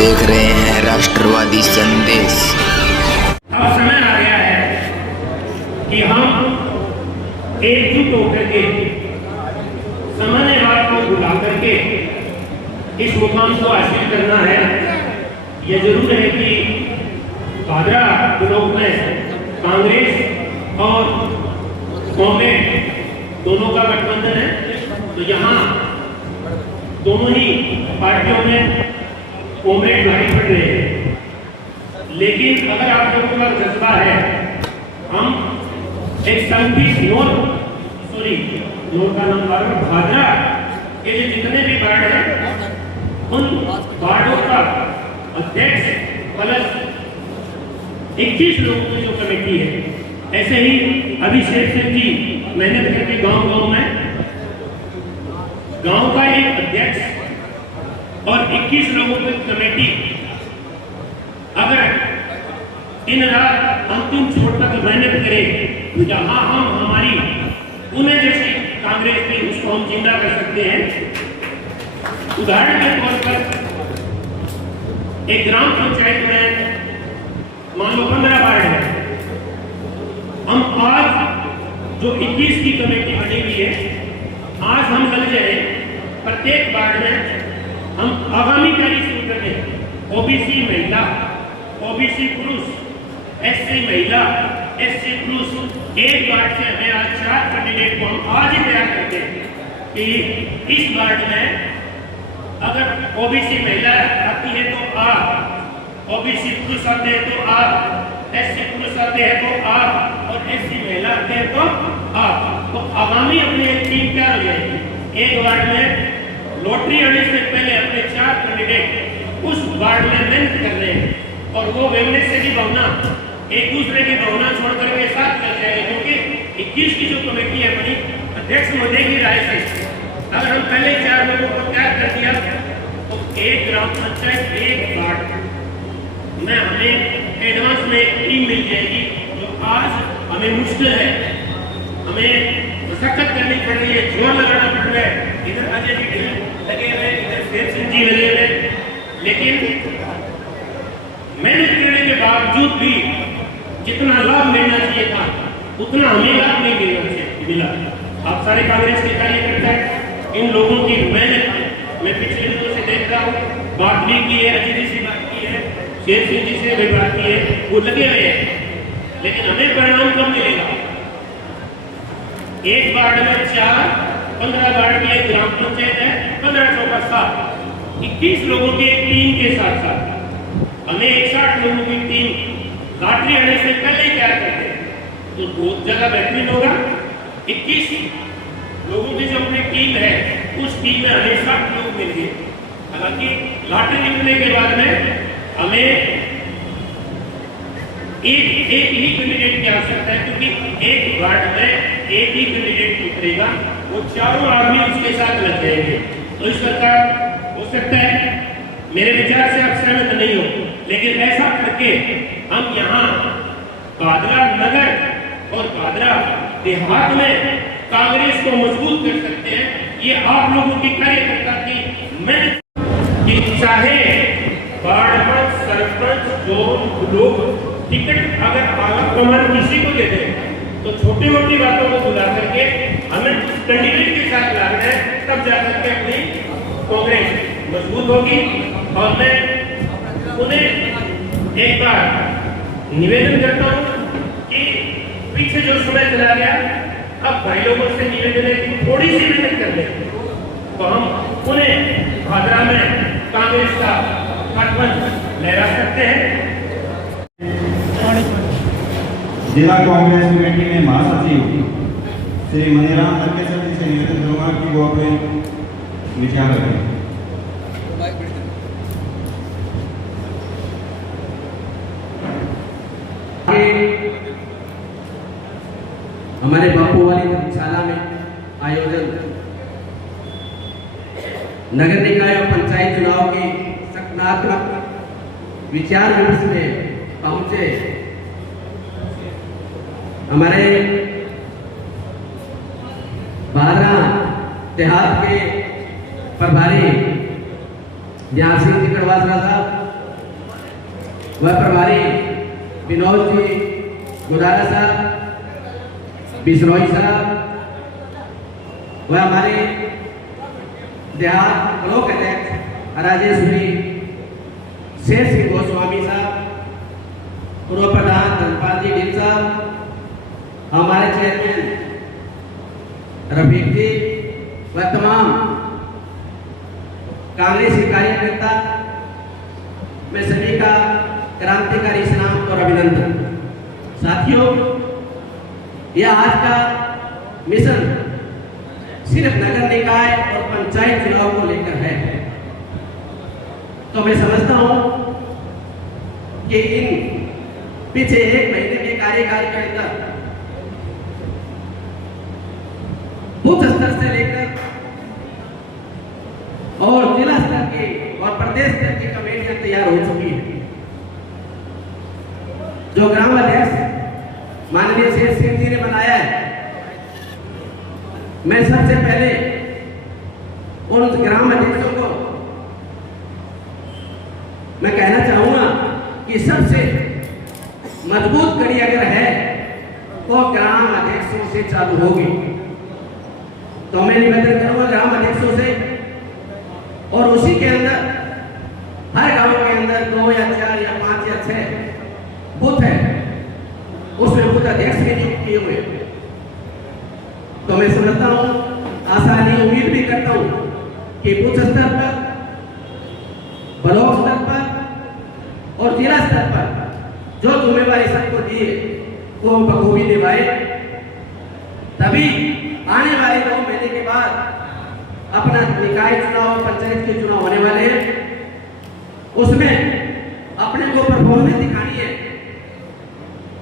देख रहे हैं राष्ट्रवादी संदेश। अब समय आ गया है कि हम एकजुट होकर के सामान्यवाद को भुला करके इस मुकाम को हासिल करना है। यह जरूर है कि भादरा ब्लॉक में कांग्रेस और कांग्रेस दोनों का गठबंधन है, तो यहाँ दोनों ही पार्टियों में कांग्रेस भारी पड़ रहे हैं। लेकिन अगर आप लोगों का जज्बा है, हम एक संगठित नोर का नाम भादरा के जो जितने भी वार्ड हैं उन वार्डों का अध्यक्ष प्लस 21 लोगों की जो कमेटी है, ऐसे ही अभिषेक सिंह जी मेहनत करके गांव में गांव का एक अध्यक्ष और 21 लोगों की कमेटी अगर दिन रात अंतिम छोर तक मेहनत करे तो जहां हम हमारी उन्हें जैसी कांग्रेस की उसको हम जिंदा कर सकते हैं। उदाहरण के तौर पर एक ग्राम पंचायत में मान लो 15 वार्ड है, हम आज जो 21 की कमेटी बनी हुई है, आज हम लग जाए प्रत्येक वार्ड में हम आगामी कार्य शुरू कर दें। ओबीसी महिला, ओबीसी पुरुष, एससी महिला, एससी पुरुष, एक वार्ड से हमें आज 4 कैंडिडेट को हम आज ही तैयार करते हैं कि इस वार्ड में अगर ओबीसी महिला आती है तो आ, ओबीसी पुरुष आते हैं तो आ, एससी पुरुष आते हैं तो आ और एससी महिला आते हैं तो आ। तो आगामी अपनी एक टीम क्या हो जाएगी, एक वार्ड में लॉटरी आने से पहले अपने 4 कैंडिडेट उस वार्ड में मेहनत कर रहे हैं और वो वेमनेस से भी भावना, एक दूसरे की भावना छोड़ करके साथ कर जाएंगे। क्योंकि 21 की जो कमेटी है बनी अध्यक्ष महोदय की राय से अगर हम पहले 4 लोगों को तैयार कर दिया तो एक ग्राम पंचायत एक वार्ड में हमें एडवांस में एक टीम मिल जाएगी। जो आज हमें मुश्किल है, हमें मशक्कत करनी पड़ रही है, जोर लगाना पड़ रहा है। इधर अजय जी लगे हुए, इधर शेर सिंह जी लगे हुए, लेकिन मेहनत करने के बावजूद भी जितना लाभ मिलना चाहिए था उतना हमें लाभ नहीं मिला। आप सारे कांग्रेस के कार्यकर्ता हैं, इन लोगों की मेहनत मैं पिछले दिनों से देख रहा हूँ, बात भी की है, अजय जी से बात की है, शेर सिंह जी से भी बात की है, वो लगे हुए हैं। लेकिन हमें परिणाम कब मिलेगा? एक वार्ड में 4, 15 वार्ड की एक ग्राम पंचायत है, 15 चौका 7, 21 लोगों की एक टीम के साथ साथ हमें 61 लोगों की टीम लॉटरी आने से पहले क्या करते हैं तो बहुत ज्यादा बेहतरीन होगा। 21 लोगों की जो अपनी टीम है उस टीम में हमें 60 लोग मिल गए। हालांकि लॉटरी निकलने के बाद में हमें एक ही कैंडिडेट की आवश्यकता है, क्योंकि एक वार्ड में एक ही कैंडिडेट उतरेगा, वो चारों आदमी उसके साथ लग जाएंगे। तो इस प्रकार हो सकता है, मेरे विचार से आप सहमत नहीं हो, लेकिन ऐसा करके हम यहाँ भादरा नगर और भादरा देहात में कांग्रेस को मजबूत कर सकते हैं। ये आप लोगों की कार्यकर्ता की मेहनत कि चाहे वार्ड पर सरपंच जो लोग टिकट अगर आलाकमान किसी को दे दें तो छोटी मोटी बातों को बुला करके हमें उस कैंडिडेट के साथ लाना है, तब जाकर के अपनी कांग्रेस मजबूत होगी। और मैं उन्हें एक बार निवेदन करता हूँ कि पीछे जो समय चला गया, अब भाई लोगों से निवेदन है कि थोड़ी सी मेहनत कर ले तो हम उन्हें भादरा में कांग्रेस का गठबंधन लहरा सकते हैं। जिला कांग्रेस कमेटी में महासचिव श्री मनीराम तर्केसर जी से निवेदन करूंगा कि वो अपने विचार रखें। हमारे बापू वाली धर्मशाला में आयोजन नगर निकाय और पंचायत चुनाव की सकारात्मक विचार विमर्श में पहुंचे हमारे भादरा देहात के प्रभारी ध्यान सिंह जी कड़वासरा साहब, वह प्रभारी विनोद जी गुदारा साहब, बिश्नोई साहब, वह हमारे देहात ब्लॉक अध्यक्ष राजेश्वरी शेर सिंह गोस्वामी साहब, पूर्व प्रधान धनपाल जी ढील साहब, हमारे चेयरमैन रफीक जी, वह तमाम कांग्रेसी कार्यकर्ता, मैं सभी का क्रांतिकारी सलाम और अभिनंदन। साथियों, यह आज का मिशन सिर्फ नगर निकाय और पंचायत चुनाव को लेकर है। तो मैं समझता हूं कि इन पीछे 1 महीने के कार्यकाल के अंदर बूथ स्तर से लेकर और जिला स्तर की और प्रदेश स्तर की कमेटियां तैयार हो चुकी हैं। जो ग्राम अध्यक्ष माननीय शेर सिंह जी ने बनाया है, मैं सबसे पहले उन ग्राम अध्यक्षों को मैं कहना चाहूंगा कि सबसे मजबूत कड़ी अगर है तो ग्राम अध्यक्षों से चालू होगी। तो मैं निवेदन करूंगा ग्राम अध्यक्षों से, और उसी के अंदर हर गांव के अंदर 2 या 4 या 5 या 6 बूथ है, उसमें बूथ अध्यक्ष भी नियुक्त किए हुए। तो मैं समझता हूं, आशा नहीं उम्मीद भी करता हूं कि बूथ स्तर पर, ब्लॉक स्तर पर और जिला स्तर पर जो जिम्मेवारी सबको दी है वो हम बखूबी निभाए। तभी आने वाले 2 महीने के बाद अपना निकाय चुनाव, पंचायत के चुनाव होने वाले हैं, उसमें अपने को परफॉर्मेंस दिखानी है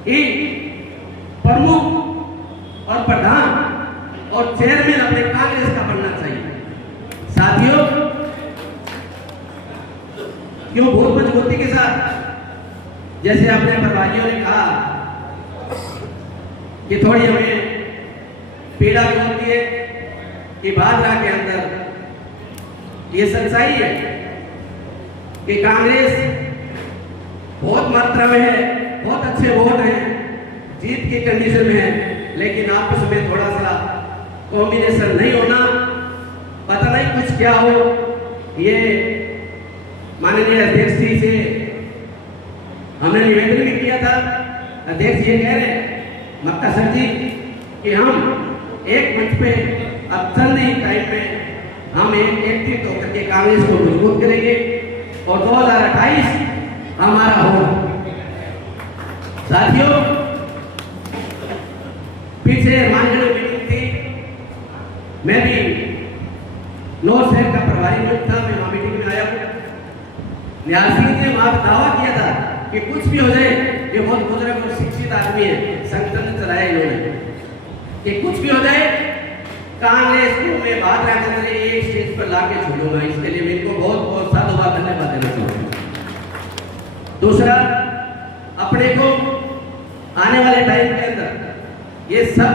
कि प्रमुख और प्रधान और चेयरमैन अपने कांग्रेस का बनना चाहिए। साथियों, क्यों बहुत मजबूती के साथ, जैसे अपने प्रभारियों ने कहा कि थोड़ी हमें पीड़ा भी होती है कि भाजपा के अंदर ये सच्चाई है कि कांग्रेस बहुत मात्रा में है, बहुत अच्छे वोट हैं, जीत की कंडीशन में है, लेकिन आपस में थोड़ा सा कॉम्बिनेशन नहीं होना, पता नहीं कुछ क्या हो। ये माननीय अध्यक्ष जी से हमने निवेदन भी किया था। अध्यक्ष ये कह रहे मक्का सर जी कि हम एक मंच पे अब चंद ही टाइम में हम एक एकत्रित होकर के कांग्रेस को मजबूत करेंगे और 2028 हमारा होगा। साथियों, पीछे माननीय मीटिंग थी, मैं भी नौर शहर का प्रभारी नियुक्त था, मैं वहां मीटिंग में आया हूं। न्यास सिंह ने वहां दावा किया था कि कुछ भी हो जाए, ये बहुत बुजुर्ग और शिक्षित आदमी है, संगठन चलाया इन्होंने, कि कुछ भी हो जाए कांग्रेस को मैं बात रखकर एक स्टेज पर लाके छोड़ूंगा। इसके लिए मैं इनको बहुत बहुत साधुवाद धन्यवाद देना चाहूंगा। दूसरा, अपने को आने वाले टाइम के अंदर ये सब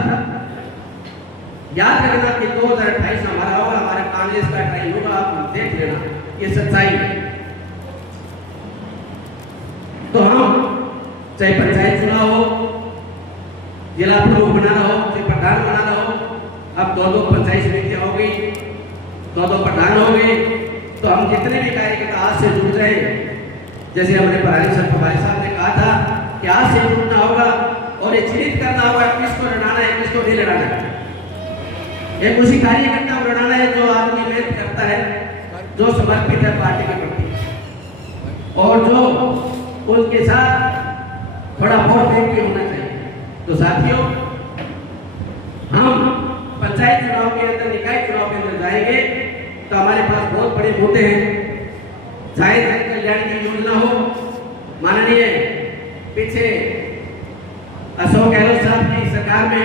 याद रखना कि 2028 हमारा होगा, हमारा कांग्रेस का टाइम होगा, आप देख लेना, ये सच्चाई है। तो हम चाहे पंचायत चुनाव हो, जिला प्रमुख बनाना हो, चाहे प्रधान बनाना हो, अब 2 पंचायत समितियां हो गई, 2 प्रधान हो गए, तो हम जितने भी कार्यकर्ता आज से जुड़ रहे हैं, जैसे हमारे प्रभारी साहब ने कहा था कि आज से जुड़ना होगा और ये चिन्हित करना होगा किसको लड़ाना है, किसको नहीं लड़ाना है। एक उसी कार्यकर्ता को लड़ाना है जो आदमी मेहनत करता है, जो समर्पित है पार्टी के प्रति और जो उनके साथ थोड़ा बहुत देख के होना चाहिए। तो साथियों, हम पंचायत चुनाव के अंदर, निकाय चुनाव के अंदर जाएंगे तो हमारे पास बहुत बड़े मुद्दे हैं, चाहे जन कल्याण की योजना हो, माननीय पीछे अशोक गहलोत साहब की सरकार में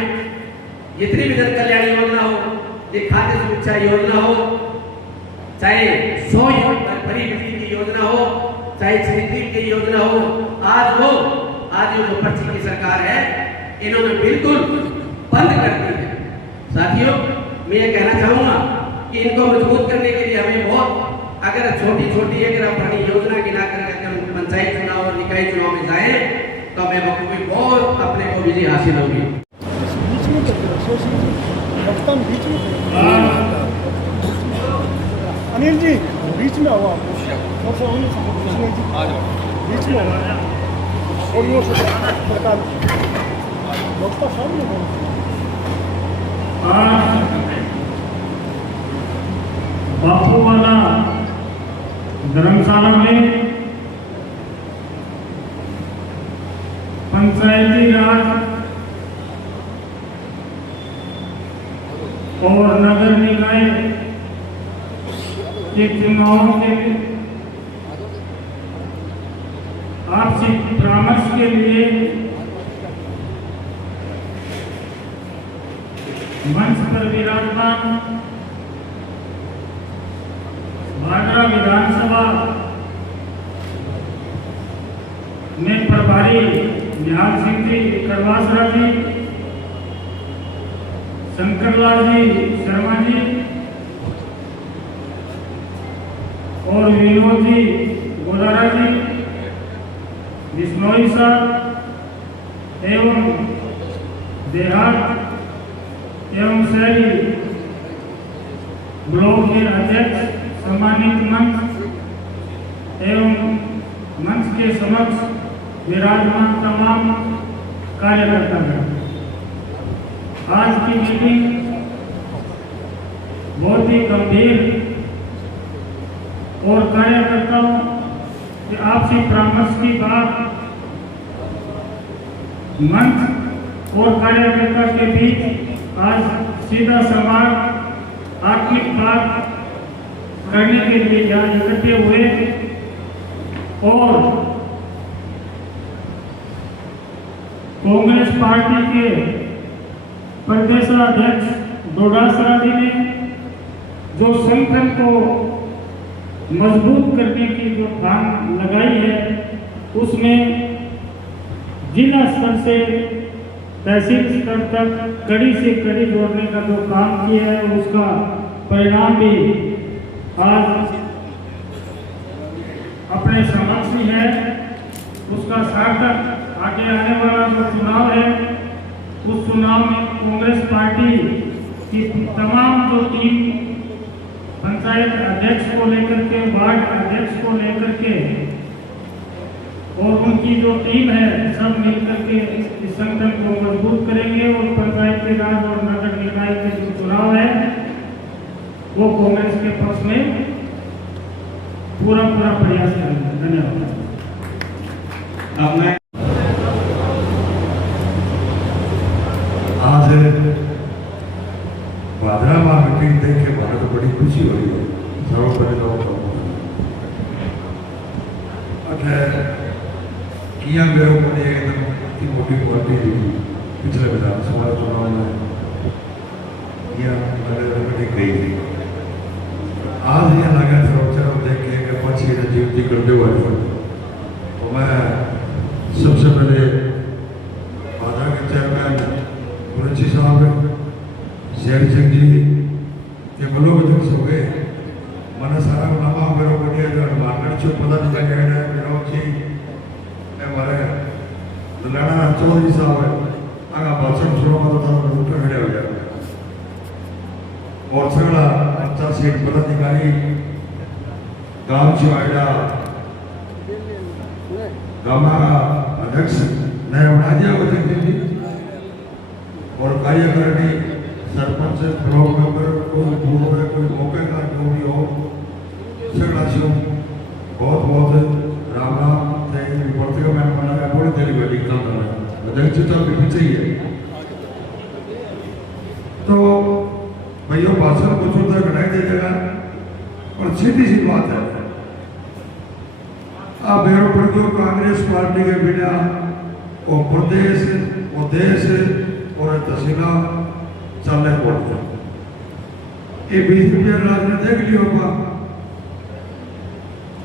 जितनी भी जन कल्याण योजना हो, ये खाद्य सुरक्षा योजना हो, चाहे 100 यूनिट फ्री बिजली की योजना हो, चाहे श्रीदीप की योजना हो, आज ये जो पर्ची की सरकार है इन्होंने बिल्कुल बंद कर दी है। साथियों, मैं ये कहना चाहूंगा कि इनको मजबूत करने के लिए हमें बहुत अगर छोटी छोटी अगर अपनी योजना की ना करके हम पंचायत चुनाव और निकाय चुनाव में जाए तो हमें बखूबी बहुत अपने को विजय हासिल होगी। अनिल जी बीच में आओ आप बीच में और वो सरकार वक्ता सामने बापू वाला धर्मशाला में पंचायती राज और नगर निकाय के चुनावों के आपसी परामर्श के लिए मंच पर विराजमान भादरा विधानसभा में प्रभारी निहाल सिंह जी करवासरा जी, शंकरलाल जी शर्मा जी और विनोद जी गोदारा जी, बिश्नोई साहब एवं देहात एवं शहरी ब्लॉक के अध्यक्ष, सम्मानित मंच एवं मंच के समक्ष विराजमान तमाम कार्यकर्ता। आज की मीटिंग बहुत ही गंभीर और कार्यकर्ताओं के आपसी परामर्श की बात मंच और कार्यकर्ता के बीच आज सीधा संवाद आत्मिक बात करने के लिए यहाँ इकट्ठे हुए और कांग्रेस पार्टी के प्रदेशाध्यक्ष डोडासरा जी ने जो संगठन को मजबूत करने की जो ठान लगाई है उसमें जिला स्तर से तहसील स्तर तक कड़ी से कड़ी जोड़ने का जो काम किया है उसका परिणाम भी आज अपने समक्ष ही है। उसका सार्थक आगे आने वाला जो चुनाव है उस चुनाव में कांग्रेस पार्टी की तमाम जो टीम पंचायत अध्यक्ष को लेकर के, वार्ड अध्यक्ष को लेकर के और उनकी जो टीम है सब मिलकर के इस संगठन को मजबूत करेंगे और पंचायती राज और नगर निकाय के जो चुनाव है वो कांग्रेस के पक्ष में पूरा प्रयास करेंगे। धन्यवाद। अब मैं आज भादरा में मीटिंग देख के मुझे तो बड़ी खुशी हो रही है। सर्वपहले तो किया मेरे को एकदम इतनी मोटी पार्टी थी पिछले विधानसभा चुनाव में किया मीटिंग गई थी। आज यहाँ लगा सर्वोच्च देख के पाँच जीवती करते हुए तो मैं सबसे पहले भादरा के चेयरमैन मुंशी साहब शेर सिंह जी के बलों अध्यक्ष हो गए मैंने सारा नामा मेरे को दिया मार्केट से पता नहीं चल गया विनोद जी हमारे लड़ाना चौधरी साहब है आगा भाषण सुनो तो उठे खड़े हो जाए और सगला अच्छा सीट पदाधिकारी गांव शिवाड़ा गांव अध्यक्ष नया बना दिया अध्यक्ष जी और कार्यकारिणी सरपंच ब्लॉक मेंबर कोई पूर्व है कोई मौके का जो भी हो सगला शिव बहुत बहुत राम राम वर्तमान में बनाया बड़ी देरी बैठी काम कर रहा है अध्यक्ष तो अभी पीछे ही है। तो भैया भाषण कुछ उधर घटाई दे देगा और सीधी सी बात है आप बेरो पर जो कांग्रेस पार्टी के बिना वो प्रदेश वो देश और तहसीला चलने पड़ते ये 20 रुपया राज ने देख लियो होगा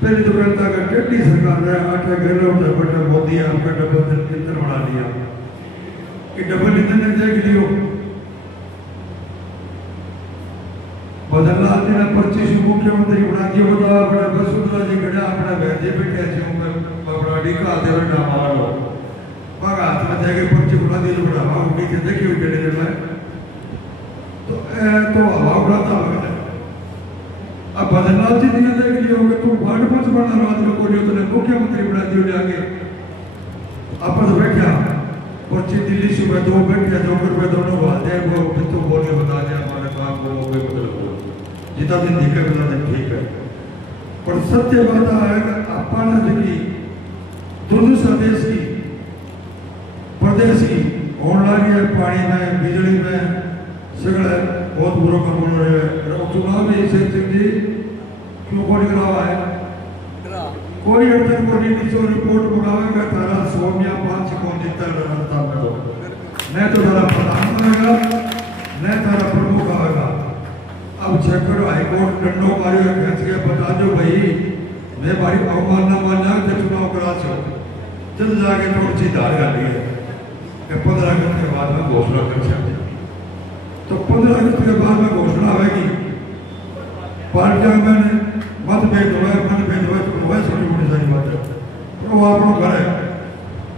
पहले तो कहता कि टेढ़ी सरकार है आठे गहलोत है बटे मोदी आपका डबल इंधन बढ़ा दिया कि डबल इंधन ने देख लियो बदललाल जी ने 25 मुख्यमंत्री बना दिया बताओ अपने वसुंधरा जी गड़ा अपने बैठे बैठे थे अपना डिका दे बेटा मारो मगा हाथ में जाके 25 बना दिया बढ़ावा उनकी के देखिए उनके में तो हवा उड़ाता लगा अब बदललाल जी ने देख लिया होगा तुम वार्ड पंच बना रहा था कोई तो मुख्यमंत्री बना दियो जाके अपन बैठा 25 दिल्ली सुबह 2 बैठे जोकर पे दोनों वादे वो तो बोले बता दिया हमारे काम को कोई मतलब जितना दिन दिखे उतना दिन ठीक है पर सत्य बात है कि अपना जी दुर्द स्वदेश की प्रदेश की ऑनलाइन है पानी में बिजली में सगले बहुत बुरा काम हो रहे हैं चुनाव में इसे जी क्यों कौन करावा है कोई अड़चन को नहीं नीचे रिपोर्ट बनावेगा तारा सोमिया 5 कौन जीतता रहता है नहीं तो तारा प्रधान बनेगा नहीं तारा प्रमुख आएगा अब चेक करो हाईकोर्ट डंडो मारियो खेच के बता दो भाई मैं भाई अवमानना मानना तो चुनाव करा छो जल्द जाके थोड़ी सी धार गाली है कि 15 अगस्त के बाद में घोषणा कर सकते तो 15 अगस्त के बाद में घोषणा होगी पार्टियां में मतभेद हुए तो हुए छोटी मोटी सारी बात है पर वो आप लोग घर है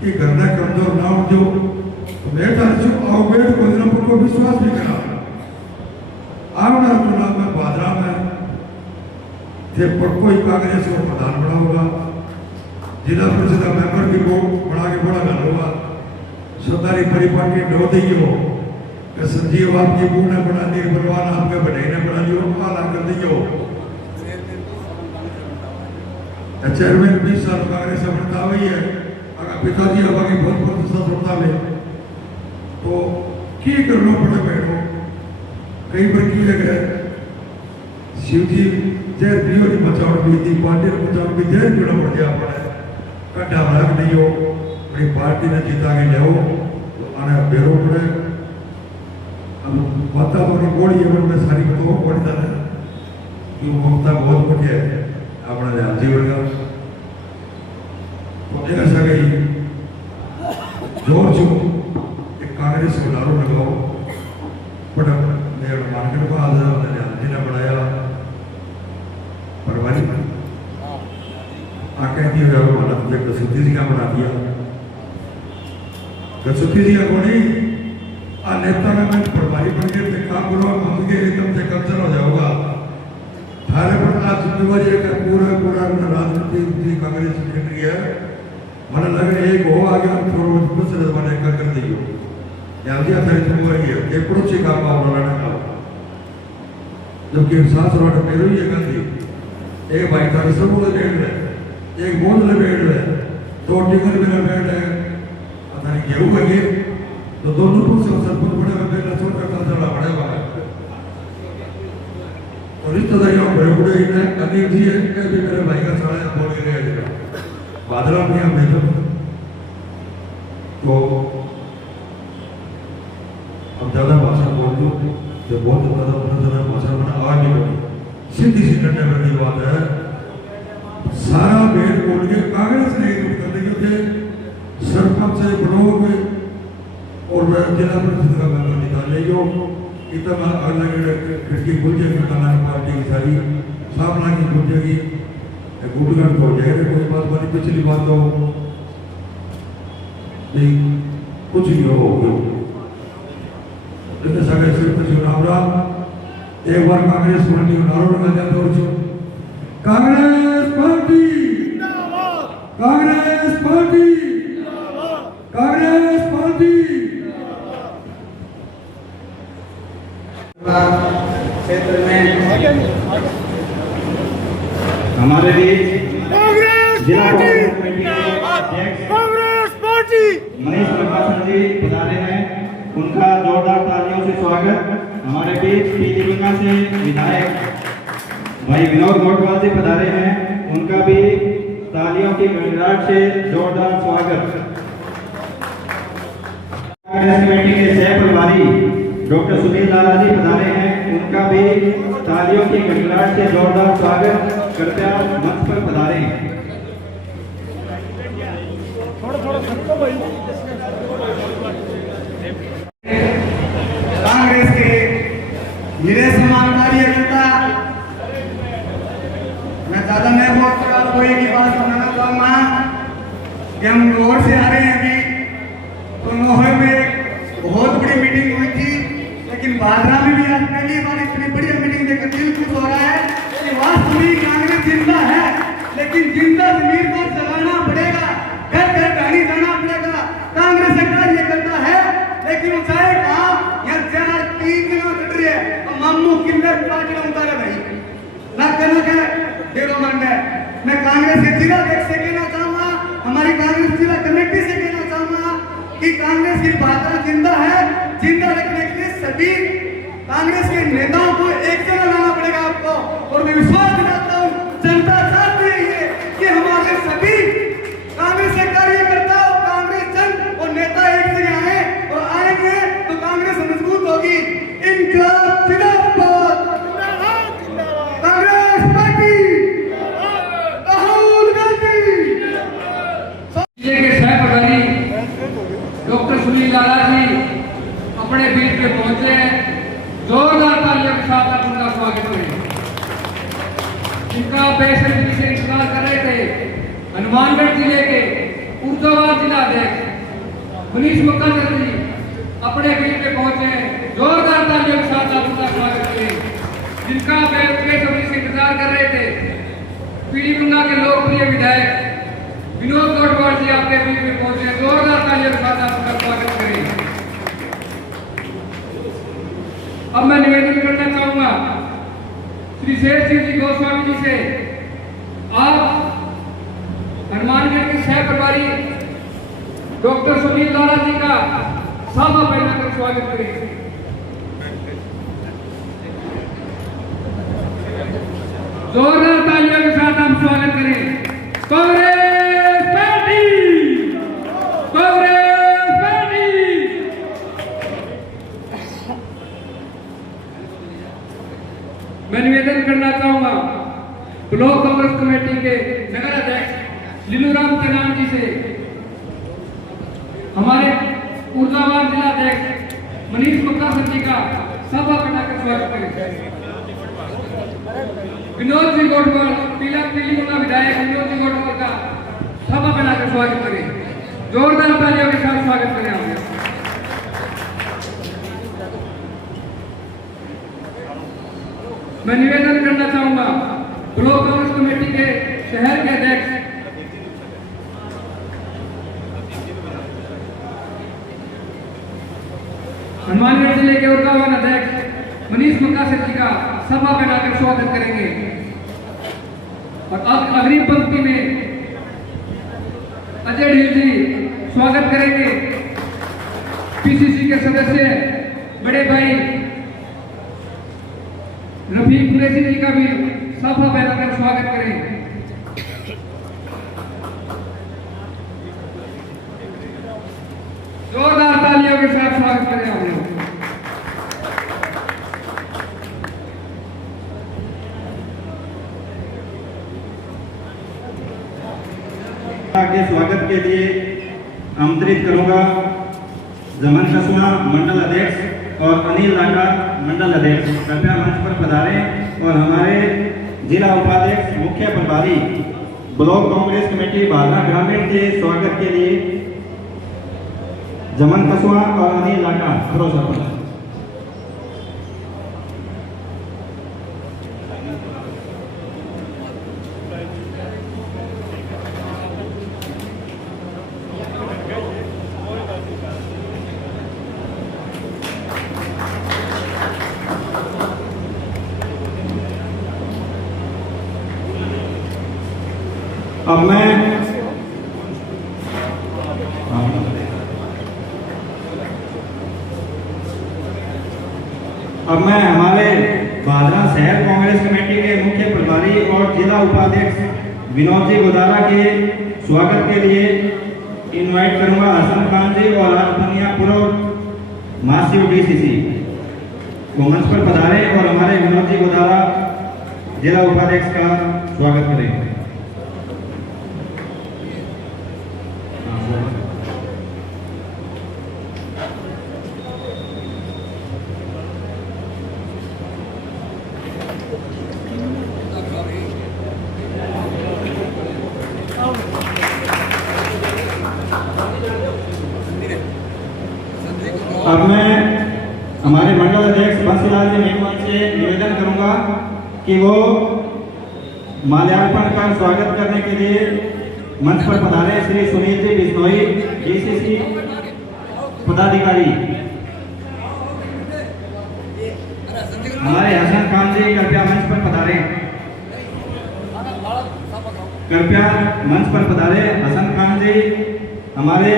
कि घर ने कमजोर ना हो जो मैं चाहती हूँ अवैध को दिन पर विश्वास नहीं करा आने चुनाव में भादरा में थे कोई कांग्रेस को प्रधान बना होगा जिला परिषद मेंबर की वोट बना के बड़ा गल होगा सरदारी परिपाटी डो दी हो कि संजीव आपकी बू ने बना दी बलवान आपके बढ़ाई ने बना दी काला कर दी हो चेयरमैन 20 साल कांग्रेस से बनता हुई है अगर पिताजी अब आगे बहुत सफलता में तो की करना पड़े बैठो कई बार किए गए शिवजी जय प्रियो की बचाव भी थी पार्टी ने बचाव भी जय पीड़ा पड़ गया अपने कट्टा भाग नहीं हो अपनी पार्टी ने जीता के ले तो आने बेरो पड़े अब माता तो गोली है में सारी बताओ पड़ता है कि ममता बहुत बढ़िया है अपना ध्यान जीवन का तो ऐसा गई जोर जो एक कांग्रेस को दारू लगाओ बट मेरे मार्केट को आधा ध्यान देना बढ़ाया पर भाई आके दिए यार वाला मुझे कसुती जी का बना दिया कसुती जी का कोई आ नेता में प्रभारी बन गए थे काम करो हम के एकदम से कब्जा हो जाओगा थारे पर आज जिम्मेवारी है पूरा राजनीति कांग्रेस सेक्रेटरी है मन लग रहा है एक हो आ गया थोड़ा कुछ जमाने का कर दियो या दिया थारी जिम्मेवारी है एक पड़ोसी का काम वाला का जबकि सास रोड मेरो ही गंदी एक भाई थारे सब लोग बैठ रहे एक बोल ले बैठ रहे 2 टिकट मेरा बैठ है पता नहीं क्यों लगे तो दोनों पुरुष सरपंच बड़े में बैठा छोड़ कर चला बड़े वाला रिश्तेदारियों बड़े बड़े इन्हें अनिल जी है कि भी मेरे भाई का सारा बोल के रहे हैं बादला भी हम भेजो तो अब ज़्यादा भाषा बोल दो जो बहुत ज़्यादा भाषा बना आवाज नहीं बनी सीधी सी डंडे वाली बात है सारा भेद बोल के कांग्रेस ने एक कर दी कि सरपंच से बनोगे और जिला परिषद का मेंबर निकाल लेगा इतना अलग खिड़की खुल जाएगी कल्याण पार्टी की सारी सामना की खुल जाएगी गुटगढ़ हो जाएगा कोई बात बनी पिछली बात तो नहीं कुछ नहीं हो सके सिर्फ चुनाव रहा एक बार कांग्रेस पार्टी को नारों लगा जाते हो Congress party Congress party Congress party क्षेत्र में हमारे बीच जिला कांग्रेस पार्टी मनीष प्रकाशन जी पधारे हैं उनका जोरदार तालियों से स्वागत। हमारे बीच पीलीभीत से विधायक भाई विनोद मोटवाल जी पधारे हैं उनका भी तालियों की गड़गड़ाहट से जोरदार स्वागत। कांग्रेस कमेटी के सह प्रभारी डॉक्टर सुनील लाला जी पधारे हैं उनका भी तालियों की गड़गड़ाहट से जोरदार स्वागत। कृपया मंच पर पधारें। कांग्रेस के निरे समान कार्यकर्ता ज्यादा मैं बहुत आपको एक ही बात सुनाना चाहूंगा कि हम लाहौर से आ रहे हैं अभी, तो लाहौर में बहुत बड़ी मीटिंग हुई थी, लेकिन बादरा में भी आज पहली बार इतनी बड़ी मीटिंग देखकर दिल खुश हो रहा है कि वास्तव में कांग्रेस जिंदा है, लेकिन जिंदा जमीन पर जगाना पड़ेगा, घर घर गाड़ी जाना पड़ेगा। कांग्रेस सरकार ये करता है, लेकिन वो चाहे कहा यहाँ 4-3 दिन कट रही है तो मामू किन्नर पार्टी उतारे भाई ना कहना क्या डेरो मंड है। मैं कांग्रेस के जिला अध्यक्ष से कहना चाहूंगा, हमारी कांग्रेस जिला कमेटी से कहना चाहूंगा कि कांग्रेस की बात जिंदा है, जिंदा रखने के लिए सभी कांग्रेस के नेताओं को एक जगह लाना पड़ेगा आपको। और मैं विश्वास दिलाता हूँ जनता चाहती है कि हमारे सभी कांग्रेस से कार्यकर्ता और कांग्रेस जन और नेता एक जगह आए और आएंगे तो कांग्रेस मजबूत होगी। इनकलाब जिंदाबाद, कांग्रेस पार्टी, राहुल गांधी। जिले के सहप्रभारी डॉक्टर सुनील लाला जी अपने बीच में पहुंचे हैं, जोरदार तालियों के साथ आप उनका स्वागत करें। जिनका बेसब्री से इंतजार कर रहे थे हनुमानगढ़ जिले के ऊर्जावान जिला अध्यक्ष मनीष मुखर्जी जी अपने बीच में पहुंचे हैं, जोरदार तालियों के साथ आप उनका स्वागत करें। जिनका बेसब्री से इंतजार कर रहे थे पीलीभीत के लोकप्रिय विधायक विनोद गौडवाल जी आपके बीच में पहुंचे, जोरदार तालियों के साथ आप उनका स्वागत करें। अब मैं निवेदन करना चाहूंगा श्री शेर सिंह जी गोस्वामी जी से, आप हनुमानगढ़ के सह प्रभारी डॉक्टर सुनील लाला जी का सादा पहनाकर स्वागत करें। जोरदार तालियों के साथ हम स्वागत करें। Congress party, Congress party. मैं निवेदन करना चाहूंगा ब्लॉक कांग्रेस कमेटी के नगर अध्यक्ष लीलूराम तेनाम जी से, हमारे ऊर्जावान जिला अध्यक्ष मनीष मुखर्जी जी का सभा बनाकर स्वागत करें। विनोद जी गौडवाल पीलीभीत विधायक विनोद जी गौडवाल का सभा बनाकर स्वागत करें। जोरदार तालियों के साथ स्वागत करें। हम मैं निवेदन करना चाहूंगा ब्लॉक कांग्रेस कमेटी के शहर के अध्यक्ष हनुमानगढ़ जिले के ऊर्जावान अध्यक्ष मनीष मुखर्जी जी का सभा बनाकर स्वागत करेंगे। और अब अग्रिम पंक्ति में अजय ढील जी स्वागत करेंगे। पीसीसी के सदस्य बड़े भाई रफीक कुरैशी जी का भी सभा बनाकर स्वागत करें। जोरदार तालियों के साथ स्वागत करें। हम लोग के स्वागत के लिए आमंत्रित करूंगा जमन कस्वा मंडल अध्यक्ष और अनिल लाटा मंडल अध्यक्ष, कृपया मंच पर पधारें और हमारे जिला उपाध्यक्ष मुख्य प्रभारी ब्लॉक कांग्रेस कमेटी बादरा ग्रामीण के स्वागत के लिए जमन कस्वा और अनिल लाटा भरोसा पर। अब मैं हमारे बादरा शहर कांग्रेस कमेटी के मुख्य प्रभारी और जिला उपाध्यक्ष विनोद जी गोदारा के स्वागत के लिए इनवाइट करूंगा हसन खान जी और राजपनिया पूर्व मासिव डीसीसी को मंच पर पधारे और हमारे विनोद जी गोदारा जिला उपाध्यक्ष का स्वागत करें। करूंगा कि वो माल्यार्पण का स्वागत करने के लिए मंच पर पधारे श्री सुनील जी बिश्नोई डीसीसी पदाधिकारी। हमारे हसन खान जी कृपया मंच पर पधारे। कृपया मंच पर पधारे हसन खान जी हमारे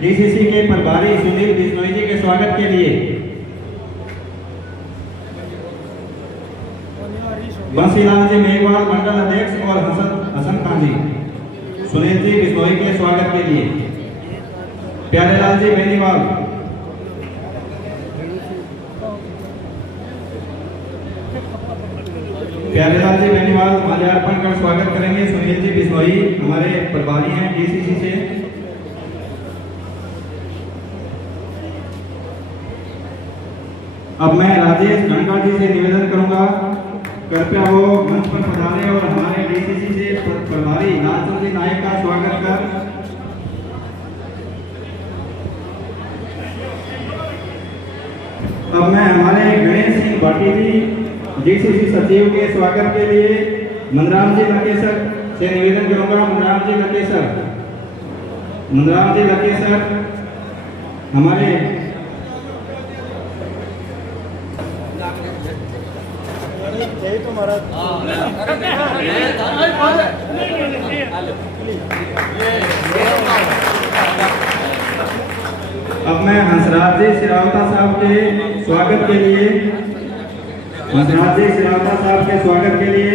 डीसीसी के प्रभारी सुनील बिश्नोई जी के स्वागत के लिए। बंसीलाल जी मेघवाल मंडल अध्यक्ष और हसन खान जी सुनील जी बिश्नोई के स्वागत के लिए। प्यारेलाल जी बेनीवाल, प्यारेलाल जी बेनीवाल माल्यार्पण कर स्वागत करेंगे। सुनील जी बिश्नोई हमारे प्रभारी हैं डीसीसी से। अब मैं राजेश गणका जी से निवेदन करूंगा कृपया वो मंच पर पधारे और हमारे डीसीसी से प्रभारी लालचंद जी नायक का स्वागत कर अब मैं हमारे गणेश सिंह भाटी जी डीसीसी सचिव के स्वागत के लिए मंदराम जी लकेसर से निवेदन करूंगा। मंदराम जी लकेसर हमारे यही तो महाराज अब मैं हंसराज जी सिरावता साहब के स्वागत के लिए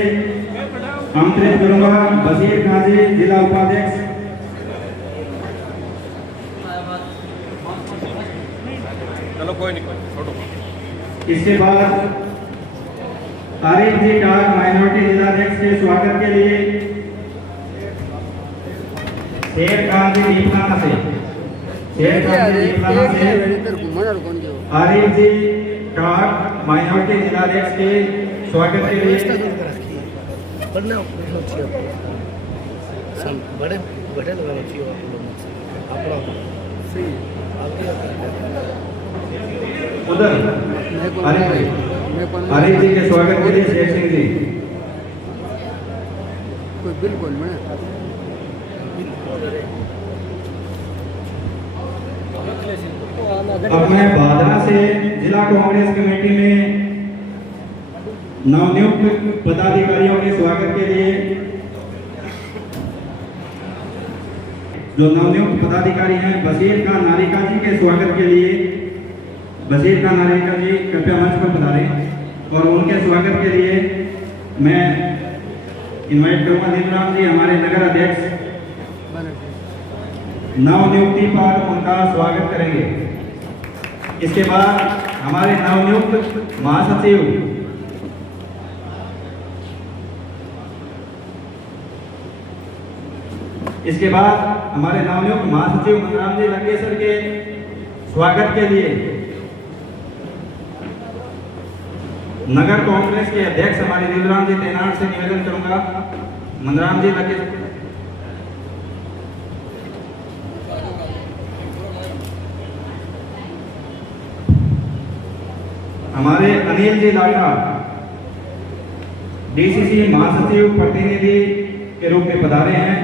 आमंत्रित करूंगा बशीर खान जी जिला उपाध्यक्ष। चलो कोई नहीं, इसके बाद आरिफ जी टाग माइनॉरिटी जिलाध्यक्ष के स्वागत के लिए शेर खान जी दीपलाना से आरिफ जी टाग माइनॉरिटी जिलाध्यक्ष के स्वागत के लिए। उधर आरिफ जी के स्वागत के लिए शेख सिंह जी। बिल्कुल अब मैं भादरा से जिला कांग्रेस कमेटी में नवनियुक्त पदाधिकारियों के स्वागत के लिए जो नवनियुक्त पदाधिकारी हैं बशीर खान नारिका जी के स्वागत के लिए बशीर खान नारिका जी कृपया मंच पर पधारें और उनके स्वागत के लिए मैं इनवाइट करूंगा दीपराम जी हमारे नगर अध्यक्ष नवनियुक्ति पर उनका स्वागत करेंगे। इसके बाद हमारे नवनियुक्त महासचिव मनराम जी लकेसर के स्वागत के लिए नगर कांग्रेस के अध्यक्ष हमारे दीपराम जी तेनाट से निवेदन करूंगा। मनराम जी लकेसर हमारे अनिल जी लाटा डीसीसी महासचिव प्रतिनिधि के रूप में पधारे हैं।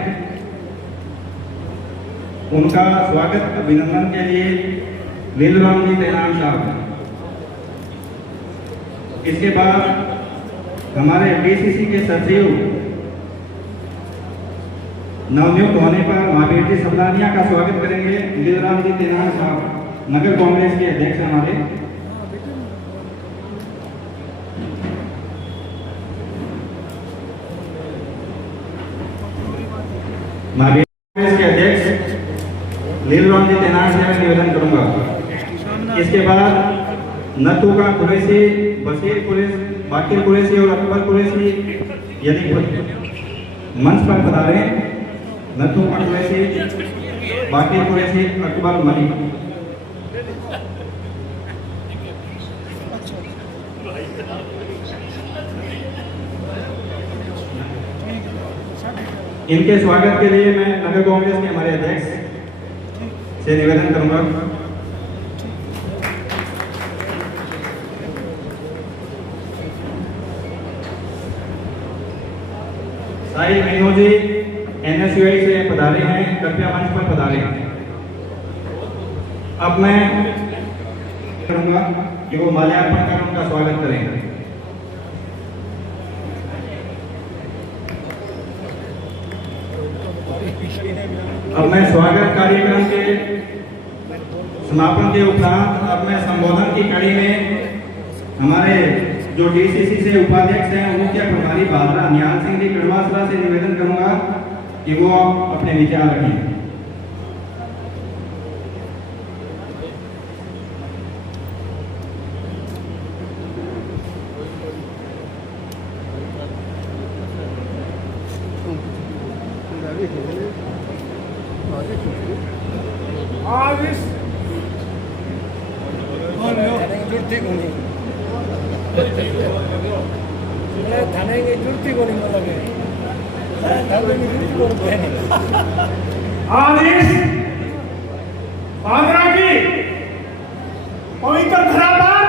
उनका स्वागत अभिनंदन के लिए लीलराम जी तेनाम साहब। इसके बाद हमारे डीसीसी के सचिव नवनियुक्त होने पर महावीर जी सबलानिया का स्वागत करेंगे लीलराम जी तेनाम साहब नगर कांग्रेस के अध्यक्ष हमारे। महावीर कांग्रेस के अध्यक्ष लीलराम जी तेनाट से मैं निवेदन करूंगा। इसके बाद नतुका कुरैशी, बशीर कुरैशी, बाकिर कुरैशी और अकबर कुरैशी यदि मंच पर पधारे। नतुका कुरैशी, बाकिर कुरैशी, अकबर मलिक। इनके स्वागत के लिए मैं नगर कांग्रेस के हमारे अध्यक्ष से निवेदन करूंगा। साहिल मीनू जी NSUI से पधारे हैं, कृपया मंच पर पधारे। अब मैं करूंगा कि वो माल्यार्पण कर उनका स्वागत करें। अब मैं स्वागत कार्यक्रम के समापन के उपरांत अब मैं संबोधन की कड़ी में हमारे जो DCC से उपाध्यक्ष हैं मुख्य प्रभारी भादरा निहाल सिंह जी कड़वासरा से निवेदन करूंगा कि वो अपने विचार रखें। आज इस भादरा की पवित्र धरा पर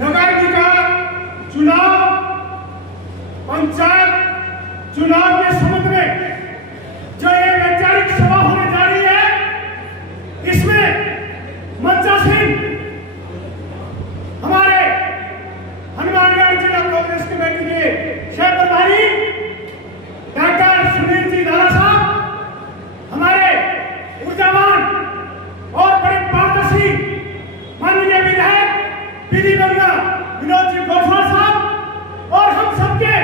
नगर निकाय चुनाव, पंचायत चुनाव के संबंध में जो ये वैचारिक सभा होने जा रही है, इसमें मंचासीन हमारे हनुमानगढ़ जिला कांग्रेस कमेटी के शहर प्रभारी डॉक्टर सुनील जी लाला साहब, हमारे ऊर्जावान और बड़े पारदर्शी माननीय विधायक पीली गंगा विनोद जी गौसवाल साहब और हम सबके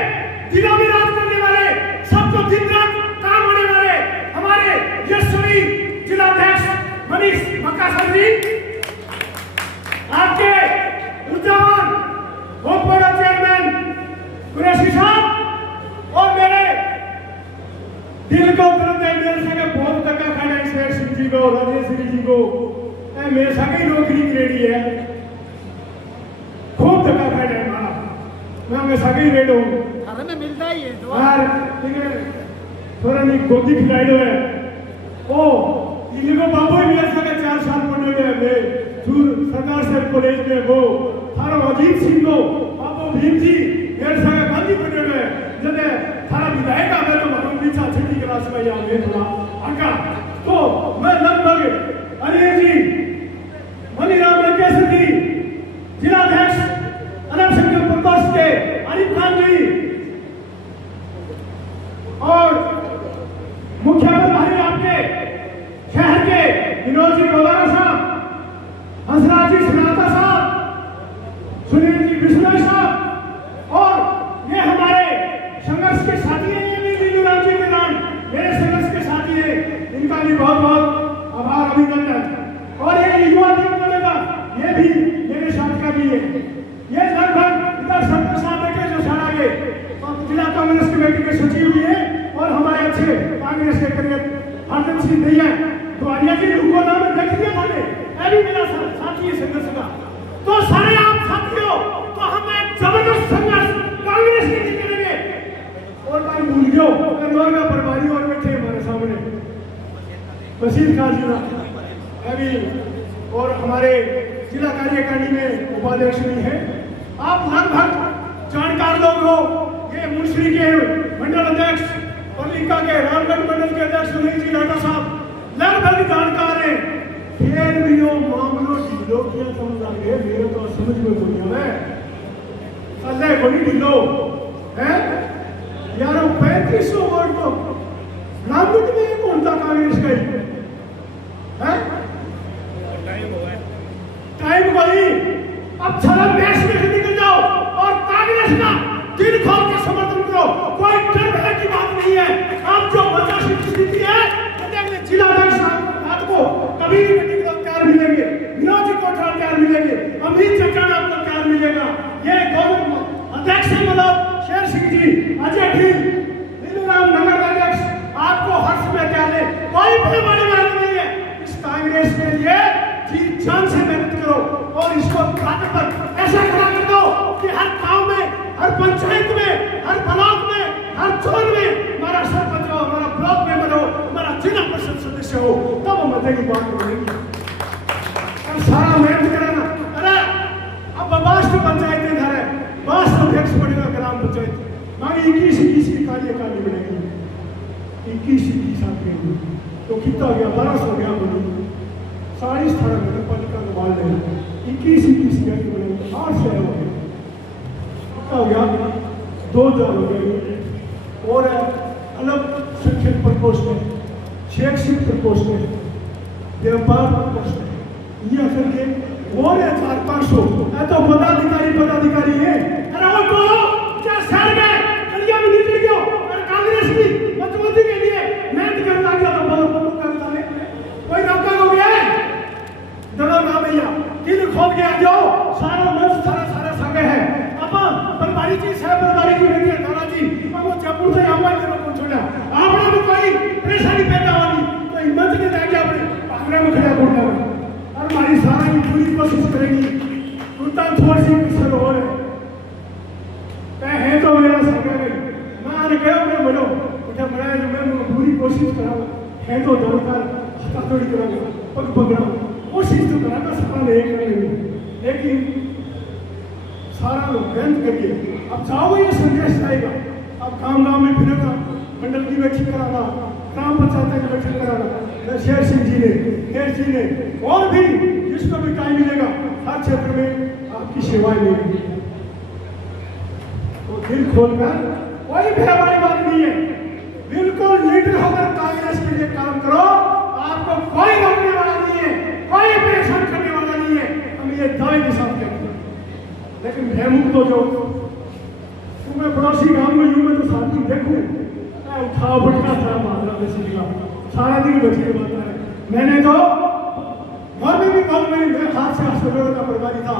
दिलों में राज करने वाले, सबको दिन रात काम होने वाले हमारे यशस्वी जिलाध्यक्ष मनीष मक्कासर जी, आपके ऊर्जावान भोपाल चेयरमैन कुरैशी साहब और मेरे दिल को तुरंत मेरे संगे बहुत धक्का खाना ईश्वर सिंह जी को, राजेश्वरी जी को, मेरे संगे नौकरी करेड़ी है, खूब धक्का खाना है हमारा, मैं हमेशा ही रेड हूँ। हमें मिलता ही है तो यार थोड़ा नहीं गोदी खिलाड़ो है ओ इनको बाबू भी ऐसा का 4 साल पढ़ने गए वे दूर सरकार से कॉलेज में वो थारा अजीत सिंह को बाबू भीम जी मेरे संग गांधी पढ़ने गए जब थारा विधायक आवे तो मालूम पीछा छठी क्लास में या मैं थोड़ा आका तो मैं लगभग अनिल जी मनीराम वेंकटेश्वर जी जिलाध्यक्ष अनंत शंकर प्रकोष्ठ के अनिल खान जी और मुख्य प्रभारी आपके शहर के विनोद जी गोदारा साहब, हंसराज जी सनाता साहब, सुनील जी बिश्नोई साहब और ये हमारे संघर्ष के साथी हैं, ये भी लीलूराम जी मैदान मेरे संघर्ष के साथी हैं, इनका भी बहुत बहुत आभार अभिनंदन। और ये युवा टीम बनेगा ये भी मेरे साथ का भी है, ये लगभग इधर सत्तर साल बैठे जो सारा आगे जिला कांग्रेस कमेटी के सचिव भी है और हमारे अच्छे कांग्रेस के करीब हरदम सिंह भैया तो आर्या जी उनको नाम देख लिया मैंने, ये भी मेरा साथी है संघर्ष का। तो सारे आप साथियों तो हम एक जबरदस्त संघर्ष कांग्रेस के लिए करेंगे। और मैं भूल गया इंदौर का प्रभारी और बैठे हमारे सामने बशीर खान जी अभी और हमारे जिला कार्यकारिणी में उपाध्यक्ष भी है। आप लगभग जानकार लोग हो, ये मुंशी के मंडल अध्यक्ष और इनका के रामगढ़ मंडल के अध्यक्ष सुनील जी लाटा साहब लगभग जानकार हैं। फिर भी वो मामलों ढीलो किया समझ आ गए, मेरे तो समझ में कोई है अल्लाह को नहीं ढीलो है यार 3500 वोट को रामगढ़ में कौन था कांग्रेस का है टाइम वही। अब छलन देश में से निकल जाओ और कांग्रेस का दिल खोल के समर्थन करो, कोई डर भय की बात नहीं है। आप जो बचाशी स्थिति है जिलाध्यक्ष आपको कभी भी मीटिंग को तैयार मिलेंगे, विनोद जी को तैयार मिलेंगे, अमित चट्टान आपको तैयार मिलेगा, ये गौरव अध्यक्ष मतलब शेर सिंह जी, अजय ढील, नीलूराम नगर अध्यक्ष आपको हर समय तैयार है, कोई भी बड़ी बात नहीं है। इस कांग्रेस के लिए जी जान से मेहनत करो और इसको काटे पर ऐसा खड़ा कर दो कि हर गांव में, हर पंचायत में, हर ब्लॉक में, हर जोन में हमारा सरपंच हो, हमारा ब्लॉक मेंबर हो, हमारा जिला परिषद सदस्य हो, तब हम मजे की बात करेंगे। और सारा मेहनत कराना, अरे अब बास्ट पंचायत इधर है, बास्ट अध्यक्ष बनेगा ग्राम पंचायत आपकी 21 कार्यकाल बनेगी, 21 आपके तो कितना हो गया, 12 हो गया बोली 40 थाना नगर पालिका का वार्ड है, 21 गाड़ी बनेगी, 8 शहर हो गया, कितना हो गया 2000 हो गए। और अलग संख्यक प्रकोष्ठ है, शैक्षिक प्रकोष्ठ है, व्यापार प्रकोष्ठ है, ये करके और 400-500 तो पदाधिकारी है। अरे वो बोलो क्या शहर गए कलिया में निकल गया और कांग्रेस की मजबूती के लिए मेहनत करता गया तो बोलो फोटो करता है कोई नौकर हो गया है डरो ना भैया, दिल खोल के आ जाओ, सारा मंच सारा संगे है। अब बलबारी जी साहब बलबारी जी रहते हैं थाना जी, अब वो जयपुर से आवाज देना कौन छोड़ा, आपने भी कोई परेशानी पैदा होगी तो हिम्मत के जाके अपने पागड़ा में खड़ा बोलना है और हमारी सारा की पूरी कोशिश करेंगी, उतना थोड़ी सी कसर हो रहे है तो मेरा सगा गई मैं गया मैं बोलो बेटा मैं पूरी कोशिश कराऊँ है तो दरकार हथाथोड़ी कराऊंगा पग पकड़ा कोशिश तो कराना सफल नहीं करेंगे, लेकिन सारा लोग मेहनत करके अब जाओ ये संदेश आएगा। अब गाँव में फिरेगा, मंडल की बैठक कराना, ग्राम पंचायत की बैठक कराना, शेर सिंह जी ने और भी जिसको भी टाइम मिलेगा हर क्षेत्र में आपकी सेवाएं लेंगे। तो दिल खोलकर कोई भय वाली बात नहीं है, बिल्कुल लीडर होकर कांग्रेस के लिए काम करो, आपको कोई रोकने वाला नहीं है, कोई परेशान करने वाला नहीं है, हम ये दावे के साथ कहते हैं। लेकिन भयमुक्त हो जाओ, तुम्हें पड़ोसी गांव में यूं मैं तो साथी देखूं मैं उठा बढ़ता था माधरा बेसी का सारा दिन बची के बात है। मैंने तो घर में भी बहुत मेरे हाथ से अस्पताल का प्रभारी था,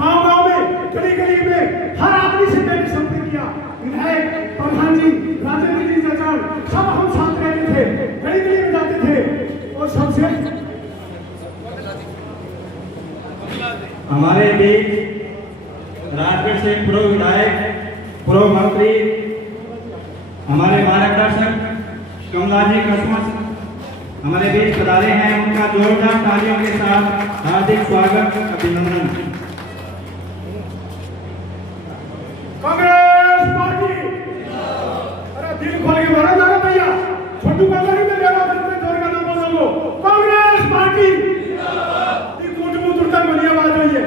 गांव में गली में हर आदमी से मैंने संपर्क किया, विधायक प्रधान जी राजेंद्र जी सरकार सब हम साथ रहते थे, गली में जाते थे और सबसे हमारे बीच राजगढ़ से पूर्व विधायक पूर्व मंत्री हमारे मार्गदर्शक कमलाजी कसमत हमारे बीच पधारे हैं, उनका जोरदार तालियों के साथ हार्दिक स्वागत अभिनंदन। कांग्रेस पार्टी अरे दिल खोल के बोलो ना भैया, छोटू बाबा ने मेरा अपने जोर का नाम बोलो, कांग्रेस पार्टी ये कुटुंब तुरता बनी आवाज हुई है।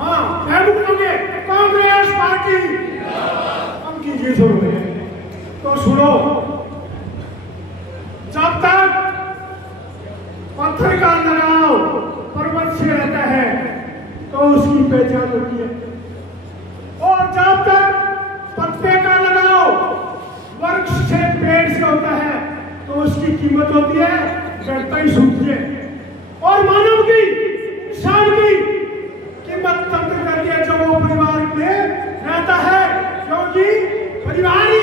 हाँ मैं बोलोगे कांग्रेस पार्टी हम कीजिए सुनो तो सुनो, जब तक पत्थर का लगाव पर्वत से रहता है तो उसकी पहचान होती है, और जब तक पत्ते का लगाव वृक्ष से पेड़ से होता है तो उसकी कीमत होती है जड़ता ही सूखती है। और मानव की इंसान की कीमत तब तक करती है जब वो परिवार में रहता है, क्योंकि परिवार ही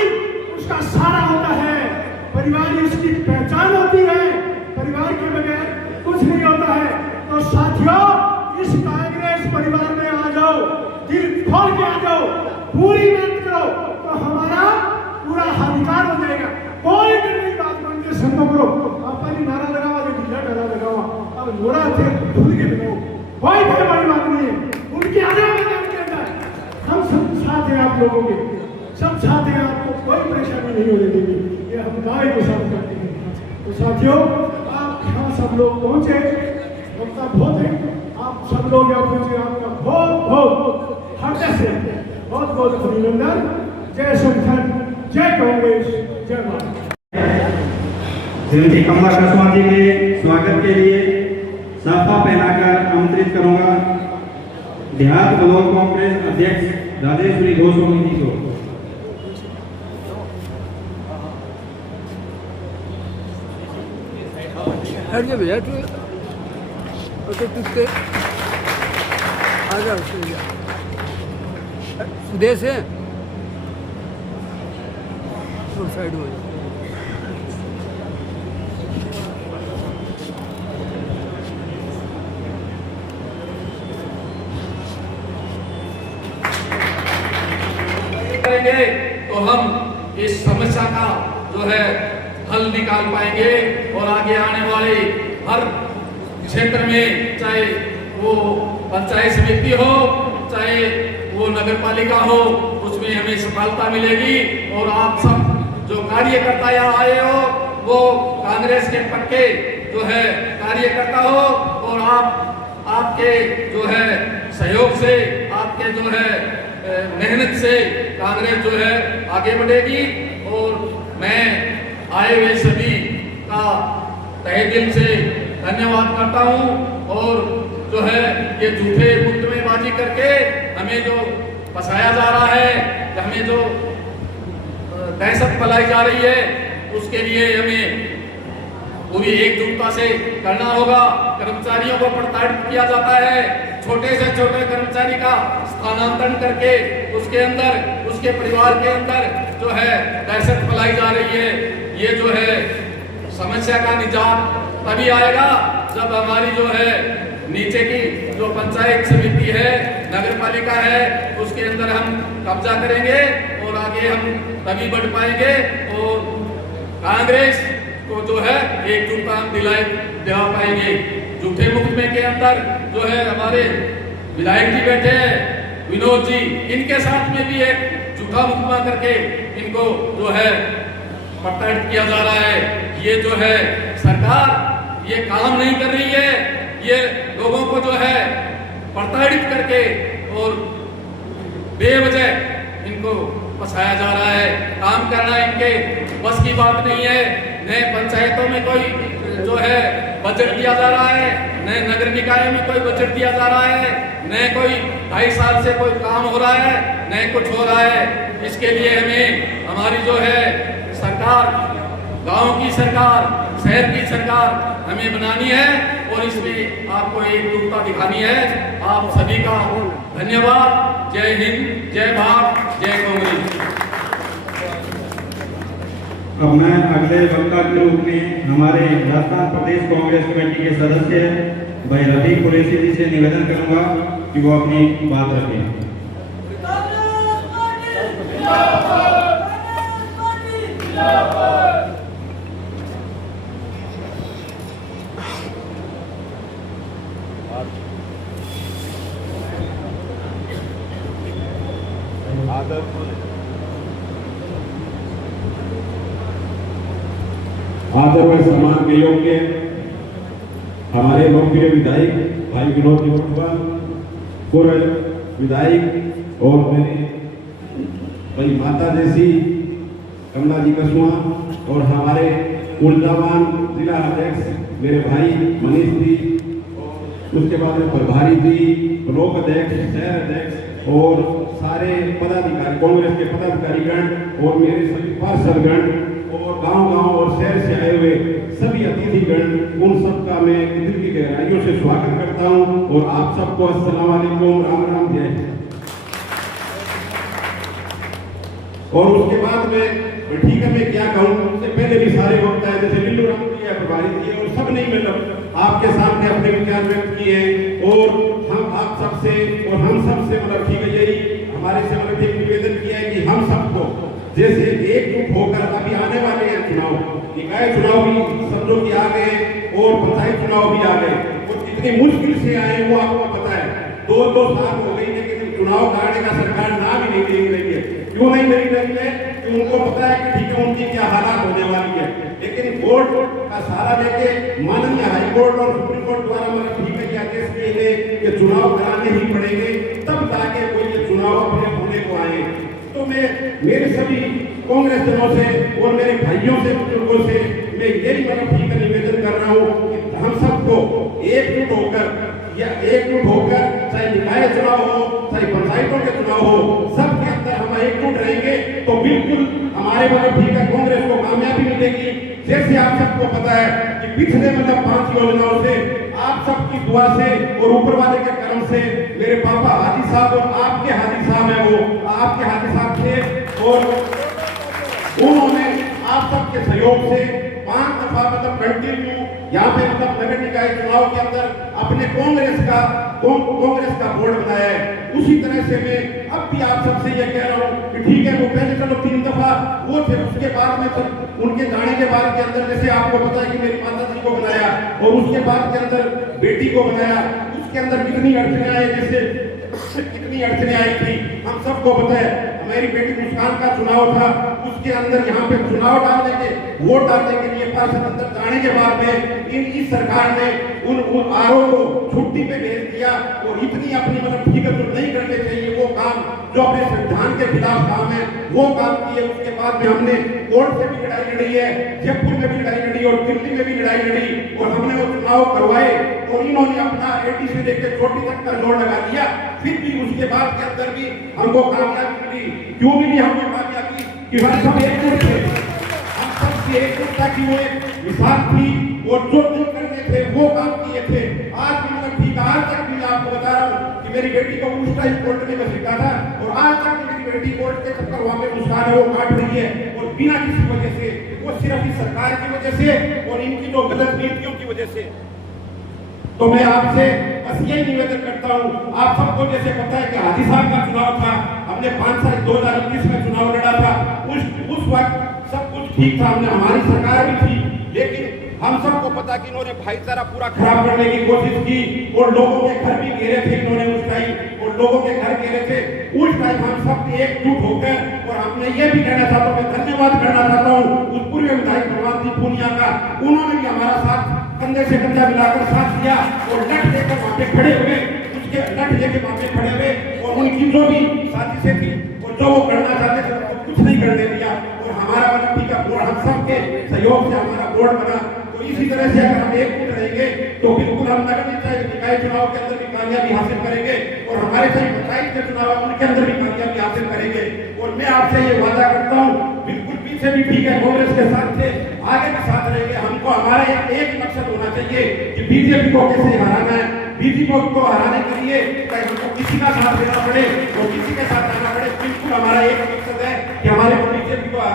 उसका सारा होता है, परिवार ही उसकी पहचान होती है, परिवार के बगैर कुछ नहीं होता है। तो साथियों इस कांग्रेस परिवार में आ जाओ, दिल खोल के आ जाओ, पूरी मेहनत करो तो हमारा पूरा अधिकार हो जाएगा। कोई नहीं बात मान के संग करो, अपनी नारा लगावा जो ढीला नारा लगावा, अब लोड़ा थे भूल के लगाओ, कोई बड़ी बात नहीं है। उनकी आजादी के अंदर हम सब साथ हैं, आप लोगों के सब साथ हैं, आपको कोई परेशानी नहीं होने देंगे, ये हम गाय के साथ करते हैं। तो साथियों आप यहाँ सब लोग पहुंचे, वक्ता बहुत है, आप सब लोग यहाँ पहुंचे, आपका बहुत हृदय से बहुत अभिनंदन। जय संगठन, जय कांग्रेस, जय भारत। श्रीमती कमला कसमत जी के स्वागत के लिए साफा पहनाकर आमंत्रित करूंगा देहात ब्लॉक कांग्रेस अध्यक्ष राजेश्वरी गोस्वामी जी को। हट भैया तो टूटते आ जाओ सुदेश है और साइड हो जाओ। करेंगे तो हम इस समस्या का जो है हल निकाल पाएंगे और आगे आने वाले हर क्षेत्र में, चाहे वो पंचायत समिति हो चाहे वो नगर पालिका हो, उस उसमें हमें सफलता मिलेगी। और आप सब जो कार्यकर्ता यहाँ आए हो वो कांग्रेस के पक्के जो है कार्यकर्ता हो, और आपके जो है सहयोग से, आपके जो है मेहनत से कांग्रेस जो है आगे बढ़ेगी। और मैं आए हुए सभी का तहे दिल से धन्यवाद करता हूँ। और जो है ये झूठे मुकदमेबाजी करके हमें जो फंसाया जा रहा है, हमें जो दहशत फैलाई जा रही है, उसके लिए हमें पूरी एकजुटता से करना होगा। कर्मचारियों को प्रताड़ित किया जाता है, छोटे से छोटे कर्मचारी का स्थानांतरण करके उसके अंदर, उसके परिवार के अंदर जो है दहशत फैलाई जा रही है। ये जो है समस्या का निजात तभी आएगा जब हमारी जो है नीचे की जो पंचायत समिति है, नगर पालिका है, उसके अंदर हम कब्जा करेंगे और आगे हम तभी बढ़ पाएंगे। और कांग्रेस को जो है एकजुटता हम दिला पाएंगे। झूठे मुकदमे के अंदर जो है हमारे विधायक जी बैठे हैं, विनोद जी, इनके साथ में भी एक झूठा मुकदमा करके इनको जो है प्रताड़ित किया जा रहा है। ये जो है सरकार ये काम नहीं कर रही है, ये लोगों को जो है प्रताड़ित करके और बेवजह इनको फंसाया जा रहा है। काम करना इनके बस की बात नहीं है। नए पंचायतों में कोई जो है बजट दिया जा रहा है, नए नगर निकाय में कोई बजट दिया जा रहा है, नए कोई 2.5 साल से कोई काम हो रहा है, नए कुछ हो रहा है। इसके लिए हमें हमारी जो है सरकार, गांव की सरकार, शहर की सरकार हमें बनानी है और इसमें आपको एकजुटता दिखानी है। आप सभी का धन्यवाद। जय हिंद, जय भारत, जय कांग्रेस। अब मैं अगले वक्ता के रूप में हमारे राजस्थान प्रदेश कांग्रेस कमेटी के सदस्य भाई रफीक कुरैशी जी से निवेदन करूंगा कि वो अपनी बात रखें। आदर व सम्मान के योग्य हमारे लोकप्रिय विधायक भाई विनोद जी मोटवाल, पूर्व विधायक और मेरे भाई माता जैसी कमला जी कसुआ और हमारे ऊर्जावान जिला अध्यक्ष मेरे भाई मनीष जी, उसके बाद प्रभारी जी, ब्लॉक अध्यक्ष, शहर अध्यक्ष और सारे पदाधिकारी, कांग्रेस के पदाधिकारीगण और मेरे सभी पार्षदगण और गांव-गांव और शहर से आए हुए सभी अतिथिगण, उन सबका मैं दिल की गहराइयों से स्वागत करता हूं और आप सबको अस्सलाम वालेकुम, राम राम, जय। और उसके बाद में ठीक है, मैं क्या कहूँ, उससे पहले भी सारे वक्ता है जैसे लिल्लू राम जी है, प्रभारी जी है, और सब नहीं मतलब आपके सामने अपने विचार व्यक्त किए और हम आप सबसे और हम सबसे मतलब ठीक है, यही हमारे से मतलब एक निवेदन किया है कि हम सबको जैसे एकजुट होकर अभी आने वाले हैं चुनाव, निकाय चुनाव भी समझो कि आ गए और पंचायत चुनाव भी आ गए और कितनी मुश्किल से आए वो आपको पता है। 2 साल हो गई है कि चुनाव कराने का सरकार नाम ही नहीं दे रही है। क्यों नहीं दे रही है? कि उनको पता है कि ठीक है उनकी क्या हालात होने वाली है, लेकिन कोर्ट का सहारा लेके माननीय हाईकोर्ट और सुप्रीम कोर्ट द्वारा मतलब ठीक है कि आदेश किए गए कि चुनाव कराने ही पड़ेंगे, तब जाके कोई ये चुनाव अपने होने को आए। तो मैं मेरे सभी कांग्रेस जनों से और मेरे भाइयों से, बुजुर्गों से मैं यही मतलब ठीक है निवेदन कर रहा हूँ कि हम सबको एकजुट होकर या एकजुट होकर चाहे निकाय चुनाव हो, चाहे पंचायतों के चुनाव हो, सबके अंदर हम एकजुट रहेंगे तो बिल्कुल हमारे मतलब ठीक है कांग्रेस को कामयाबी मिलेगी। जैसे आप सबको पता है कि पिछले मतलब 5 योजनाओं से आप सबकी दुआ से और ऊपर वाले के कर्म से मेरे पापा हाजी साहब और आपके हाजी साहब है, वो आपके हाजी साहब थे और उन्होंने आप सबके सहयोग से 5 दफा मतलब कंटिन्यू यहाँ पे मतलब नगर निकाय चुनाव के अंदर अपने कांग्रेस का बोर्ड बनाया है। उसी तरह से मैं अब भी आप सबसे ये कह रहा हूँ कि ठीक है, वो पहले चलो 3 दफा वो थे, उसके बाद में उनके जाने के बाद के अंदर जैसे आपको पता है कि मेरी माता जी को बनाया और उसके बाद के अंदर बेटी को बनाया, उसके अंदर कितनी अड़चने आई, जैसे कितनी अड़चने आई थी हम सबको पता है। मैं मेरी बेटी मुस्कान का चुनाव था, उसके अंदर यहाँ पे चुनाव डालने के वोट डालने के लिए पार्षद अंदर जाने के बाद में इस सरकार ने उन आरओ को छुट्टी पे भेज दिया और इतनी अपनी मतलब ठीक है जो नहीं करने चाहिए वो काम जो अपने संविधान के खिलाफ काम है वो काम किए। उसके बाद में हमने कोर्ट से भी लड़ाई लड़ी है, जयपुर में भी लड़ाई लड़ी और दिल्ली में भी लड़ाई लड़ी और हमने वो चुनाव करवाए और इन्होंने अपना एडी से लेकर छोटी तक का जोड़ लगा दिया। फिर भी उसके बाद के अंदर भी हमको कामयाबी मिली। क्यों मिली हमको कामयाबी? कि हम सब एकजुट थे, हम सबकी एकजुटता की वो एक मिसाल थी और जो नहीं करने थे वो काम किए थे। आज भी मतलब ठीक आज तक भी आपको बता रहा हूँ कि मेरी बेटी को उस टाइम कोर्ट में घसीटा था और आज तक मेरी बेटी कोर्ट के चक्कर वहां पे मुस्कान है वो काट रही है और बिना किसी वजह से, वो सिर्फ इस सरकार की वजह से और इनकी जो गलत नीतियों की वजह से। तो मैं आपसे बस ये निवेदन करता हूँ, आप सबको जैसे पता है कि हाजी साहब का चुनाव था, हमने 5 साल 2021 में चुनाव लड़ा था, उस वक्त सब कुछ ठीक था, हमने हमारी सरकार भी थी, लेकिन हम सबको पता कि इन्होंने भाईचारा पूरा खराब करने की कोशिश की और लोगों के घर भी घेरे थे इन्होंने उस टाइम और लोगों के घर घेरे थे। उस टाइम हम सब एकजुट होकर और हमने ये भी कहना चाहता हूँ, मैं धन्यवाद करना चाहता हूँ उस पूर्व विधायक भगवान सिंह पूनिया का, उन्होंने भी हमारा साथ कंधे से कंधा मिलाकर साथ दिया और लठ लेकर वहां पे खड़े हुए, उसके लठ लेके वहां पे खड़े हुए और उनकी जो भी साजिशें थी और जो वो करना चाहते थे वो कुछ नहीं करने दिया और हमारा मतलब ठीक है बोर्ड हम सबके सहयोग से हमारा बोर्ड बना। तो इसी तरह से अगर हम एकजुट रहेंगे तो बिल्कुल हम नगर निकाय चुनाव के अंदर भी कामयाबी हासिल करेंगे और हमारे सही पंचायत के चुनाव उनके अंदर भी कामयाबी हासिल करेंगे। और मैं आपसे ये वादा करता हूँ, बिल्कुल पीछे भी ठीक है कांग्रेस के साथ थे, आगे भी साथ रहेंगे। हमको हमारा एक मकसद होना चाहिए कि बीजेपी को कैसे हराना है। बीजेपी को हराने के लिए चाहे हमको किसी का साथ देना पड़े और किसी के साथ जाना पड़े, बिल्कुल हमारा एक मकसद है कि हमारे बीजेपी को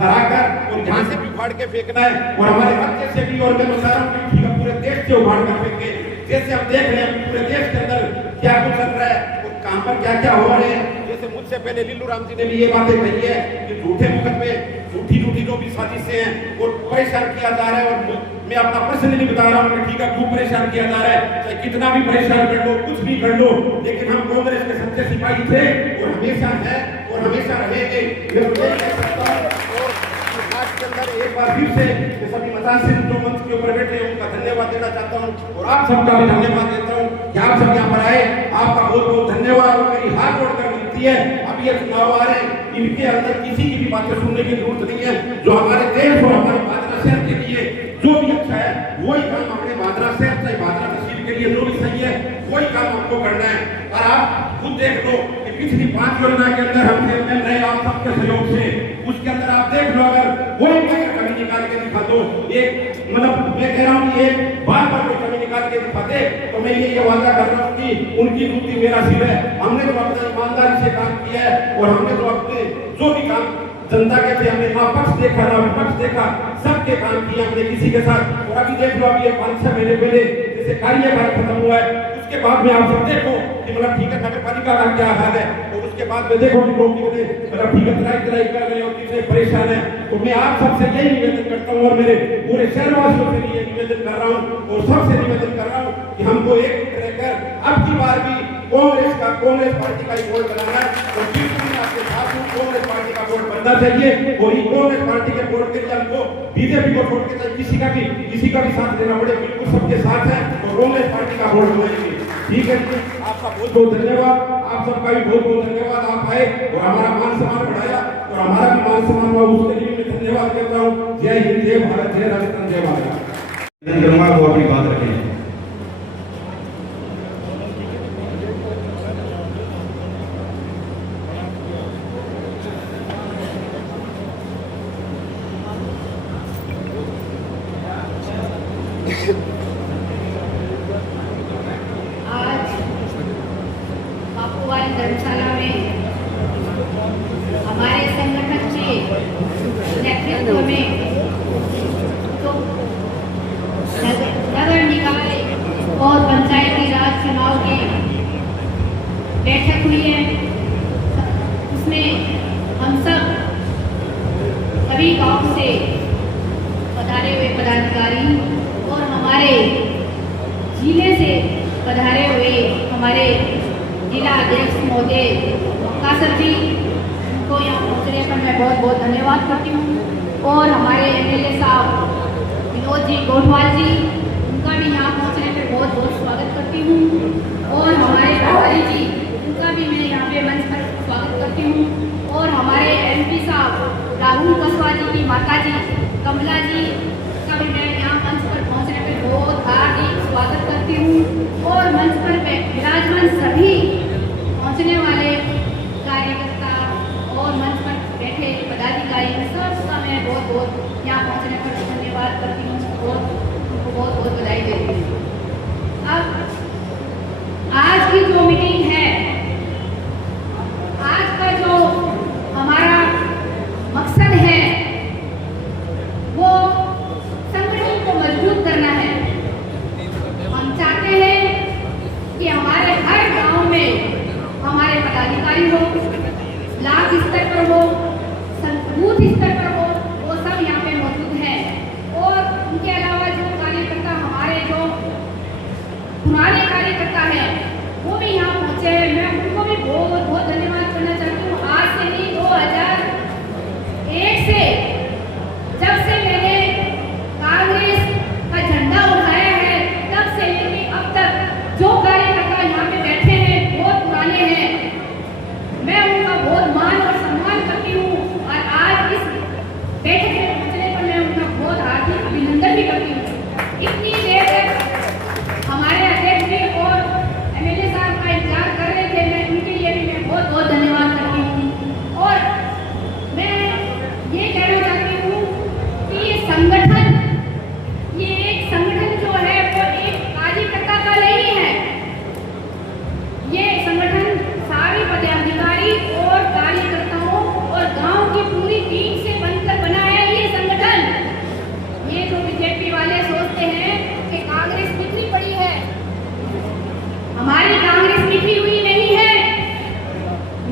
हराकर और जहाँ से भी उखाड़ के फेंकना है और हमारे राज्य से भी। और मैं बता रहा हूँ ठीक है पूरे देश से उखाड़ कर फेंके, जैसे हम देख रहे हैं पूरे देश के अंदर क्या कुछ चल रहा है और कहाँ पर क्या क्या हो रहे हैं। जैसे मुझसे पहले लिल्लू राम जी ने भी ये बातें कही है कि झूठे मुकदमे झूठी जो भी साजिशें हैं वो परेशान किया जा रहा है। और मैं अपना पर्सनली बता रहा हूँ ठीक है क्यों परेशान किया जा रहा है, चाहे कितना भी परेशान कर लो कुछ भी कर लो, लेकिन हम कांग्रेस के सच्चे सिपाही थे और हमेशा है और हमेशा रहेंगे। मैं यही कह सकता हूँ और आज के अंदर एक बार फिर से सभी मतासिर जो मंच के ऊपर बैठे हैं उनका धन्यवाद देना चाहता हूँ और आप सबका भी धन्यवाद देता हूँ कि आप सब यहाँ पर आए, आपका बहुत बहुत धन्यवाद। और मेरी हाथ जोड़कर विनती है, अब ये चुनाव आ रहे हैं, इनके अंदर किसी की भी बातें सुनने की जरूरत नहीं है। जो हमारे देश और हमारे भादरा शहर के लिए जो भी अच्छा है वही काम अपने भादरा शहर चाहे भादरा तहसील के लिए जो भी सही है वही काम हमको करना है। और आप खुद देख लो कि पिछली 5 योजना के अंदर हम चेयरमैन रहे आप सबके सहयोग से, उसके अंदर आप देख लो अगर कोई कमी निकाल के दिखा दो, एक मतलब मैं कह रहा हूँ कि एक बार कोई कमी निकाल के दिखाते तो मैं ये वादा कर रहा हूँ कि उनकी ड्यूटी मेरा सिर है। हमने तो अपना ईमानदारी से काम किया है और हमने तो अपने जो भी काम जनता के थे हमने ना पक्ष देखा ना विपक्ष देखा, सबके काम किए हमने किसी के साथ। और अभी देख लो अभी 5-6 महीने पहले जैसे कार्यकाल खत्म हुआ है उसके बाद में आप सब देखो कि मतलब ठीक है नगर पालिका का क्या हाल है और उसके बाद में देखो कि लोग कितने मतलब ठीक है तराई कर रहे हैं और कितने परेशान है। तो मैं आप सबसे यही निवेदन करता हूँ और मेरे पूरे शहरवासियों से भी ये निवेदन कर रहा हूँ और सबसे निवेदन कर रहा हूँ कि हमको एक रहकर अब की बार भी कांग्रेस पार्टी का ही वोट बनाना है और बिल्कुल आपके साथ हूँ, कांग्रेस पार्टी का वोट बनना चाहिए और ये कांग्रेस पार्टी के वोट के लिए हमको बीजेपी को छोड़ के चाहे किसी का भी साथ देना पड़े, बिल्कुल सबके साथ है और कांग्रेस पार्टी का वोट बनाएंगे। ठीक है, आपका बहुत बहुत धन्यवाद, आप सबका भी बहुत बहुत धन्यवाद। आप आए और हमारा मान सम्मान बढ़ाया और हमारा भी मान सम्मान हुआ, उसके लिए मैं धन्यवाद करता हूँ। जय हिंद, जय भारत, जय राजस्थान, जय भारत। वो अपनी बात रखें। आज बापूवाल धर्मशाला में हमारे संगठन के नेतृत्व में तो नगर निकाय और पंचायती राज चुनाव की बैठक हुई है। उसमें हम सब सभी गांव से पधारे हुए पदाधिकारी और हमारे जिले से पधारे हुए हमारे जिला अध्यक्ष महोदय कासर जी को मैं बहुत बहुत धन्यवाद करती हूँ। और हमारे एमएलए साहब विनोद जी गोठवाल जी, उनका भी यहाँ पहुँचने पर बहुत बहुत स्वागत करती हूँ। और हमारे प्रभारी जी, उनका भी मैं यहाँ पे मंच पर स्वागत करती हूँ। और हमारे एमपी साहब राहुल कसवा जी की माता जी कमला जी का भी मैं यहाँ मंच पर पहुँचने पर बहुत हार्दिक स्वागत करती हूँ। और मंच पर विराजमान सभी पहुँचने वाले कार्यकर्ता और मंच पर बैठे पदाधिकारी सबका मैं बहुत बहुत यहाँ पहुँचने पर धन्यवाद करती हूँ, उनको बहुत बहुत बधाई देती हूँ। अब आज की जो मीटिंग है, आज का जो हमारा मकसद है वो संगठन को मजबूत करना है। हम चाहते हैं कि हमारे हर गांव में हमारे पदाधिकारी हो, ब्लॉक स्तर पर हो, बूथ स्तर पर हो, वो सब यहाँ पे मौजूद हैं। और उनके अलावा जो कार्यकर्ता हमारे जो पुराने कार्यकर्ता हैं वो भी यहाँ पहुँचे हैं, मैं उनको भी बहुत बहुत धन्यवाद करना चाहती हूँ। आज से नहीं, 2001 से जब से मैंने कांग्रेस का झंडा उठाया है तब से लेके अब तक जो कार्यकर्ता यहाँ पे बैठे हैं बहुत पुराने हैं, मैं उनका बहुत मान और सम्मान करती हूँ। और आज इस बैठक में पहुँचने पर मैं उनका बहुत हार्दिक अभिनंदन भी करती हूँ। इतनी देर तक हमारे अध्यक्ष जी और एमएलए साहब का इंतजार कर रहे थे, मैं उनके लिए भी मैं बहुत बहुत धन्यवाद करती हूँ। और मैं ये कहना चाहती हूँ कि ये संगठन, ये एक संगठन जो है वो एक कार्यकर्ता का नहीं है। ये संगठन सारे पदाधिकारी और कार्यकर्ताओं और गांव की पूरी टीम से बनकर बना है ये संगठन। ये जो बीजेपी वाले सोचते हैं कि कांग्रेस बिखरी पड़ी है, हमारी कांग्रेस बिखरी हुई नहीं है।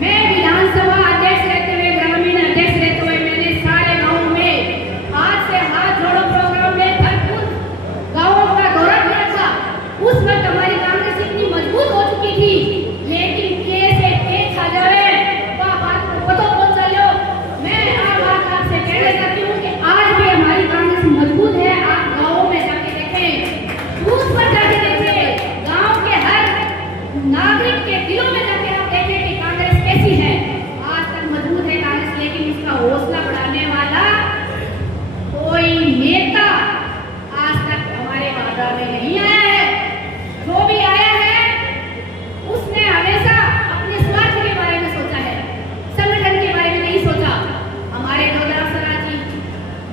मैं विधानसभा अध्यक्ष रहते हुए, ग्रामीण अध्यक्ष रहते हुए मैंने सारे गाँव में हाथ से हाथ जोड़ो प्रोग्राम में भरपूर गाँवों का दौरा किया था। उस वक्त हमारी कांग्रेस इतनी मजबूत हो चुकी थी, लेकिन कैसे तेज आ जाए बात को तो पहुंचा लो। मैं आपसे कहना चाहती हूँ कि आज भी हमारी कांग्रेस मजबूत है। आप गाँवों में जाके देखें, बूथ पर जाके देखें, गाँव के हर नागरिक के दिलों में जाके आप देखें कि कांग्रेस कैसी है। आज तक मजबूत है कांग्रेस, लेकिन इसका हौसला बढ़ाने वाला कोई नेता आज तक हमारे बाजार में नहीं आया है। जो भी आया है उसने हमेशा अपने स्वार्थ के बारे में सोचा है, संगठन के बारे में नहीं सोचा। हमारे डोडरा जी,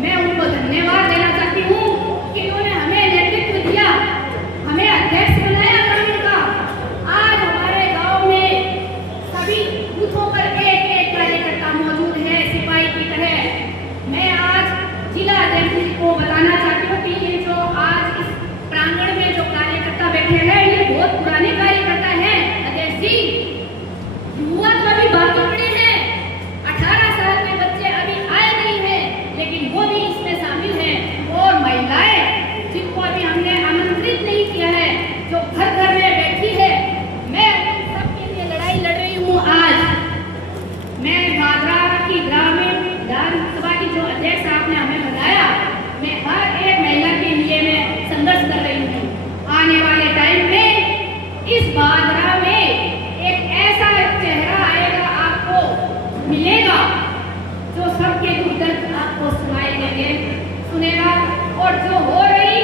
मैं उनको धन्यवाद देना चाहती हूँ कि उन्होंने हमें नेतृत्व दिया, हमें अध्यक्ष बनाया ग्रामीण का। आज हमारे गांव में सभी बूथों पर एक एक कार्यकर्ता मौजूद है, सिपाही की तरह। मैं आज जिला अध्यक्ष जी को बताना चाहती हूँ कि ये जो आज इस प्रांगण में जो कार्यकर्ता बैठे हैं ये बहुत पुराने कार्यकर्ता हैं। अध्यक्ष जी, युवा तो अभी बाकी पड़े हैं, 18 साल के बच्चे अभी आए नहीं हैं, लेकिन वो भी इसमें शामिल हैं। और महिलाएं जिनको अभी हमने आमंत्रित नहीं किया है, जो घर घर में बैठी है, मैं उन सबके लिए लड़ाई लड़ रही हूँ। आज मैं भादरा की ग्रामीण विधानसभा की जो अध्यक्ष आपने हमें बनाया, मैं हर एक महिला के लिए मैं संघर्ष कर रही हूँ। आने वाले टाइम में इस भादरा में एक ऐसा चेहरा आएगा, आपको मिलेगा, जो सबके दुख दर्द आपको सुनाई देंगे, सुनेगा। और जो हो रही,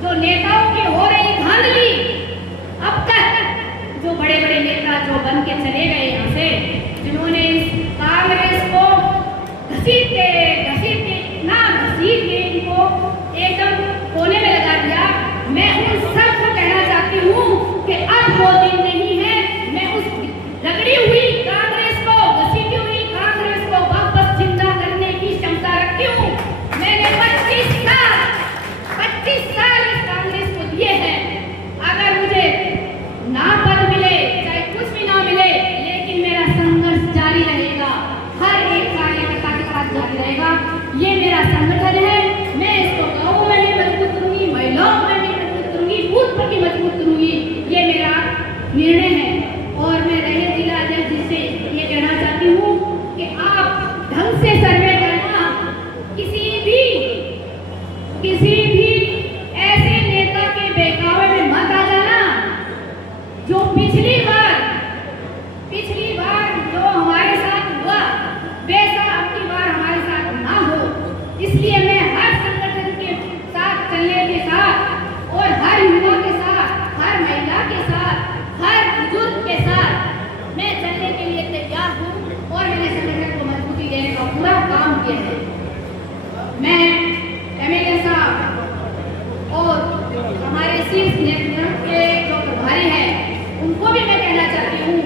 जो नेताओं की हो रही धांधली, अब तक जो बड़े बड़े नेता जो बन के चले गए यहाँ से, जिन्होंने इस कांग्रेस को घसीटते घसीटते इतना घसीट के इनको एकदम कोने में लगा दिया। मैं उन सबको कहना चाहती हूँ कि अब वो दिन नहीं है। मैं उस रगड़ी हुई कांग्रेस को, घसीटी हुई कांग्रेस को वापस जिंदा करने की क्षमता रखती हूँ। मैंने 25 साल इस कांग्रेस को दिए हैं। अगर मुझे ना पद मिले, चाहे कुछ भी ना मिले, लेकिन मेरा संघर्ष जारी रहेगा, हर एक कार्यकर्ता के साथ जारी रहेगा। किए हैं। मैं एमएलए साहब और हमारे शीर्ष नेतृत्व के जो प्रभारी हैं उनको भी मैं कहना चाहती हूँ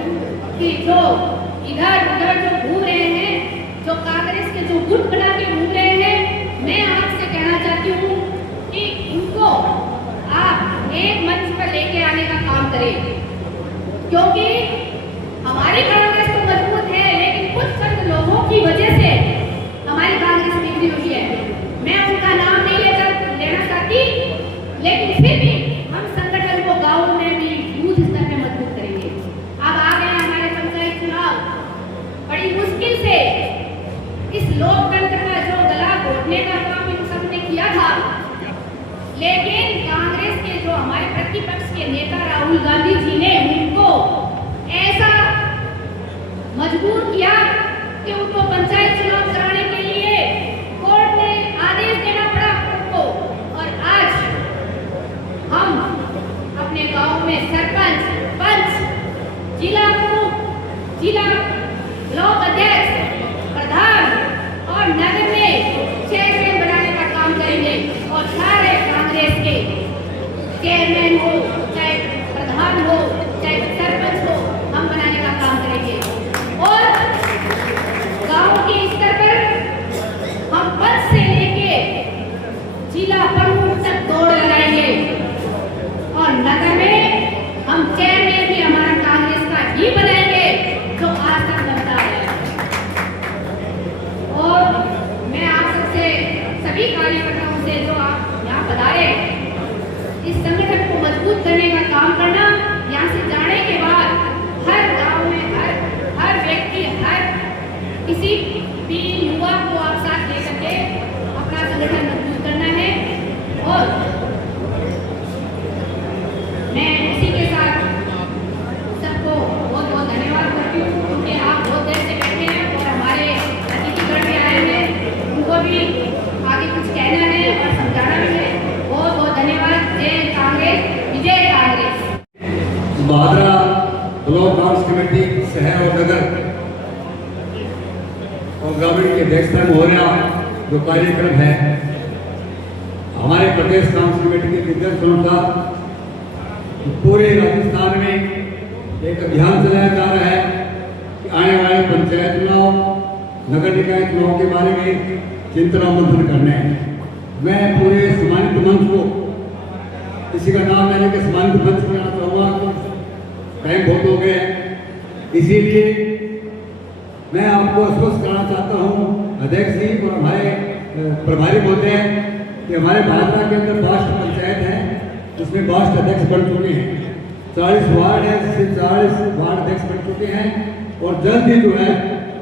कि जो इधर उधर जो घूम रहे हैं, जो कांग्रेस के जो गुट बना के घूम रहे हैं, मैं आपसे कहना चाहती हूँ कि उनको आप एक मंच पर लेके आने का काम करें, क्योंकि हमारी कांग्रेस तो मजबूत है, लेकिन कुछ चंद लोगों की वजह से हमारी कांग्रेस बिगड़ी हुई है। मैं उनका नाम नहीं लेना चाहती, लेकिन फिर भी हम संगठन को गाँव में भी यूथ स्तर पे मजबूत करेंगे। अब आ गए हमारे पंचायत चुनाव, बड़ी मुश्किल से इस लोकतंत्र का जो गला घोटने का काम इन सबने किया था, लेकिन कांग्रेस के जो हमारे प्रतिपक्ष के नेता राहुल गांधी जी ने उनको ऐसा मजबूर किया कि उनको पंचायत चुनाव कराने के लिए कोर्ट ने आदेश देना पड़ा उनको। और आज हम अपने गांव में सरपंच, पंच, जिला प्रमुख, जिला ब्लॉक अध्यक्ष, प्रधान और नगर में चेयरमैन बनाने का काम करेंगे। और सारे कांग्रेस के चेयरमैन हो, चाहे प्रधान हो, चाहे सरपंच हो, हम बनाने का काम करेंगे। और गांव के स्तर पर हम पंच से लेके जिला प्रमुख तक दौड़ लगाएंगे। और नगर में हम चेयरमैन भी हमारा कांग्रेस का ही बनाएंगे जो आज तक बनता है। और मैं आप सबसे सभी कार्यकर्ताओं से जो आप यहाँ पधारे, इस संगठन को मजबूत करने का काम करना। यहाँ से जाने के बाद हर गांव में हर व्यक्ति, हर किसी भी युवा को आप साथ लेकर के अपना संगठन मजबूत करना है। और मैं इसी के साथ सबको बहुत बहुत धन्यवाद करती हूँ, क्योंकि आप बहुत देर से बैठे हैं और हमारे अतिथिगण भी आए हैं, उनको भी आगे कुछ कहना है और समझाना भी है। बहुत बहुत धन्यवाद। जय कांग्रेस, विजय कांग्रेस। भादरा ब्लॉक कांग्रेस कमेटी शहर और नगर और ग्रामीण के अध्यक्षता में हो रहा जो कार्यक्रम है, हमारे प्रदेश कांग्रेस कमेटी के निर्देश के अनुसार पूरे राजस्थान में एक अभियान चलाया जा रहा है कि आने वाले पंचायत चुनाव, नगर निकाय चुनाव के बारे में चिंतन मंथन करने हैं। मैं पूरे सम्मानित मंच को, किसी का नाम मैंने के सम्मानित मंच में आना चाहूँगा, टाइम बहुत हो गया है, इसीलिए मैं आपको आश्वस्त करना चाहता हूँ अध्यक्ष जी और हमारे प्रभारी महोदय कि हमारे भाजपा के अंदर 5 पंचायत हैं, जिसमें 5 अध्यक्ष बन चुके हैं, 40 वार्ड है, 40 वार्ड अध्यक्ष बन चुके हैं। और जल्द ही जो है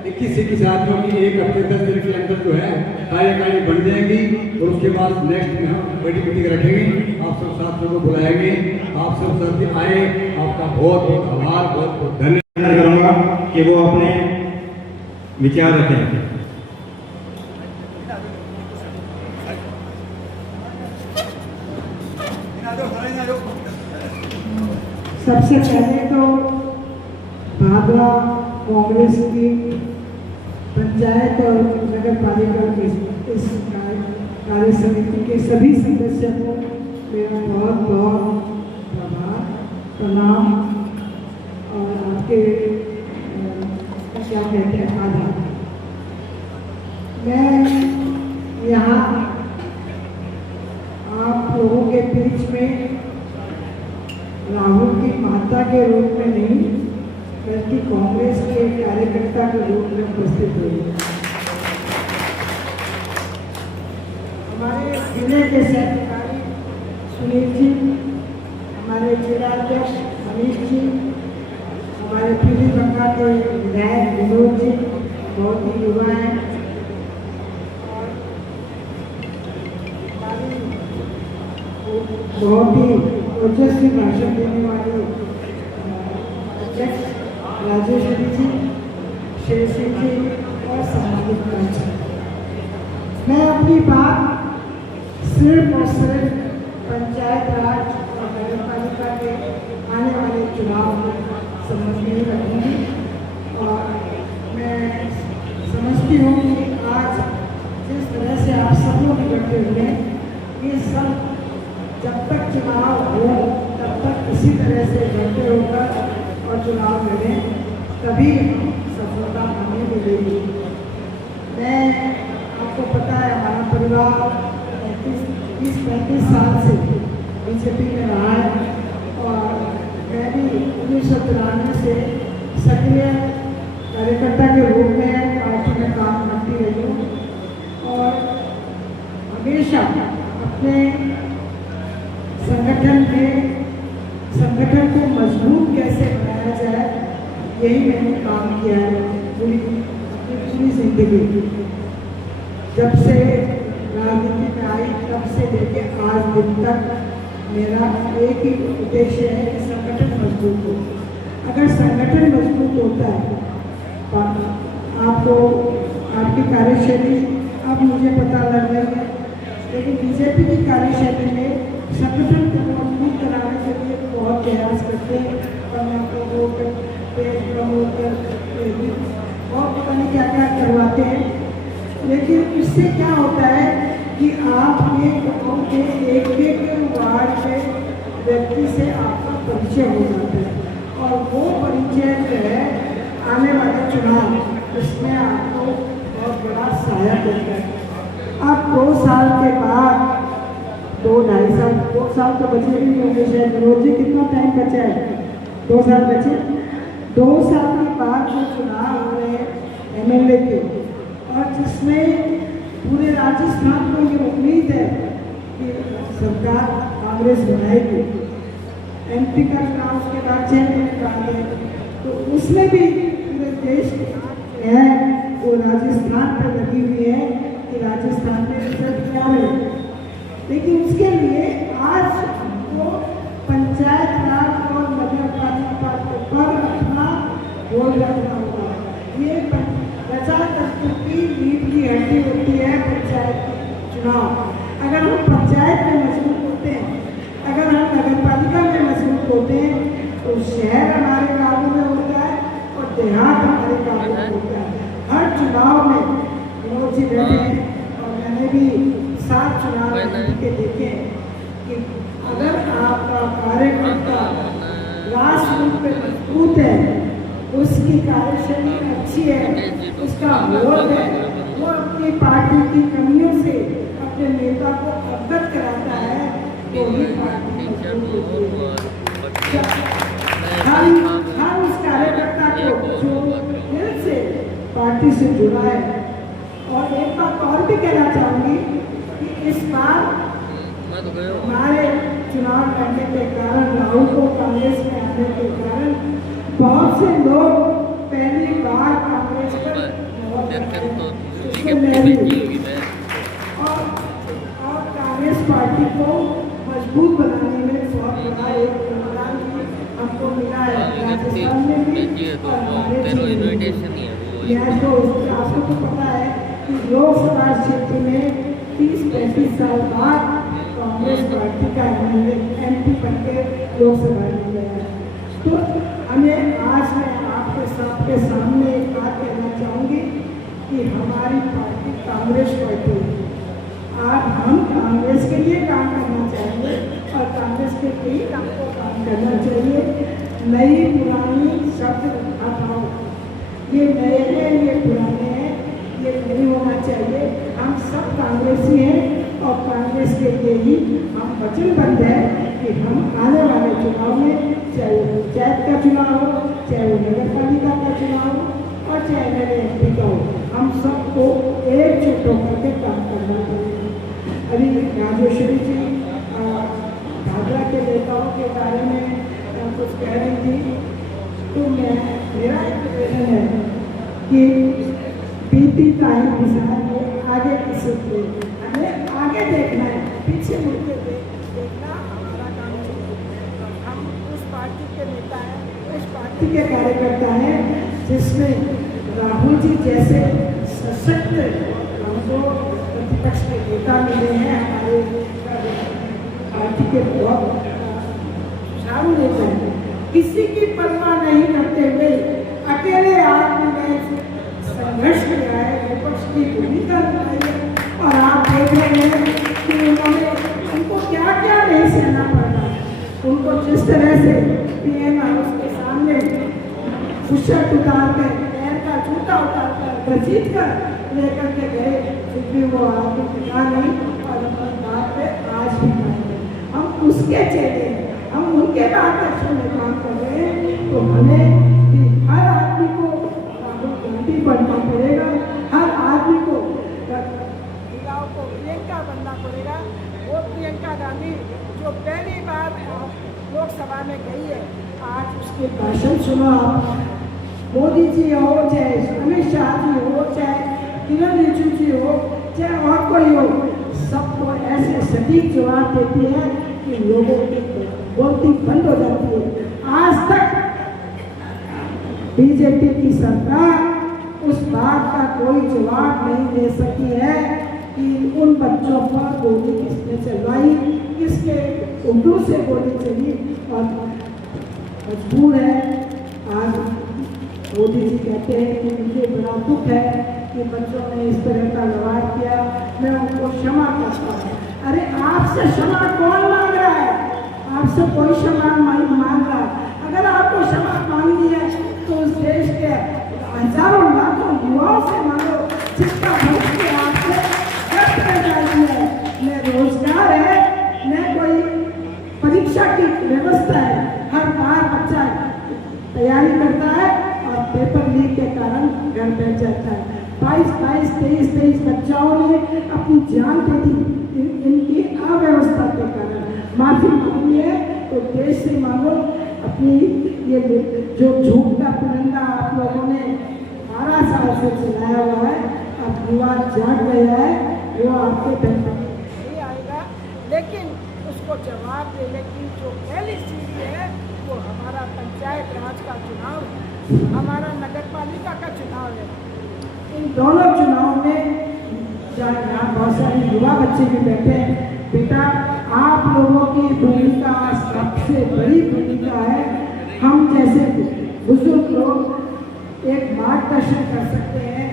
21 आदमियों की 1 हफ्ते 10 दिन के अंदर जो है कार्यकारिणी बन जाएगी। और उसके बाद नेक्स्ट में हम बड़ी मीटिंग रखेंगे, आप सब साथियों को बुलाएंगे। आप सब साथी आए, आपका बहुत बहुत आभार, बहुत बहुत धन्यवाद करूँगा कि वो अपने विचार रखें। सबसे पहले तो भादरा कांग्रेस की पंचायत और नगर पालिका की इस कार्य समिति के सभी सदस्यों को मेरा बहुत बहुत प्रणाम और आपके क्या कहते हैं आभार। मैं यहाँ आप लोगों के बीच में राहुल की माता के रूप में नहीं, बल्कि कांग्रेस के कार्यकर्ता के रूप में उपस्थित हुई। हमारे जिले के सेक्रेटरी सुनील जी, हमारे जिलाध्यक्ष अमित जी, हमारे पीली गंगा के विधायक विनोद जी, बहुत ही युवा हैं, और बहुत ही ओजस्वी भाषण देने वाले अध्यक्ष राजेश्वरी जी, शेषी जी और सामाजिक मंच। मैं अपनी बात सिर्फ और सिर्फ पंचायत राज और नगर पालिका के आने वाले चुनाव में समझ नहीं रखूँगी। और मैं समझती हूँ कि आज तरह से आप सब लोग इकट्ठे हुए, ये सब जब तक चुनाव हो तब तक इसी तरह से इकट्ठे होकर और चुनाव लड़ें, तभी सफलता हमें मिलेगी। मैं आपको पता है हमारा परिवार 30-35 साल से बीजेपी में रहा है और मैं भी 1993 से सक्रिय कार्यकर्ता के रूप में पार्टी में काम करती रही हूँ और हमेशा अपने संगठन को मजबूत कैसे बनाया जाए, यही मैंने काम किया है पूरी जिंदगी। जब से राजनीति में आई तब से लेके आज दिन तक मेरा एक ही उद्देश्य है कि संगठन मजबूत हो। अगर संगठन मजबूत होता है तो आपको आपकी कार्यशैली अब मुझे पता लग रही है, लेकिन बीजेपी की कार्यशैली में संगठन को मजबूत कराने के लिए बहुत प्रयास करते हैं, पेज प्रमोटर और पता नहीं क्या क्या करवाते हैं। लेकिन इससे क्या होता है कि आप एक गाँव के एक वार्ड के व्यक्ति से आपका परिचय हो जाता है और वो परिचय जो है आने वाले चुनाव इसमें आपको बहुत बड़ा सहायक होता है। अब 2 साल के बाद 2-2.5 साल 2 साल तो बचे भी नहीं होंगे शायद। विनोद जी कितना टाइम बचा है? 2 साल बचे। 2 साल के बाद जो चुनाव हो रहे हैं MLA के और जिसमें पूरे राजस्थान को ये उम्मीद है कि सरकार कांग्रेस बनाएगी। MP का चुनाव उसके बाद 6 महीने बाद है, तो उसमें भी पूरे देश है वो राजस्थान पर लगी हुई है कि राजस्थान में रिजल्ट क्या है। लेकिन उसके लिए आज हमको पंचायत राज और नगर पालिका पर अपना गोल रखना होगा। ये प्रजातंत्र की नींव की हड्डी होती है पंचायत चुनाव। अगर हम पंचायत में मजबूत होते हैं, अगर हम नगर पालिका में मजबूत होते हैं, तो शहर हमारे काबू में होता है और देहात हमारे काबू में होता है। हर चुनाव में विनोद जी बैठे हैं और मैंने भी 7 चुनाव के देखे कि अगर आपका कार्यकर्ता राष्ट्र रूप में मजबूत है, उसकी कार्यशैली अच्छी है, उसका वोट है, वो अपनी पार्टी की कमियों से अपने नेता को अवगत कराता है, तो ही पार्टी मजबूत होती है। हम उस कार्यकर्ता को जो दिल से पार्टी से जुड़ा है। और एक बात और भी कहना चाहूँगी कि इस बार हमारे चुनाव लड़ने के कारण, राहुल को कांग्रेस में आने के कारण बहुत से लोग पहली बार कांग्रेस पर और कांग्रेस पार्टी को मजबूत बनाने में बहुत बड़ा एक योगदान हमको मिला है राजस्थान में भी। आपको तो पता है कि लोकसभा क्षेत्र में 30-35 साल बाद कांग्रेस पार्टी का MP बनके लोकसभा में गया है। तो हमें आज मैं आपके सामने एक बात कहना चाहूँगी कि हमारी पार्टी कांग्रेस पार्टी है। आज हम कांग्रेस के लिए काम करना चाहिए और कांग्रेस के लिए हमको काम करना चाहिए। नई पुरानी शब्द हटाओ, ये नए हैं, ये पुराने हैं, ये नहीं होना चाहिए। हम सब कांग्रेसी हैं और कांग्रेस के लिए ही हम वचनबद्ध हैं कि हम आने वाले चुनाव में, चाहे वो पंचायत का चुनाव हो, चाहे वो नगर पालिका का चुनाव हो और चाहे नए MP का हो, हम सबको एकजुट होकर के काम करना चाहिए। अभी राजेश्वरी जी भाजपा के नेताओं के बारे में कुछ कह रही थी, तो मेरा एक निवेदन है कि बीती तारीख किसान को आगे किसी को हमें आगे देखना है, पीछे मुड़ के देखना हमारा काम नहीं। हम उस पार्टी के नेता हैं, उस पार्टी के कार्यकर्ता हैं जिसमें राहुल जी जैसे सशक्त हमको प्रतिपक्ष के नेता मिले हैं। हमारे पार्टी के बहुत झाड़ू नेता हैं, किसी की परवाह नहीं करते हुए अकेले आदमी ने संघर्ष किया है, विपक्ष की भूमिका निभाई है तरह से पीएम उसके सामने बुशर्ट उतार कर, पैर का जूता उतार कर, घसीट कर लेकर के गए, फिर भी वो आगे टिका नहीं और अपनी बात पे आज भी माने। हम उसके चेले हैं, हम उनके मार्गदर्शन में काम कर रहे हैं, तो हमें भी हर आदमी को राहुल गांधी बनना पड़ेगा, हर आदमी को महिलाओं को प्रियंका बनना पड़ेगा। वो प्रियंका गांधी जो पहली बार लोकसभा में गई है, आज उसके भाषण सुनो आप। मोदी जी हो, चाहे अमित शाह जी हो, चाहे किरण रिजिजू जी हो, चाहे और कोई हो, सबको ऐसे सटीक जवाब देती है कि लोगों की बोलती बंद हो जाती है। आज तक बीजेपी की सरकार उस बात का कोई जवाब नहीं दे सकी है कि उन बच्चों पर गोली किसने चलवाई, किसके उर्दू से गोली चली, और मजबूर है। आज मोदी जी कहते हैं कि मुझे बड़ा दुख है कि बच्चों ने इस तरह का व्यवहार किया, मैं उनको क्षमा करता हूँ। अरे आपसे क्षमा कौन मांग रहा है? आपसे कोई क्षमा नहीं मांग रहा। अगर आपको क्षमा मांगनी है तो उस देश के हजारों लाखों युवाओं से मांगो जिसका भविष्य आपसे व्यक्त कर जाती है। न रोजगार है, न कोई परीक्षा की व्यवस्था है। हर बार बच्चा तैयारी करता है और पेपर लीक के कारण घर बैठ जाता है। 22-23 बच्चाओं ने अपनी जान दे दी इनकी अव्यवस्था के कारण। माफी मांगनी है तो देश से मांगो। अपनी ये जो झूठ का परिंदा आप लोगों ने 12 साल से चलाया हुआ है, अब युवा जाग गया है, वो आपके धंधा नहीं आएगा, लेकिन उसको जवाब देने की जो पहली सीढ़ी है वो हमारा पंचायत राज का चुनाव है, हमारा नगर पालिका का चुनाव है। इन दोनों चुनाव में यहाँ बहुत सारे युवा बच्चे भी बैठे हैं। बेटा, आप लोगों की भूमिका सबसे बड़ी भूमिका है। हम जैसे बुजुर्ग लोग एक मार्गदर्शन कर सकते हैं,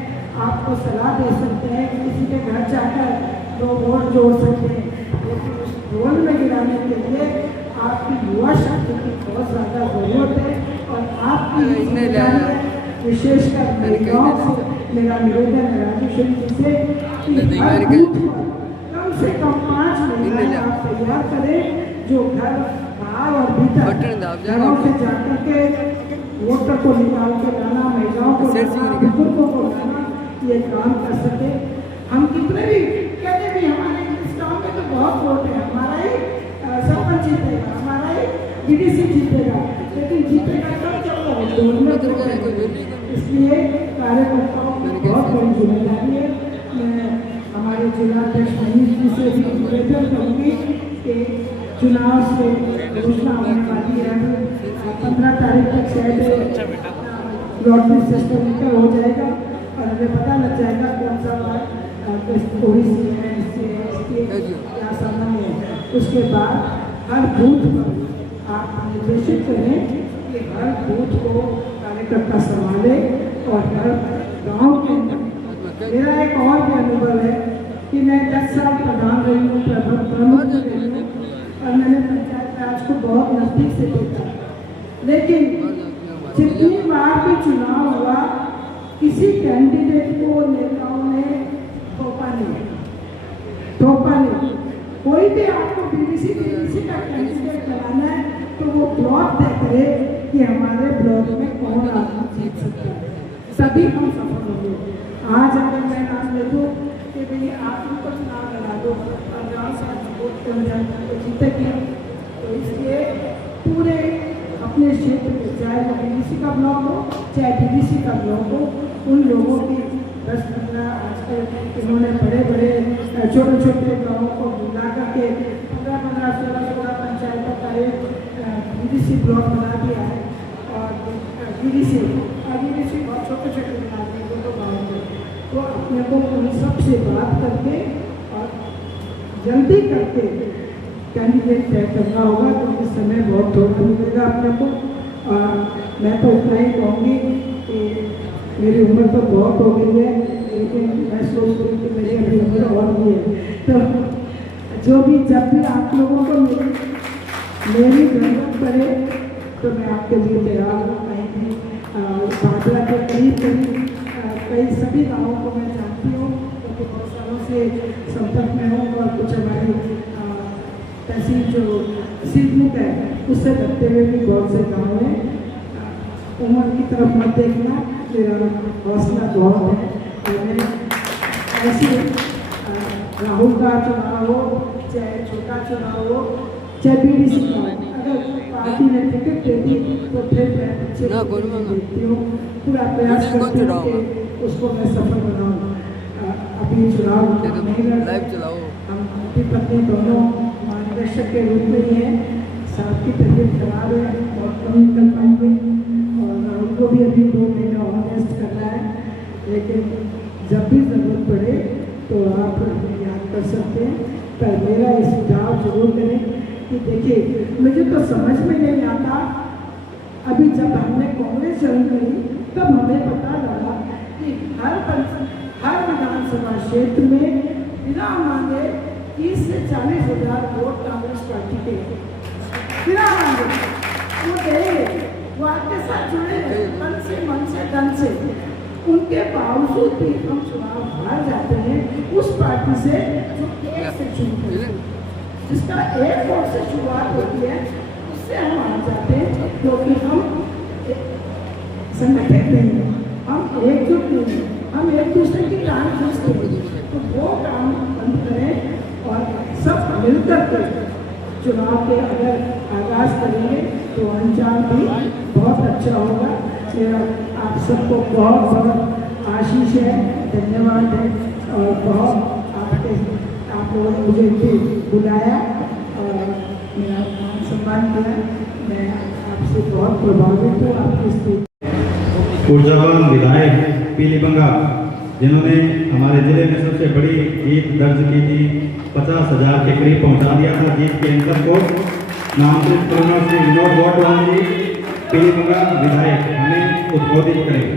आपको सलाह दे सकते हैं, किसी के घर जाकर 2 वोट जोड़ सकते हैं, लेकिन उस ढोल में गिराने के लिए आपकी युवा शक्ति की बहुत ज़्यादा ज़रूरत है। और आपकी विशेषकर महिलाओं से मेरा निवेदन है राजेश्वरी जी से कि हर बूथ पर कम से कम 5 महिलाएं आप तैयार करें जो घर बाहर और भीतर घरों से जाकर के वोटर को निकाल के लाना, महिलाओं को बुजुर्गों को लाना, ये काम कर सके। हम कितने भी कहते भी हमारे इस गाँव में तो बहुत वोट है, हमारा ही सरपंच जीतेगा, हमारा ही डीडीसी जीतेगा, लेकिन जीतेगा कब जब इसलिए कार्यकर्ताओं की बहुत बड़ी जिम्मेदारी है। मैं हमारे जिलाध्यक्ष मनीष जी से भी निवेदन करूँगी कि चुनाव से घोषणा होने वाली है, 15 तारीख तक शायद लॉटरी सिस्टम का हो जाएगा और हमें पता लग जाएगा कौन सा वार्ड थोड़ी सी है, इसके क्या सामान्य है। उसके बाद हर बूथ पर आप निर्देशित करें कि हर बूथ को कार्यकर्ता संभाले और हर गांव के अंदर। मेरा एक और भी अनुभव है कि मैं 10 साल प्रधान रही हूँ, प्रमुख रही हूँ, और मैंने पंचायत राज को बहुत नज़दीक से देखा, लेकिन जितनी बार भी चुनाव हुआ किसी कैंडिडेट को नेताओं ने थोपा नहीं। कोई भी आपको बीडीसी का कैंडिडेट लगाना है तो वो ब्लॉक तय करे कि हमारे ब्लॉक में कौन आदमी जीत सकता है, तभी हम सफल होंगे। आज अगर मैं नाम ले दूँ कि भाई आप उनको चुनाव लगा दो और गाँव से वोट कर जाए तो जीतेगी, तो इसलिए पूरे अपने क्षेत्र में चाहे वो बीडीसी का ब्लॉक हो चाहे डीडीसी का ब्लॉक हो, उन लोगों की 10-15 आजकल इन्होंने बड़े छोटे गाँवों को मिला करके 15-15, 16-16 पंचायतों का एक डीडीसी ब्लॉक बना दिया है। और डीडीसी बहुत छोटे बना दिए तो गाँव में, तो अपने को उन सबसे बात करके और जल्दी करके कैंडिडेट तय करना होगा, क्योंकि समय बहुत थोड़ा मिलेगा अपने को। और मैं तो उतना ही कहूँगी कि मेरी उम्र तो बहुत हो गई है, लेकिन मैं सोच रही कि मेरी अभी उम्र और भी है, तो जो भी जब भी आप लोगों को मेरी ज़रूरत पड़े तो मैं आपके लिए तैयार हूँ। कहीं भी बादला के करीब कई सभी गाँवों को मैं जानती हूँ क्योंकि बहुत सालों से संपर्क में हूँ और कुछ हमारी तहसील जो सिद्धमुख है उससे लगते हुए भी बहुत से गाँव हैं। उम्र की तरफ मत देखना, मेरा हौसला बहुत है। और मैं ऐसे राहुल का चुनाव हो चाहे छोटा चुनाव हो चाहे बीडीसी का हो, अगर पार्टी ने टिकट दे दी तो फिर मैं अच्छे देखती हूँ, पूरा प्रयास करती हूँ कि उसको मैं सफल बनाऊँ। अभी चुनाव नहीं लड़, हम पति पत्नी दोनों मार्गदर्शक के रूप में ही हैं। साथ की तबीयत खराब है और कम निकल पाएंगे और राहुल को भी अभी 2 महीना और रेस्ट करना है, लेकिन जब भी ज़रूरत पड़े तो आप याद कर सकते हैं। पर मेरा इस सुझाव जरूर करें कि देखिए मुझे तो समझ में नहीं आता, अभी जब हमने कांग्रेस ज्वाइन करी तब हमें पता लगा कि हर विधानसभा क्षेत्र में बिना मांगे 30 से 40 हज़ार वोट कांग्रेस पार्टी के बिना मांगे वो देंगे, वो आपके साथ जुड़े मन से धन से। उनके बावजूद भी हम चुनाव हार जाते हैं उस पार्टी से जो एक से शुरू है, जिसका एक वोट से शुरुआत होती है, उससे हम हार जाते हैं क्योंकि हम संगठित नहीं हैं, हम एकजुट नहीं हैं, हम एक दूसरे की टांग खींचते हैं। तो वो काम बंद करें और सब मिलकर के चुनाव के अगर आगाज करेंगे तो अंजाम भी बहुत अच्छा होगा। मेरा आप सबको बहुत बहुत आशीष है, धन्यवाद है और बहुत आप लोगों ने मुझे भी बुलाया और मेरा मान सम्मान किया। मैं आपसे बहुत प्रभावित हूँ। आपकी ऊर्जावान विधायक पीलीबंगा जिन्होंने हमारे जिले में सबसे बड़ी जीत दर्ज की थी, 50,000 के करीब पहुंचा दिया था जीत के अंतर को। नामजद करुणा श्री विनोद गोटवाल जी पीलीबंगा विधायक हमें उद्बोधित करेंगे।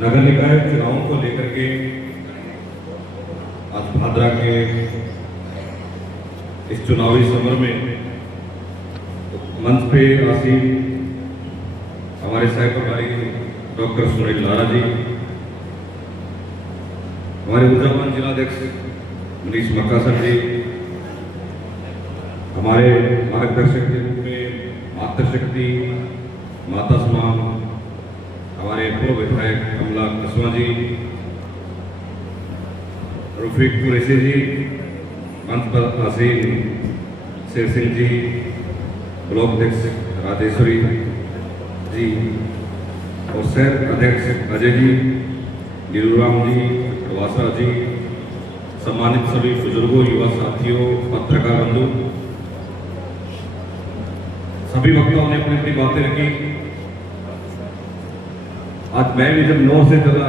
नगर निकाय चुनावों को लेकर के आज भादरा के इस चुनावी समर में मंच पे आसीन हमारे सह प्रभारी डॉक्टर सुनील लारा जी, हमारे ऊर्जावान जिलाध्यक्ष मनीष मक्कासर जी, हमारे मार्गदर्शक के रूप में मातृशक्ति माता समान हमारे पूर्व विधायक कमला कसवा जी, रफीक कुरैशी जी, मंच पर आसीन शेर सिंह जी, ब्लॉक अध्यक्ष राजेश्वरी जी और शहर अध्यक्ष अजय जी, नीलूराम जी, प्रवासा जी, सम्मानित सभी बुजुर्गों, युवा साथियों, पत्रकार बंधु, सभी वक्ताओं ने अपनी अपनी बातें रखी। आज मैं भी जब 9 से चला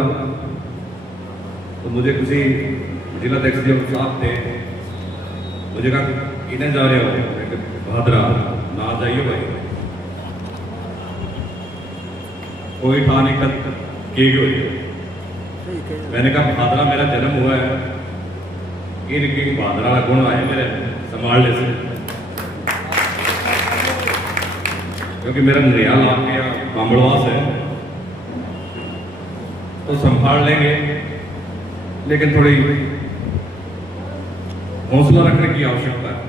तो मुझे किसी जिलाध्यक्ष जी साथ थे, मुझे कहा इन्हें जा रहे हो भादरा ना जाइए भाई, कोई ठा नहीं कर की हुई। मैंने कहा भादरा मेरा जन्म हुआ है, इनकी भादरा गुण आए मेरे संभालने से, क्योंकि मेरा नरियाल आपके यहाँ बामड़वास है तो संभाल लेंगे, लेकिन थोड़ी हौसला रखने की आवश्यकता है।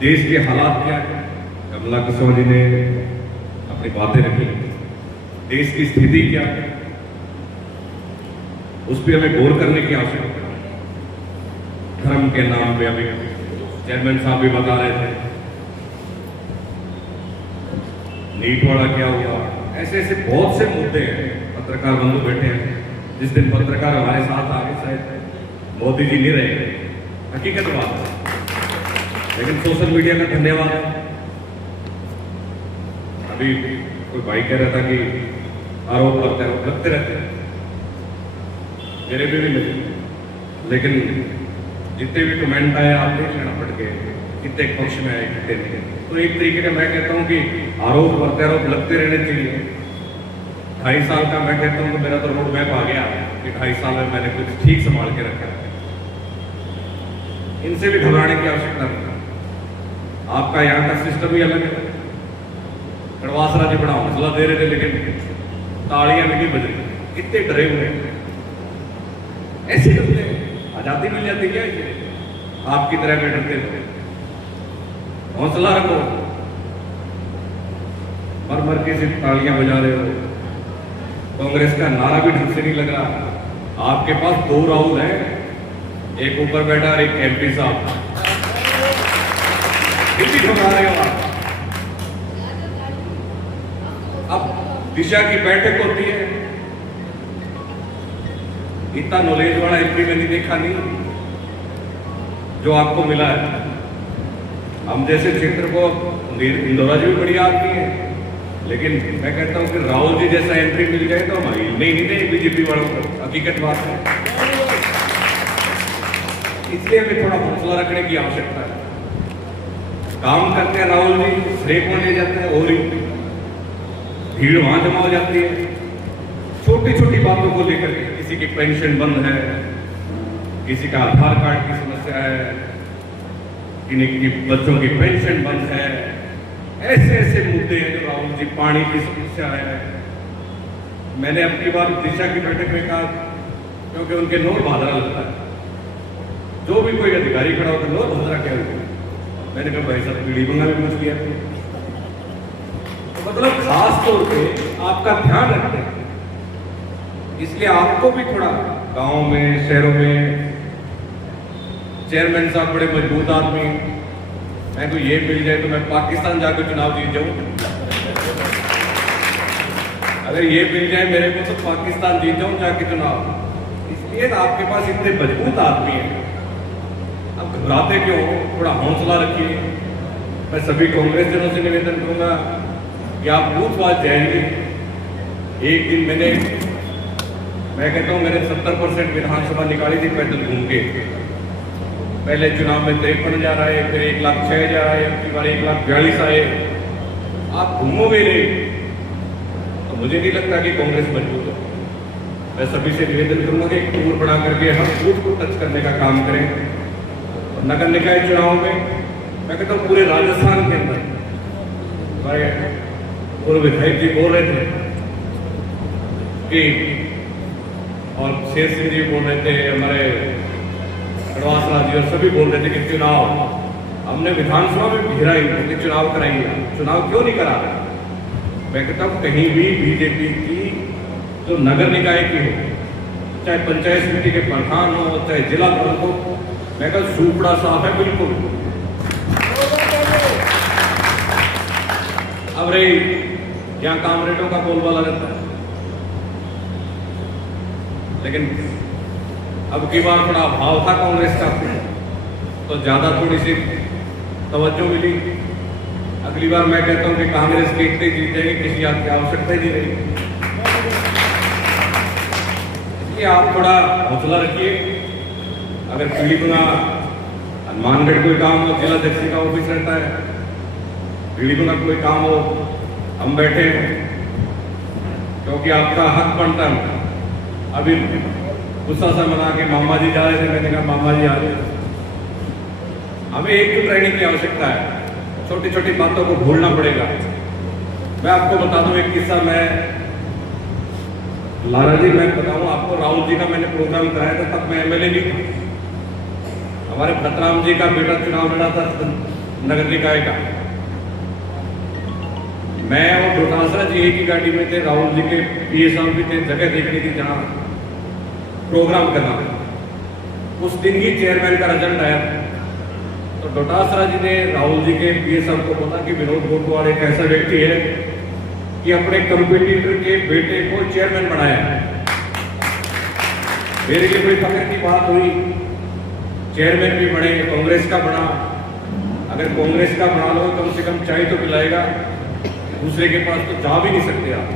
देश के हालात क्या है, कमला कसवा जी ने अपनी बातें रखी, देश की स्थिति क्या है उस पर हमें गौर करने की आवश्यकता है। धर्म के नाम पे अभी चेयरमैन साहब भी बता रहे थे, नीट वाला क्या हुआ, ऐसे ऐसे बहुत से मुद्दे हैं। पत्रकार बंधु बैठे हैं, जिस दिन पत्रकार हमारे साथ आगे शायद मोदी जी नहीं रहे, हकीकत बात है, लेकिन सोशल मीडिया का धन्यवाद। अभी कोई भाई कह रहा था कि आरोप लगते रहते हैं, मेरे भी नहीं लगे, लेकिन जितने भी कमेंट आए आप देख लेना पड़ के कितने पक्ष में आए कितने नहीं। तो एक तरीके का मैं कहता हूँ कि आरोप प्रत्यारोप लगते रहने चाहिए। 2.5 साल का मैं कहता हूँ कि मेरा तो रोड मैप आ गया कि 2.5 साल में मैंने कुछ ठीक संभाल के रखा है। इनसे भी घबराने की आवश्यकता नहीं। आपका यहाँ का सिस्टम ही अलग है। कड़वासरा जी बड़ा हौसला दे रहे थे, लेकिन तालियां भी नहीं बज रही, कितने डरे हुए हैं। ऐसे डरते आजादी मिल जाती क्या इसे? आपकी तरह के डरते थे। हौसला रखो, मर मर के सिर्फ तालियां बजा रहे हो। कांग्रेस का नारा भी ढंग से नहीं लग रहा। आपके पास 2 राहुल हैं, एक ऊपर बैठा और एक MP साहब, फिर भी घबरा रहे हो आप। अब दिशा की बैठक होती है, इतना नॉलेज वाला MP मैंने देखा नहीं जो आपको मिला है। हम जैसे क्षेत्र को इंदौरा जी भी बढ़िया आती है, लेकिन मैं कहता हूं कि राहुल जी जैसा एंट्री मिल जाए तो हम हिलने ही नहीं बीजेपी वालों को। हकीकत बात है, इसलिए हमें थोड़ा हौसला रखने की आवश्यकता है। काम करते हैं राहुल जी, श्रेय को ले जाते हैं और भीड़ वहां जमा हो जाती है छोटी छोटी बातों को लेकर के। किसी की पेंशन बंद है, किसी का आधार कार्ड की समस्या है, किन्हीं की बच्चों की पेंशन बंद है। ऐसे ऐसे मुद्दे हैं जो राहुल जी, पानी की समस्या है। मैंने अपनी बार दिशा की बैठक में कहा, क्योंकि उनके नोट भादरा लगता है, जो भी कोई अधिकारी खड़ा होकर नोट भादरा क्या होता है, मैंने कहा भाई साहब पीढ़ी बंगा भी पूछ लिया। तो मतलब खास तौर पे आपका ध्यान रखते हैं, इसलिए आपको भी थोड़ा गांव में, शहरों में चेयरमैन साहब बड़े मजबूत आदमी, मैं तो ये मिल जाए तो मैं पाकिस्तान जाकर चुनाव जीत जाऊं। अगर ये मिल जाए मेरे को तो पाकिस्तान जीत जाऊं जाके चुनाव। इसलिए आपके पास इतने मजबूत आदमी हैं, अब घबराते क्यों? थोड़ा हौसला रखिए। मैं सभी कांग्रेस जनों से निवेदन करूंगा कि आप बूथवार जाएंगे। एक दिन मैं कहता हूं मैंने 70% विधानसभा निकाली थी पैदल घूम के। पहले चुनाव में 53,000 आए, फिर 1,06,000 आए, अब की बार 1,42,000 आए। आप घूमोगे नहीं तो मुझे नहीं लगता कि कांग्रेस मजबूत हो। मैं सभी से निवेदन करूंगा कि एक टूर बना करके हम बूथ को टच करने का काम करें। और नगर निकाय चुनाव में मैं कहता हूँ पूरे राजस्थान के अंदर पूर्व विधायक जी बोल रहे थे कि, और शेर सिंह जी बोल रहे थे, हमारे कड़वासरा जी और सभी बोल रहे थे कि चुनाव हमने विधानसभा में घेरा ही नहीं, चुनाव कराइए। चुनाव क्यों नहीं करा रहे? मैं कहता हूँ कहीं भी बीजेपी की जो नगर निकाय की हो, चाहे पंचायत समिति के प्रधान हो, चाहे जिला प्रमुख हो, मैं कहता सूपड़ा साफ है बिल्कुल। अब रही यहाँ कामरेडों का बोलबाला रहता है, लेकिन अब की बार थोड़ा भाव था कांग्रेस का तो ज्यादा थोड़ी सी तवज्जो मिली। अगली बार मैं कहता हूं कि कांग्रेस की इतनी जीत जाएगी, किसी की आवश्यकता ही नहीं रही। इसलिए आप थोड़ा हौसला रखिए। अगर पीलीभीत हनुमानगढ़ कोई काम हो, जिला अध्यक्ष का ऑफिस रहता है, पीलीभीत कोई काम हो, हम बैठे हैं, क्योंकि आपका हक बनता है। अभी गुस्सा सा मना के मामा जी जा रहे थे, मैंने कहा मामा जी आ रहे। हमें एकजुट रहने की आवश्यकता है, छोटी छोटी बातों को भूलना पड़ेगा। मैं आपको बता दूं एक किस्सा। मैं लारा जी, मैं बताऊं आपको, राहुल जी का मैंने प्रोग्राम कराया था, तब मैं MLA नहीं था। हमारे भतराम जी का बेटा चुनाव लड़ा था नगर निकाय का। मैं और डोटासरा जी एक ही गाड़ी में थे, राहुल जी के PA साहब भी थे। जगह देखनी थी जहां प्रोग्राम करना है। उस दिन ही चेयरमैन का रिजल्ट आया तो डोटासरा जी ने राहुल जी के PA साहब को पता कि विनोद गोटवाल एक ऐसा व्यक्ति है कि अपने कंपटीटर के बेटे को चेयरमैन बनाया। मेरे लिए बड़ी फख्र की बात हुई, चेयरमैन भी बने, कांग्रेस का बना। अगर कांग्रेस का बना लो कम से कम चाय तो पिलाएगा, दूसरे के पास तो जा भी नहीं सकते आप।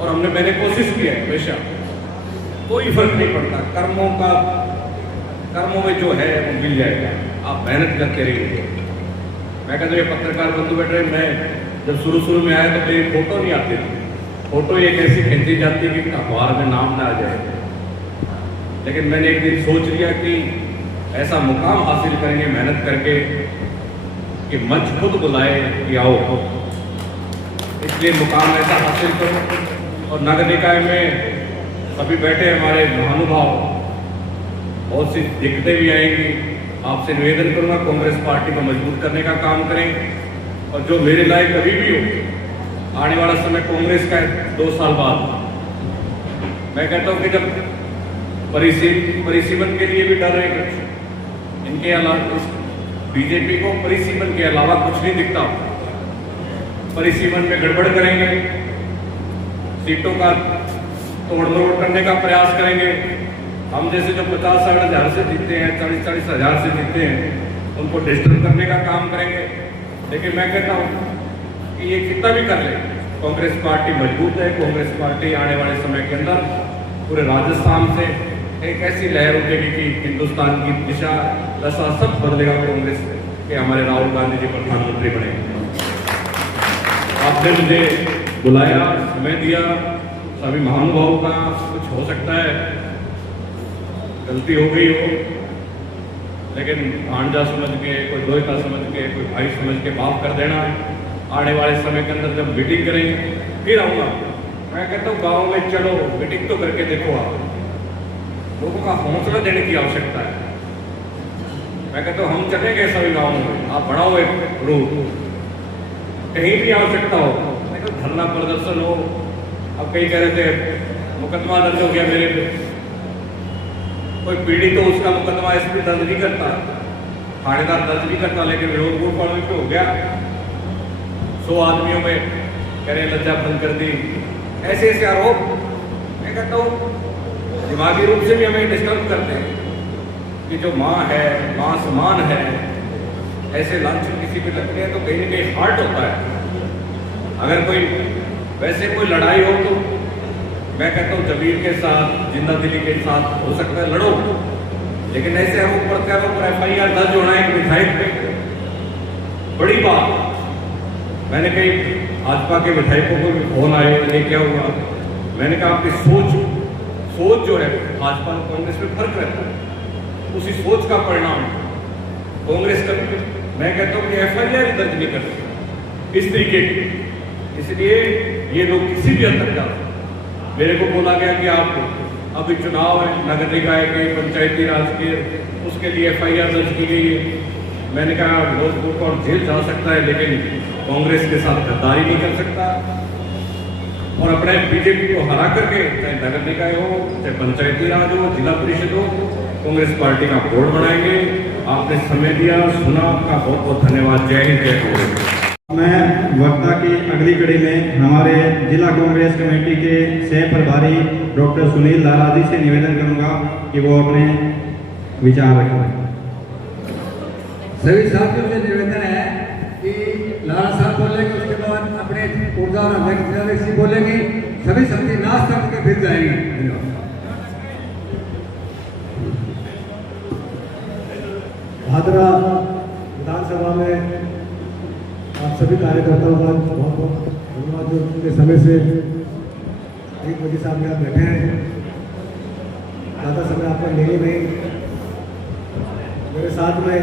और मैंने कोशिश की है हमेशा, कोई फर्क नहीं पड़ता, कर्मों में जो है वो मिल जाएगा, आप मेहनत करते रहिए। मैं कहता हूँ ये पत्रकार बंधु बैठ रहे, मैं जब शुरू में आया तो मेरी फोटो नहीं आती थी। फोटो एक ऐसी खींची जाती है कि अखबार में नाम ना आ जाए। लेकिन मैंने एक दिन सोच लिया कि ऐसा मुकाम हासिल करेंगे मेहनत करके कि मंच खुद बुलाए कि आओ, इसलिए मुकाम ऐसा हासिल करो। और नगर निकाय में सभी बैठे हमारे महानुभाव, बहुत सी दिक्कतें भी आएंगी। आपसे निवेदन करूंगा कांग्रेस पार्टी को मजबूत करने का काम करें। और जो मेरे लायक कभी भी हो, आने वाला समय कांग्रेस का है 2 साल बाद। मैं कहता हूं कि जब परिसीमन के लिए भी डर रहे कुछ, इनके अलावा बीजेपी को परिसीमन के अलावा कुछ नहीं दिखता। परिसीमन में गड़बड़ करेंगे, सीटों का तोड़ मरोड़ करने का प्रयास करेंगे। हम जैसे जो 50-60 हज़ार से जीतते हैं, 40-40 हज़ार से जीतते हैं, उनको डिस्टर्ब करने का काम करेंगे। लेकिन मैं कहता हूँ कि ये कितना भी कर ले, कांग्रेस पार्टी मजबूत है। कांग्रेस पार्टी आने वाले समय के अंदर पूरे राजस्थान से एक ऐसी लहर उठेगी कि हिंदुस्तान की दिशा दशा सब बदलेगा कांग्रेस के। हमारे राहुल गांधी जी प्रधानमंत्री बने। आपने मुझे बुलाया, समय दिया, सभी महानुभावों का कुछ हो सकता है गलती हो गई हो, लेकिन भांजा समझ के, कोई दोहिता समझ के, कोई भाई समझ के माफ कर देना। आने वाले समय के अंदर जब मीटिंग करेंगे फिर आऊँगा। मैं कहता हूँ गाँव में चलो, मीटिंग तो करके देखो। आप लोगों का हौसला देने की आवश्यकता है। मैं कहता हूँ हम चलेंगे सभी गाँव में, आप बढ़ाओ एक रूट, कहीं भी आवश्यकता हो। मैं कहता धरना प्रदर्शन हो। अब कई कह रहे थे मुकदमा दर्ज हो गया मेरे पे, कोई पीड़ित तो उसका मुकदमा एसपी दर्ज नहीं करता, थानेदार दर्ज नहीं करता, लेकिन विरोध ग्रुप वालों पे हो गया। 100 आदमियों में कह रहे लज्जा बंद कर दी, ऐसे ऐसे आरोप। मैं कहता हूँ दिमागी रूप से भी हमें डिस्टर्ब करते हैं कि जो माँ है, माँ समान है, ऐसे लांछन किसी पे लगते हैं तो कहीं न कहीं हार्ट होता है। अगर कोई वैसे कोई लड़ाई हो तो मैं कहता हूँ जमीर के साथ, जिंदा दिली के साथ हो सकता है लड़ो, लेकिन ऐसे आरोप प्रत्यारोप पर FIR दर्ज होना एक विधायक पे बड़ी बात। मैंने कई भाजपा के विधायकों को भी फोन आए, ये क्या हुआ? मैंने कहा आपकी सोच जो है भाजपा और कांग्रेस में फर्क रहता है, उसी सोच का परिणाम कांग्रेस का। मैं कहता हूँ कि FIR दर्ज नहीं करती इस तरीके की। इसलिए ये लोग किसी भी हद तक जाते। मेरे को बोला गया कि आप अभी चुनाव है नगर निकाय के, पंचायती राज के, उसके लिए FIR दर्ज की गई है। मैंने कहा विरोध और जेल जा सकता है, लेकिन कांग्रेस के साथ गद्दारी नहीं कर सकता। और अपने बीजेपी को हरा करके, चाहे नगर निकाय हो, चाहे पंचायती राज हो, जिला परिषद हो, कांग्रेस पार्टी का बोर्ड बनाएंगे। आपने समय दिया, सुना, आपका बहुत बहुत धन्यवाद। जय हिंद, जय कांग्रेस। मैं वक्ता की अगली कड़ी में हमारे जिला कांग्रेस कमेटी के सह प्रभारी डॉक्टर सुनील लाला जी से निवेदन करूंगा कि वो अपने विचार रखें। सभी साथियों से निवेदन है कि लाला साहब बोलेंगे, उसके बाद अपने ऊर्जा और अध्यक्ष बोलेंगे, सभी साथी नाश्ता करके फिर जाएंगे। भादरा विधानसभा में आप सभी कार्यकर्ताओं का बहुत बहुत धन्यवाद जो उनके समय से 1 बजे से आप यहाँ बैठे हैं। ज़्यादा समय आपका लेंगे नहीं, मेरे साथ में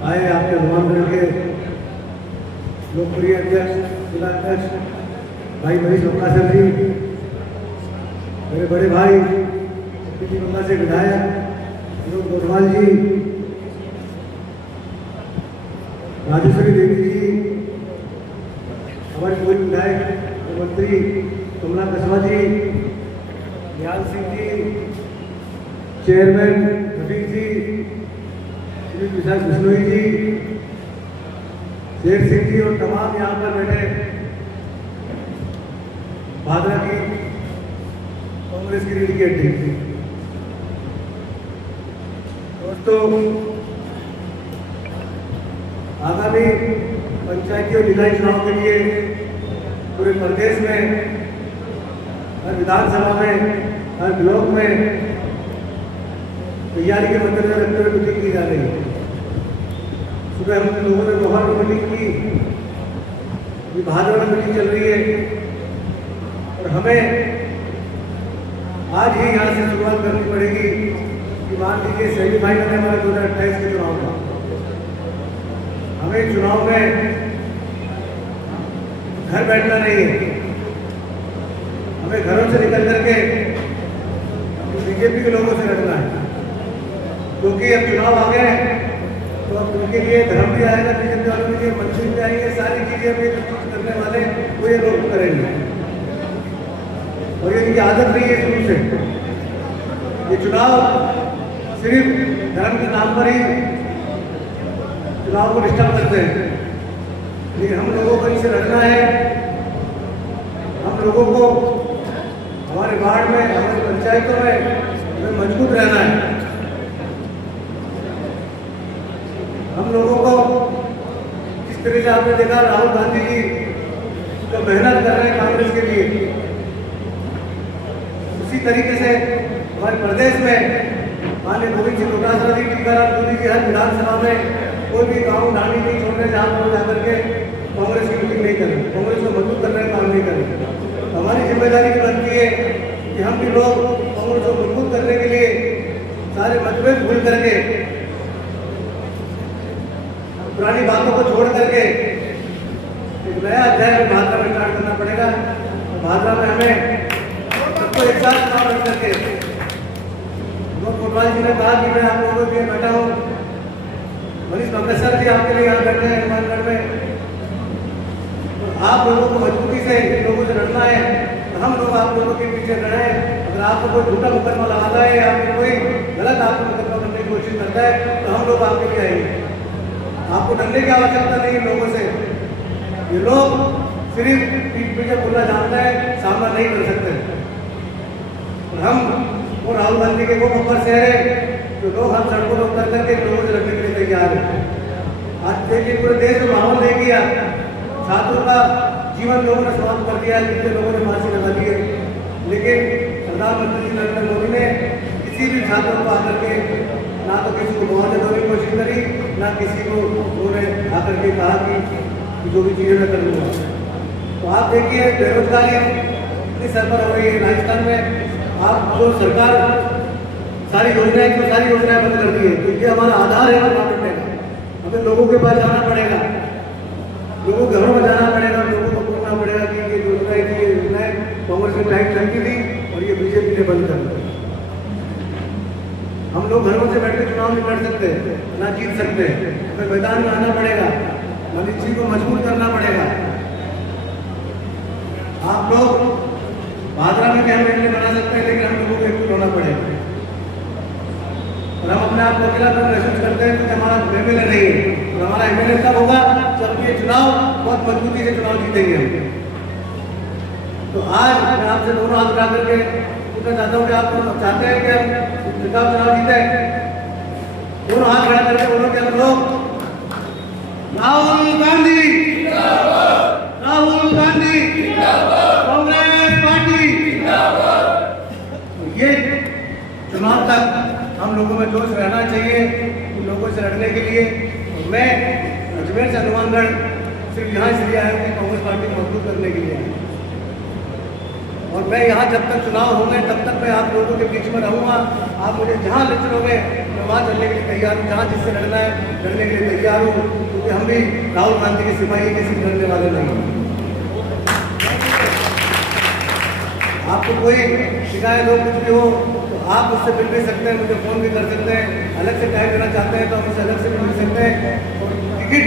आए आपके हनुमानगढ़ के लोकप्रिय अध्यक्ष, जिला अध्यक्ष भाई मनीष बकासर जी, मेरे बड़े भाई पीटी बंगा से विधायक विनोद गोठवाल जी, राजेश्वरी देवी जी, हमारे पूर्व विधायक मंत्री कमला कसवा जी, निहाल सिंह जी, चेयरमैन रफीक जी, श्री विशाल बिश्नोई जी, शेर सिंह जी और तमाम यहाँ पर बैठे भादरा की कांग्रेस की रीढ़ की हड्डी दोस्तों, आगामी पंचायती और जिला चुनाव के लिए पूरे प्रदेश में हर विधानसभा में, हर ब्लॉक में तैयारी के मद्देनजर रखते हुए मीटिंग की जा रही है। सुबह हम लोगों ने दोपहर में मीटिंग की, अभी भादरा में मीटिंग चल रही है और हमें आज ही यहाँ से शुरुआत करनी पड़ेगी कि मान लीजिए सही भाई ने हमारे 2028 के चुनाव में हमें चुनाव में घर बैठना नहीं है, हमें घरों से निकल करके बीजेपी के लोगों से लड़ना है, क्योंकि अब चुनाव आ गए तो अब उनके लिए धर्म भी आएगा, बीजेपी वालों के लिए मंत्री भी आएंगे, सारी चीजें अभी करने वाले वो ये लोग करेंगे। और ये इनकी आदत नहीं है शुरू से। ये चुनाव सिर्फ धर्म के नाम पर ही चुनाव को डिस्टर्ब करते हैं, लेकिन हम लोगों को इनसे लड़ना है। हम लोगों को हमारे वार्ड में, हमारे पंचायतों में हमें मजबूत रहना है। हम लोगों को जिस तरह से आपने देखा राहुल गांधी जी जो मेहनत कर रहे हैं कांग्रेस के लिए, उसी तरीके से हमारे प्रदेश में माननीय गोविंद सिंह डोटासरा जी, टीकाराम जूली जी हर विधानसभा में कोई भी गाँव ढाणी नहीं छोड़ रहे जहाँ पर जाकर के कांग्रेस की मीटिंग नहीं करें, कांग्रेस को मजबूत कर रहे हैं, काम नहीं करें। हमारी जिम्मेदारी की बनती है कि हम भी लोग कांग्रेस को मजबूत करने के लिए सारे मतभेद भूल करके, पुरानी बातों को छोड़ करके एक नया अध्याय भाजपा में स्टार्ट करना पड़ेगा। भाजपा में हमें सबको एक साथ काम रख करके, कोटवाल जी ने कहा कि मैं आप लोगों के लिए बैठा हूँ, मनीष मंगेशकर जी आपके लिए यहाँ बैठे हैं हनुमानगढ़ में, तो आप लोगों को मजबूती से इन लोगों से लड़ना है, तो हम लोग आप लोगों के पीछे लड़े। अगर आपको कोई झूठा मुकदमा लगाता है या फिर कोई गलत आपको मुकदमा करने की कोशिश करता है तो हम लोग आपके लिए आएंगे। आपको डरने की आवश्यकता नहीं है लोगों से। ये लोग सिर्फ पीठ पीछे बोलना जानते हैं, सामना नहीं कर सकते। और हम और राहुल गांधी के वो ऊपर से है जो लोग हम सड़कों पर उतर करके लोगों से लड़ने के लिए तैयार है। आज देखिए पूरे देश में माहौल नहीं किया, छात्रों का जीवन लोगों ने समाप्त कर दिया, जितने लोगों ने फांसी लगा दी है, लेकिन प्रधानमंत्री जी नरेंद्र मोदी ने किसी भी छात्र को आकर के ना तो किसी को मुआवजा देने की कोशिश करी, ना किसी को उन्होंने आकर के कहा कि जो भी चीज़ें मैं कर लूँगा। तो आप देखिए बेरोजगारी इतनी सर पर हो रही है राजस्थान में। आप जो सरकार सारी योजनाएं बंद कर दी है, क्योंकि हमारा आधार है गवर्नमेंट का। हमें लोगों के पास जाना पड़ेगा, लोगों के घरों में जाना पड़ेगा, लोगों को बोलना पड़ेगा कि ये योजनाएं कांग्रेस में टाइम चलती थी और ये बीजेपी ने बंद कर दी। हम लोग घरों से बैठ के चुनाव नहीं लड़ सकते, ना जीत सकते, हमें मैदान में आना पड़ेगा, मनीष जी को मजबूत करना पड़ेगा। आप लोग भादरा में भी हम एमएलए बना सकते हैं, लेकिन हम लोगों को एकजुट होना पड़ेगा। और हम अपने आप को अकेला महसूस करते हैं क्योंकि हमारा एमएलए नहीं है, और हमारा एमएलए तब होगा जब ये चुनाव बहुत मजबूती से चुनाव जीतेंगे हम। तो आज मैं आपसे दोनों हाथ उठा करके पूछना चाहता हूँ कि आप चाहते हैं कि हम चुनाव जीते? दोनों हाथ खड़ा करके बोलो कि हम लोग राहुल गांधी, राहुल गांधी, कांग्रेस पार्टी। ये चुनाव तक हम लोगों में जोश रहना चाहिए इन लोगों से लड़ने के लिए। मैं अजमेर से हनुमानगढ़ सिर्फ यहाँ इसलिए आया हूँ कि कांग्रेस पार्टी को मजबूत करने के लिए, और मैं यहाँ जब तक चुनाव होंगे तब तक मैं आप लोगों के बीच में रहूँगा। आप मुझे जहाँ ले चलोगे मैं वहाँ चलने के लिए तैयार हूँ, जहाँ जिससे लड़ना है लड़ने के लिए तैयार हूँ, क्योंकि हम भी राहुल गांधी के सिपाही के सिर्फ लड़ने वाले नहीं हैं। आपको कोई शिकायत हो, कुछ भी हो, तो आप मुझसे मिल भी सकते हैं, मुझे फ़ोन भी कर सकते हैं। अलग से टाइम देना चाहते हैं तो मुझसे अलग से भी मिल सकते हैं, और टिकट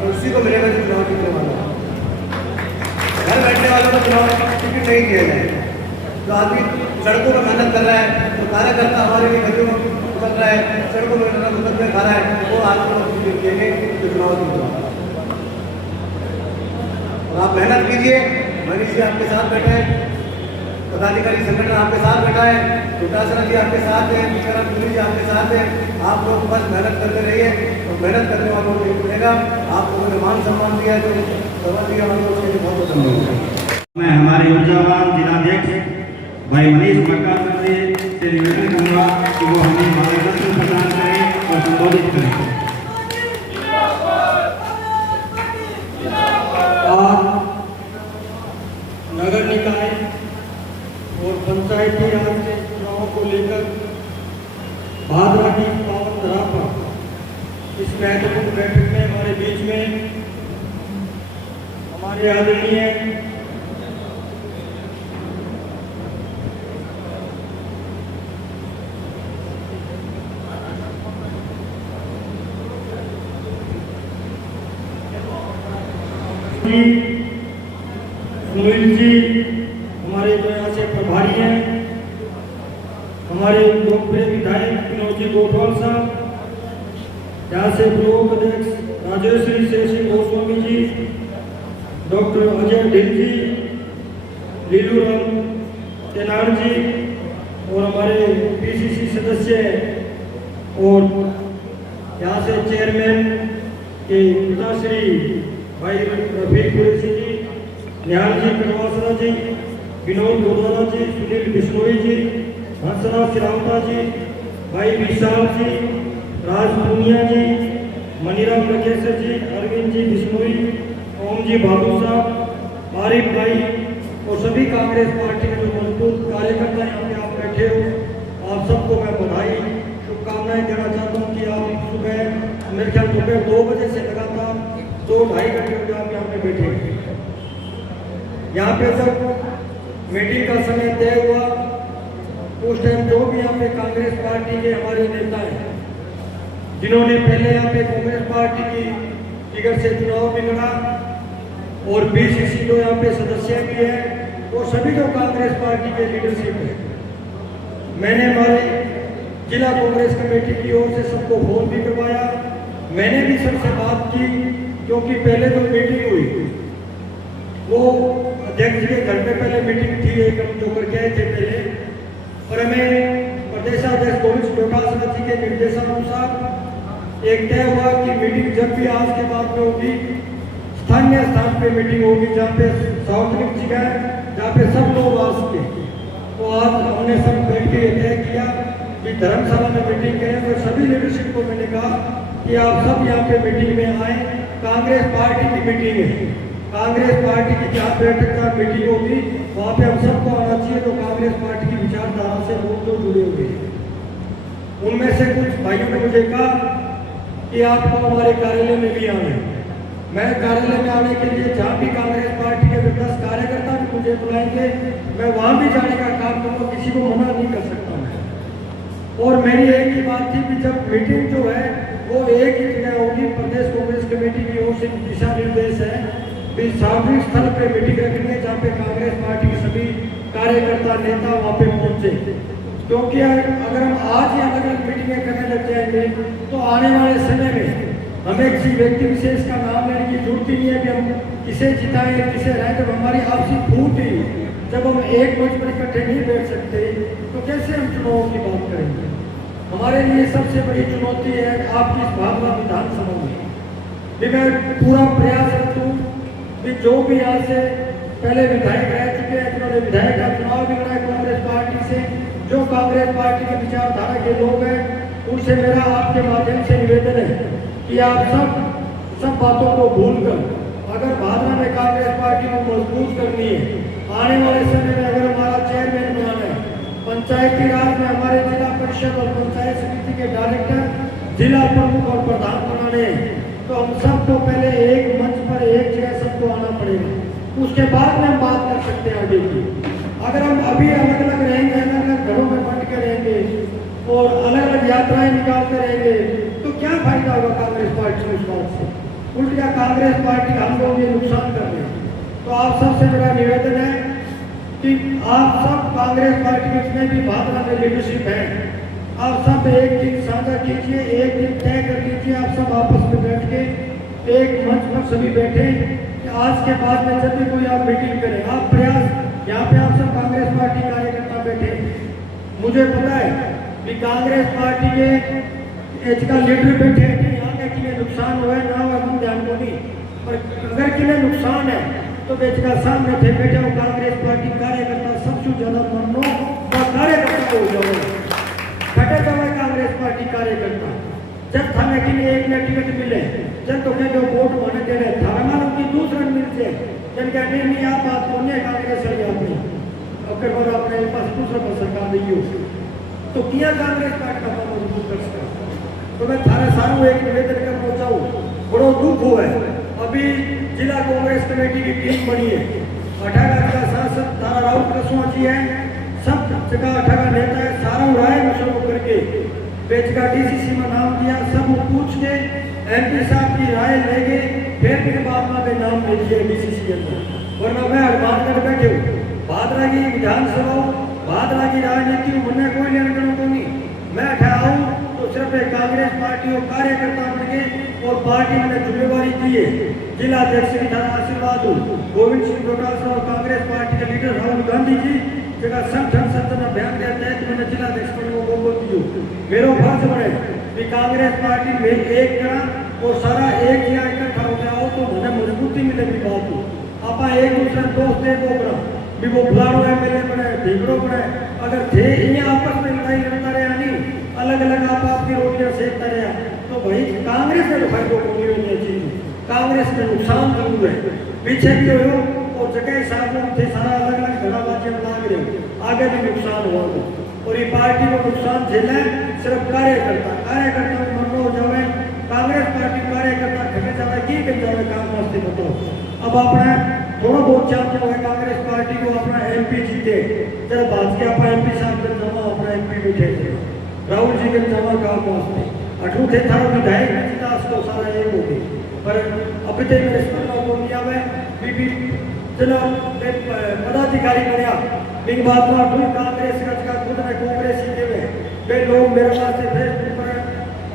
और उसी को मिलेगा जो चुनाव जीतने वाला है। घर बैठने वालों को चुनाव टिकट नहीं दिया जाए। जो आदमी सड़कों पर मेहनत कर रहा है, जो कार्यकर्ता हमारे लिए गलियों में उतर रहा है, सड़कों में मुकदमे खा रहा है, वो आदमी को टिकट देंगे जो चुनाव जीतने वाला। और आप मेहनत कीजिए, मनीष जी आपके साथ बैठे हैं, पदाधिकारी संगठन आपके साथ बैठा है, डोटासरा जी आपके साथ है, टीकाराम जूली जी आपके साथ है। आप लोग बस मेहनत करते रहिए, और मेहनत करने वालों को मिलेगा। आप लोगों ने मान सम्मान दिया, जो सम्मान दिया हमारे उसके लिए बहुत बहुत धन्यवाद। मैं हमारे ऊर्जावान जिलाध्यक्ष भाई मनीष मक्का से निवेदन करूँगा कि वो हमें मार्गदर्शन प्रदान करें और संबोधित करें। नगर निकाय और पंचायती राज के चुनाव को लेकर भादरा की पावन धरा पर इस महत्वपूर्ण बैठक में हमारे बीच में हमारे आदरणीय सुनील जी हमारे जो यहाँ से प्रभारी हैं, हमारे लोकप्रिय विधायक विनोद जी गोठवाल साहब, यहाँ से ब्लॉक अध्यक्ष राजेश्वरी शेषी गोस्वामी जी, डॉक्टर अजय ढिल जी, लीलू राम तेनार जी और हमारे पीसीसी सदस्य और यहाँ से चेयरमैन के पिताश्री भाई रफीक कुरैशी जी, निहाल जी करवासरा जी, विनोद गोदारा जी, सुनील बिश्नोई जी, हंसराज सिरावता जी, भाई विशाल जी, राज पूनिया जी, मनीराम लखेसर जी, अरविंद जी बिश्नोई, ओम जी बाबू साहब, आरिफ भाई और सभी कांग्रेस पार्टी के जो मजबूत कार्यकर्ता यहाँ पे आप बैठे हो, आप सबको मैं बधाई शुभकामनाएं देना चाहता हूँ कि आप सुबह मेरे ख्याल दोपहर 2 बजे से लगातार 2-2.5 घंटे आप यहाँ पे बैठे। यहाँ पे जब मीटिंग का समय तय हुआ उस टाइम जो भी यहाँ पे कांग्रेस पार्टी के हमारे नेता हैं जिन्होंने पहले यहाँ पे कांग्रेस पार्टी की टिकट से चुनाव भी लड़ा और 20 सीटों यहाँ पे सदस्य भी हैं और सभी जो कांग्रेस पार्टी के लीडरशिप है, मैंने हमारे जिला कांग्रेस कमेटी की ओर से सबको फोन भी करवाया। मैंने भी सबसे बात की क्योंकि पहले जो मीटिंग हुई वो अध्यक्ष जी के घर पे पहले मीटिंग थी, एक हम जो कर गए थे पहले, पर हमें प्रदेशाध्यक्ष गोविंद डोटासरा जी के निर्देशानुसार एक तय हुआ कि मीटिंग जब भी आज के बाद में होगी स्थानीय स्थान पे मीटिंग होगी जहाँ पे सार्वजनिक जगह जहाँ पे सब लोग आ सके। तो आज हमने सब बैठ के तय किया कि धर्मशाला में मीटिंग करें। तो सभी लीडरशिप को मैंने कहा कि आप सब यहाँ पे मीटिंग में आए। कांग्रेस पार्टी की मीटिंग है, कांग्रेस पार्टी की जहाँ बैठक का मीटिंग होगी वहाँ पे हम सबको आना चाहिए जो कांग्रेस पार्टी की विचारधारा से लोग जो जुड़े हुए हैं। उनमें से कुछ भाइयों ने मुझे कहा कि आपको हमारे कार्यालय में भी आना है। मैं कार्यालय में आने के लिए जहाँ भी कांग्रेस पार्टी के 10 कार्यकर्ता भी मुझे बुलाएंगे मैं वहाँ भी जाने का काम करूँगा, किसी को मना नहीं कर सकता मैं। और मेरी एक ही बात थी कि जब मीटिंग जो है वो एक ही जगह होगी, प्रदेश कांग्रेस कमेटी की ओर से दिशा निर्देश है कि सार्वजनिक स्थल पे मीटिंग रखनी है जहाँ पे कांग्रेस पार्टी के सभी कार्यकर्ता नेता वहाँ पे पहुँचे। क्योंकि अगर हम आज ही अलग अलग मीटिंगें करने लग जाएंगे तो आने वाले समय में हमें किसी व्यक्ति विशेष का नाम लेने की जरूरत ही नहीं है कि हम किसे जिताएं किसे रहें। जब हमारी आपसी फूट ही जब हम एक मंच पर इकट्ठे नहीं बैठ सकते तो कैसे हम चुनाव की बात करेंगे। हमारे लिए सबसे बड़ी चुनौती है आपकी इस भागवत विधानसभा में भी मैं पूरा प्रयास रखूँ कि जो भी यहाँ से पहले विधायक रह चुके हैं जिन्होंने विधायक का चुनाव भी लड़ा कांग्रेस पार्टी से, जो कांग्रेस पार्टी की विचारधारा के लोग हैं उनसे मेरा आपके माध्यम से निवेदन है कि आप सब बातों को भूलकर अगर भाजपा में कांग्रेस पार्टी को मजबूत करनी है, आने वाले समय में अगर हमारा चेयरमैन बनाना है, पंचायती राज में हमारे जिला परिषद और पंचायत समिति के डायरेक्टर, जिला प्रमुख और प्रधान बनाने हैं तो हम सबको पहले एक मंच पर एक जगह सबको आना पड़ेगा। उसके बाद में हम बात कर सकते हैं आगे की। अगर हम अभी अलग अलग रहेंगे, अलग अलग घरों में बंट के रहेंगे और अलग अलग यात्राएं निकालते रहेंगे तो क्या फायदा होगा कांग्रेस पार्टी को इस बात से। उल्टा कांग्रेस पार्टी हम लोग ये नुकसान कर रहे हैं। तो आप सबसे मेरा निवेदन है कि आप सब कांग्रेस पार्टी के जितने भी भाजपा में लीडरशिप है आप सब एक दिन साझा कीजिए, एक दिन तय कर लीजिए, आप सब आपस में बैठ के एक मंच पर सभी बैठे कि आज के बाद में जब भी कोई आप मीटिंग करें आप प्रयास यहाँ पे आप सब कांग्रेस पार्टी कार्यकर्ता बैठे। मुझे पता है कि कांग्रेस पार्टी के एच का लीडर बैठे कि यहाँ का किन्हें नुकसान हुआ ना हुआ हम ध्यान को नहीं, पर अगर किन्हें नुकसान है तो बेच का सामने थे बैठे हो कांग्रेस पार्टी कार्यकर्ता सबसे ज्यादा मनो और कार्यकर्ता हो जाओ खटे तो मैं कांग्रेस पार्टी कार्यकर्ता जब थाने के लिए एक टिकट मिले जब तो क्या जो वोट होने दे रहे थाना की दूसरा मिलते जन क्या नहीं आप बात होने कांग्रेस है आपने और फिर अपने पास दूसरा पर सरकार नहीं हो तो किया कांग्रेस पार्टी का मजबूत कर सका। तो मैं थारे सारू एक निवेदन करना चाहूँ, बड़ो दुख हुआ है। अभी जिला कांग्रेस कमेटी की टीम बनी है, 18 का सांसद तारा राउत कसुआ जी है, सब जगह 18 नेता है, सारा राय मशवरा करके बेच का डीसीसी में नाम दिया, सब पूछ के एमपी साहब की राय लेके फिर के बाद में नाम ले दिया डीसीसी अंदर, वरना मैं अरमान कर बैठे हूँ। भादरा की विधानसभा, भादरा की राजनीति मैंने कोई लेना देना को नहीं। मैं उठाऊँ तो सिर्फ एक कांग्रेस पार्टी और कार्यकर्ता बन के और पार्टी ने जिम्मेवारी दी है। जिला अध्यक्ष की तरह आशीर्वाद हो गोविंद सिंह डोटासरा और कांग्रेस पार्टी के लीडर राहुल गांधी जी जगह संगठन सदन अभियान के तहत मैंने जिला अध्यक्ष को बोल दियो। मेरा फर्ज बने कि कांग्रेस पार्टी में एक करा और सारा एक यहाँ इकट्ठा हो जाओ तो मुझे मजबूती मिलेगी। बात हो आप एक दूसरे दोस्त दे बोकरा भी वो फलाणो एमएलए बने ढीकड़ो बने, अगर थे इन्हें आपस में लड़ाई लड़ता रहा नहीं, अलग अलग आप आपकी रोटियां सेकता रहा, तो भाई कांग्रेस ने फायदो को नहीं चीज, कांग्रेस में नुकसान जरूर है। पीछे भी हो और जगह हिसाब थे सारा अलग अलग घड़ाबाजी लाग रहे, आगे भी नुकसान हुआ और ये पार्टी को नुकसान झेला सिर्फ कार्यकर्ता में मरनो हो जाए। कांग्रेस पार्टी कार्यकर्ता खटे जाए की कर जाए काम वास्ते बताओ। अब अपना थोड़ा बहुत चाहते हो कांग्रेस पार्टी को अपना एमपी जीते, जरा बात के अपना एमपी साहब कर जमा अपना एमपी बैठे थे राहुल जी के जमा काम वास्ते अठू थे थारा विधायक विकास को सारा एक हो गई, पर अभी तक मेरे स्मरण को दिया मैं बीबी चलो पदाधिकारी बनया बिग बात में अठू कांग्रेस का खुद ने कांग्रेस जीते हुए वे लोग मेरे वास्ते फेसबुक पर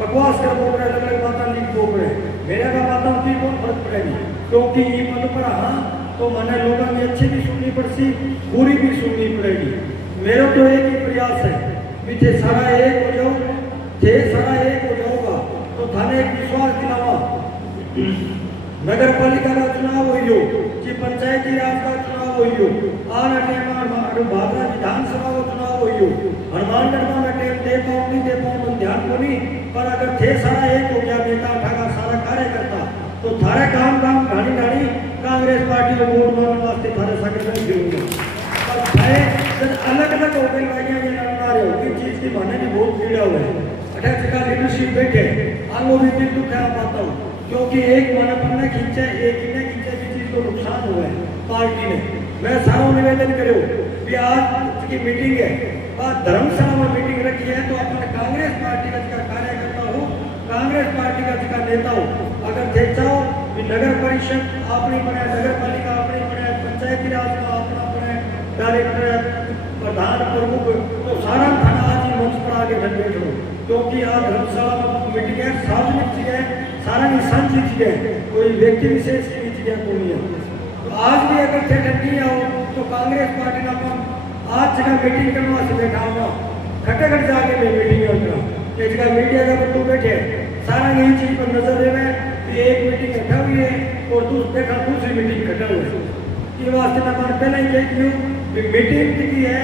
बकवास कर बोल रहे, अलग अलग बातें लिख बोल रहे, मेरे का बातों की कौन फर्क पड़ेगी, क्योंकि ये पद पर हाँ तो मैंने लोगों की अच्छी भी सुननी पड़ती, बुरी भी सुननी पड़ेगी। मेरा तो एक ही प्रयास है पीछे सारा एक हो जाओ, थे सारा एक हो जाओगा तो थाने एक विश्वास दिलावा। नगर पालिका का चुनाव हो कि पंचायती राज का चुनाव हो, आना टेम भादरा विधानसभा का चुनाव हो, हनुमानगढ़ में टेम दे पाऊँ नहीं दे पाऊँ ध्यान को नहीं, पर अगर थे सारा एक हो गया नेता उठागा सारा कार्यकर्ता तो थारे काम घानी घानी कांग्रेस पार्टी को वोट मारने वास्ते थारे संगठन गिरूंगा। अलग अलग हो गई ये लड़ना रहे हो कि चीज की बने भी बहुत पीड़ा हुआ है। अटैच का लीडरशिप बैठे आंगो भी दिल दुखा पाता हूँ, क्योंकि एक मानव ने खींचा एक ही ने खींचा की चीज को नुकसान हुआ है पार्टी ने। मैं सारा निवेदन करो कि आज की मीटिंग है, आज धर्मशाला में मीटिंग रखी है तो अपने कांग्रेस पार्टी का कार्यकर्ता हो, कांग्रेस पार्टी का नेता हो, अगर देख चाहो कि नगर परिषद अपनी बने, नगर पालिका अपनी बने, पंचायती राज का अपना बने, डायरेक्टर प्रधान प्रमुख तो सारा थाना आज ही मंच पर आगे बैठो, क्योंकि आज धर्मशाला में मीटिंग है, सार्वजनिक जगह सारा इंसान की जगह, कोई व्यक्ति विशेष की जगह को नहीं है। तो आज भी अगर थिएटर नहीं आओ तो कांग्रेस पार्टी का आज जगह मीटिंग करने से बैठा हुआ खटाखट जाके मैं मीटिंग करता जगह मीडिया का तो बैठे सारा यही चीज पर नजर दे रहे कि एक मीटिंग इकट्ठा हुई है और देखा दूसरी मीटिंग इकट्ठा हुई है। ये वास्ते मैं पहले ही देख लूँ मीटिंग की है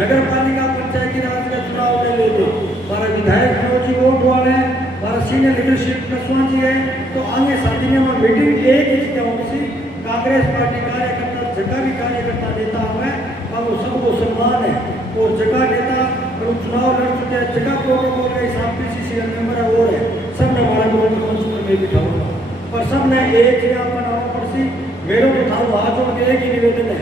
नगर पालिका पंचायती राज का चुनाव में ले लो, हमारा विधायक मनोज जी वोट वाले हैं, हमारा सीनियर लीडरशिप कसुआ जी है, तो आगे शादी में मीटिंग एक ही जगह कांग्रेस पार्टी कार्यकर्ता जगह भी कार्यकर्ता नेता हुए और वो सबको सम्मान है और जगह नेता चुनाव लड़ चुके हैं, जगह प्रोटोकॉल का हिसाब पीसीसी मेंबर है और है सब ने हमारा मंच पर मैं बिठाऊंगा पर सब ने एक जगह बनाना पड़ती। मेरे को था हाथ जोड़ के एक ही निवेदन है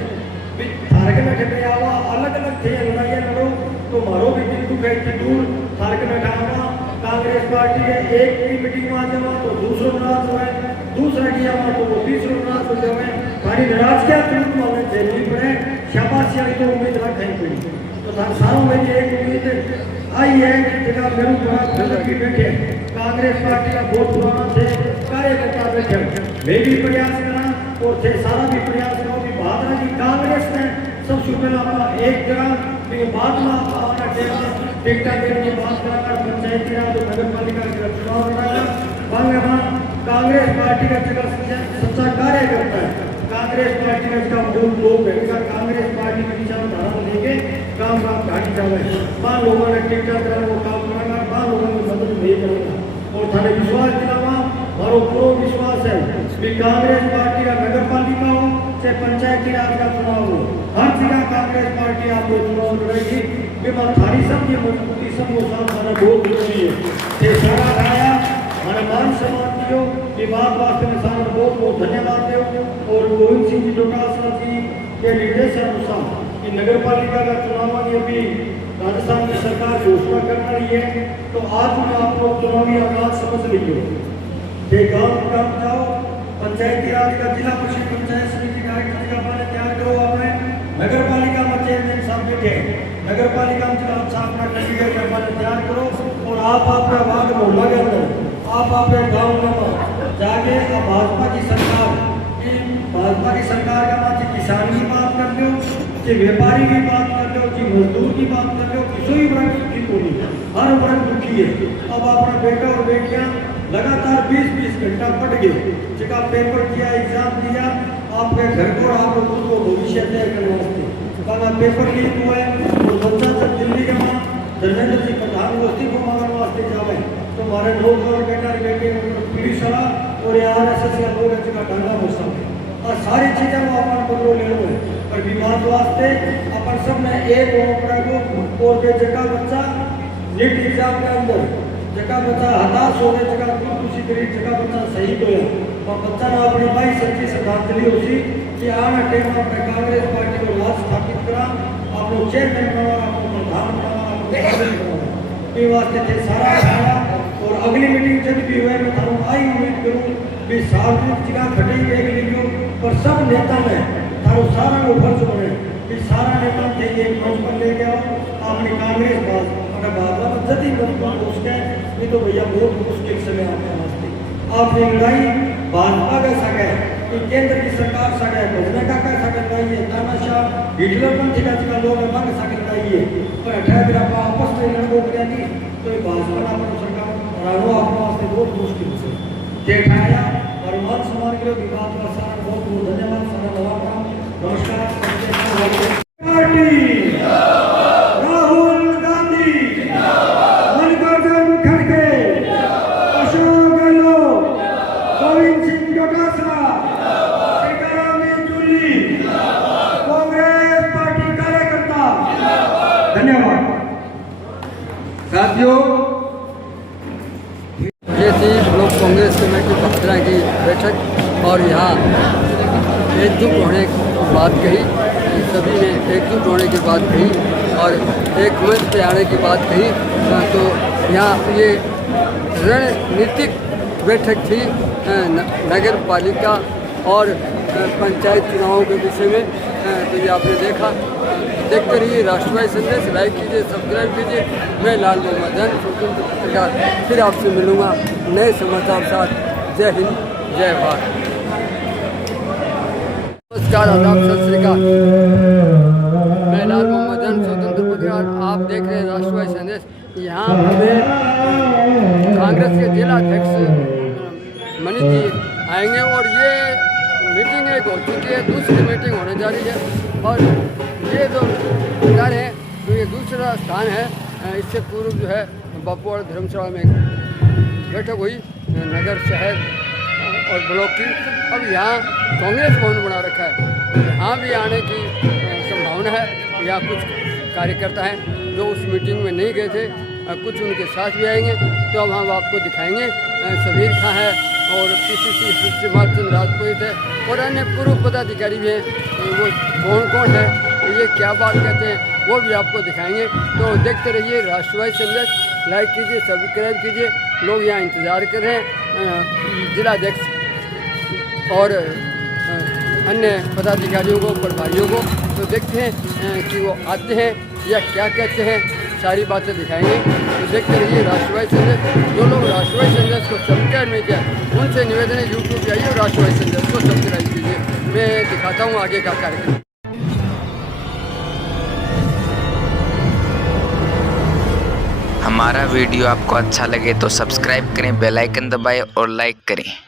थारक में ठेके आवा अलग अलग थे लड़ाइयाँ लड़ो तो मारो भी दिल दुख है दूर थारक में ठावा कांग्रेस पार्टी के एक की मीटिंग में आ जावा तो दूसरों नाराज हुए, दूसरा किया तो वो तीसरों नाराज हो जाए, हमारी नाराज क्या तुरंत माने झेलनी पड़े, शाबाशी वाली तो उम्मीद रखें कोई तो सारों में एक उम्मीद आई है कि जगह मेरू बड़ा की बैठे कांग्रेस पार्टी का बहुत पुराना थे कार्यकर्ता बैठे मैं भी प्रयास करा और थे सारा भी प्रयास करो कि भादरा की कांग्रेस ने सबसे पहला अपना एक जगह बाद में अपना टिकटा देने की बात कराकर पंचायती राज और नगर पालिका का चुनाव कराया कांग्रेस पार्टी का जगह सच्चा कार्यकर्ता है, कांग्रेस पार्टी का इसका मूल लोग है, कांग्रेस पार्टी के विचारधारा लेके काम घाटी जावे वहाँ लोगों ने टिकटा करा वो काम कराएगा, वहाँ लोगों की मदद नहीं करेगा और थाने विश्वास दिलावा मारो पूरा विश्वास है कि कांग्रेस पार्टी का नगर पालिका हो चाहे पंचायती राज का चुनाव हो हर जगह कांग्रेस पार्टी आपको चुनाव लड़ेगी। मैं थारी सब ये मजबूती सब वो साथ सारा बहुत जरूरी है ते सारा आया हमारा मान सम्मान दियो ये बात वास्ते में सारा बहुत बहुत धन्यवाद दो और गोविंद सिंह जी डोटासरा जी के निर्देश अनुसार कि नगर पालिका का चुनाव अभी राजस्थान की सरकार घोषणा कर रही है तो आज में आप लोग चुनावी आगाज समझ लीजिए गाँव गाँव जाओ पंचायती राज का जिला परिषद पंचायत समिति डायरेक्टर का पाने तैयार करो आपने नगर पालिका में चेयरमैन साहब बैठे नगर पालिका में अच्छा अपना कैंडिडेट का पाने तैयार करो और आप अपना वार्ड मोहल्ला के अंदर आप अपने गाँव में जाके भाजपा की सरकार का बात किसान की बात कर लो कि व्यापारी की बात कर लो कि मजदूर की बात कर लो किसी भी वर्ग की कोई हर वर्ग दुखी है। अब अपना बेटा और बेटियां लगातार 20-20 घंटा पढ़ गए जगह पेपर किया एग्जाम दिया आपके घर को आप लोगों को भविष्य तय करने वास्ते कल पेपर लीक हुआ है और बच्चा जब दिल्ली के वहाँ धर्मेंद्र सिंह प्रधानमंत्री को मांगने वास्ते जावे तो हमारे लोग और बेटा बेटे पुलिस वाला और RSS का लोग जगह डांगा मौसम और सारी चीजें वो अपन बदलो ले लो पर विवाद वास्ते अपन सब ने एक को और जगह बच्चा नीट एग्जाम के अंदर जगह बच्चा हताश हो गया जगह खुशी करी जगह बच्चा शहीद हो और बच्चा ने अपनी भाई सच्ची श्रद्धांजलि होती कि आना टाइम अपने कांग्रेस पार्टी को राज स्थापित करा आप लोग चेयरमैन बना आपको प्रधान बना वास्ते थे सारा सारा और अगली मीटिंग जब भी हुए मैं थारू आई उम्मीद करूँ कि सार्वजनिक जगह घटे एक लीजियो पर सब नेता में थारू सारा को फर्ज बने कि सारा नेता थे एक मंच पर ले गया अपनी कांग्रेस बात अगर भाजपा में जल्दी मजबूत उसके नहीं तो भैया बहुत मुश्किल समय आने वास्ते आपने लड़ाई भाजपा का सगा कि केंद्र की सरकार सगा भजने का सगा लड़ाई है तानाशाह हिटलरपंथी का जगह लोग मांग सका लड़ाई है पर 18 आप आपस में लड़को करेंगे तो ये भाजपा ना अपनी सरकार हरानो आपके वास्ते बहुत मुश्किल से देखाया और मान सम्मान के लिए विवाद का सारा बहुत बहुत धन्यवाद सारा नवाब नमस्कार पार्टी राहुल गांधी मल्लिकार्जुन खड़गे अशोक गहलोत गोविंद सिंह डोटासरा टीकाराम येचुरी कांग्रेस पार्टी कार्यकर्ता धन्यवाद साथियों ये थी ब्लॉक कांग्रेस कमेटी पखतरा की बैठक और यहाँ एकजुट होने की बात कही सभी ने एकजुट होने की बात कही और एक मंच पे आने की बात कही तो यहाँ ये रणनीतिक बैठक थी नगर पालिका और पंचायत चुनावों के विषय में तो ये आपने देखा देखते रहिए राष्ट्रवादी संदेश लाइक कीजिए सब्सक्राइब कीजिए मैं लाल मोहम्मद स्वतंत्र पत्रकार फिर आपसे मिलूँगा नए समाचार साथ जय हिंद जय भारत नमस्कार आदाब सत श्री अकाल मैं लाल मोहम्मद स्वतंत्र पत्रकार आप देख रहे हैं राष्ट्रवादी संदेश यहाँ कांग्रेस के जिला अध्यक्ष मनीष जी आएंगे और ये मीटिंग एक हो चुकी है दूसरी मीटिंग होने जा रही है और ये जो नगर है तो ये दूसरा स्थान है इससे पूर्व जो है बापुआड़ धर्मशाला में बैठक हुई नगर शहर और ब्लॉक की अब यहाँ कांग्रेस भवन बना रखा है यहाँ भी आने की संभावना है यहाँ कुछ कार्यकर्ता हैं जो उस मीटिंग में नहीं गए थे कुछ उनके साथ भी आएंगे तो अब हम आपको दिखाएंगे समीर खां है और PCC शिवकुमार चंद्र राजपूत है और अन्य पूर्व पदाधिकारी भी हैं वो कौन कौन है ये क्या बात कहते हैं वो भी आपको दिखाएंगे तो देखते रहिए राष्ट्रवादी संदेश लाइक कीजिए सब्सक्राइब कीजिए लोग यहाँ इंतज़ार कर रहे हैं जिलाध्यक्ष और अन्य पदाधिकारियों को प्रभारियों को तो देखते हैं कि वो आते हैं या क्या कहते हैं सारी बातें दिखाएंगे तो देखते रहिए राष्ट्रवादी संदेश जो लोग राष्ट्रवादी संदेश को सब्सक्राइब नहीं किया उनसे निवेदन है यूट्यूब पे आइए और राष्ट्रवादी संदेश को सब्सक्राइब कीजिए मैं दिखाता हूँ आगे का कार्यक्रम हमारा वीडियो आपको अच्छा लगे तो सब्सक्राइब करें बेल आइकन दबाएं और लाइक करें।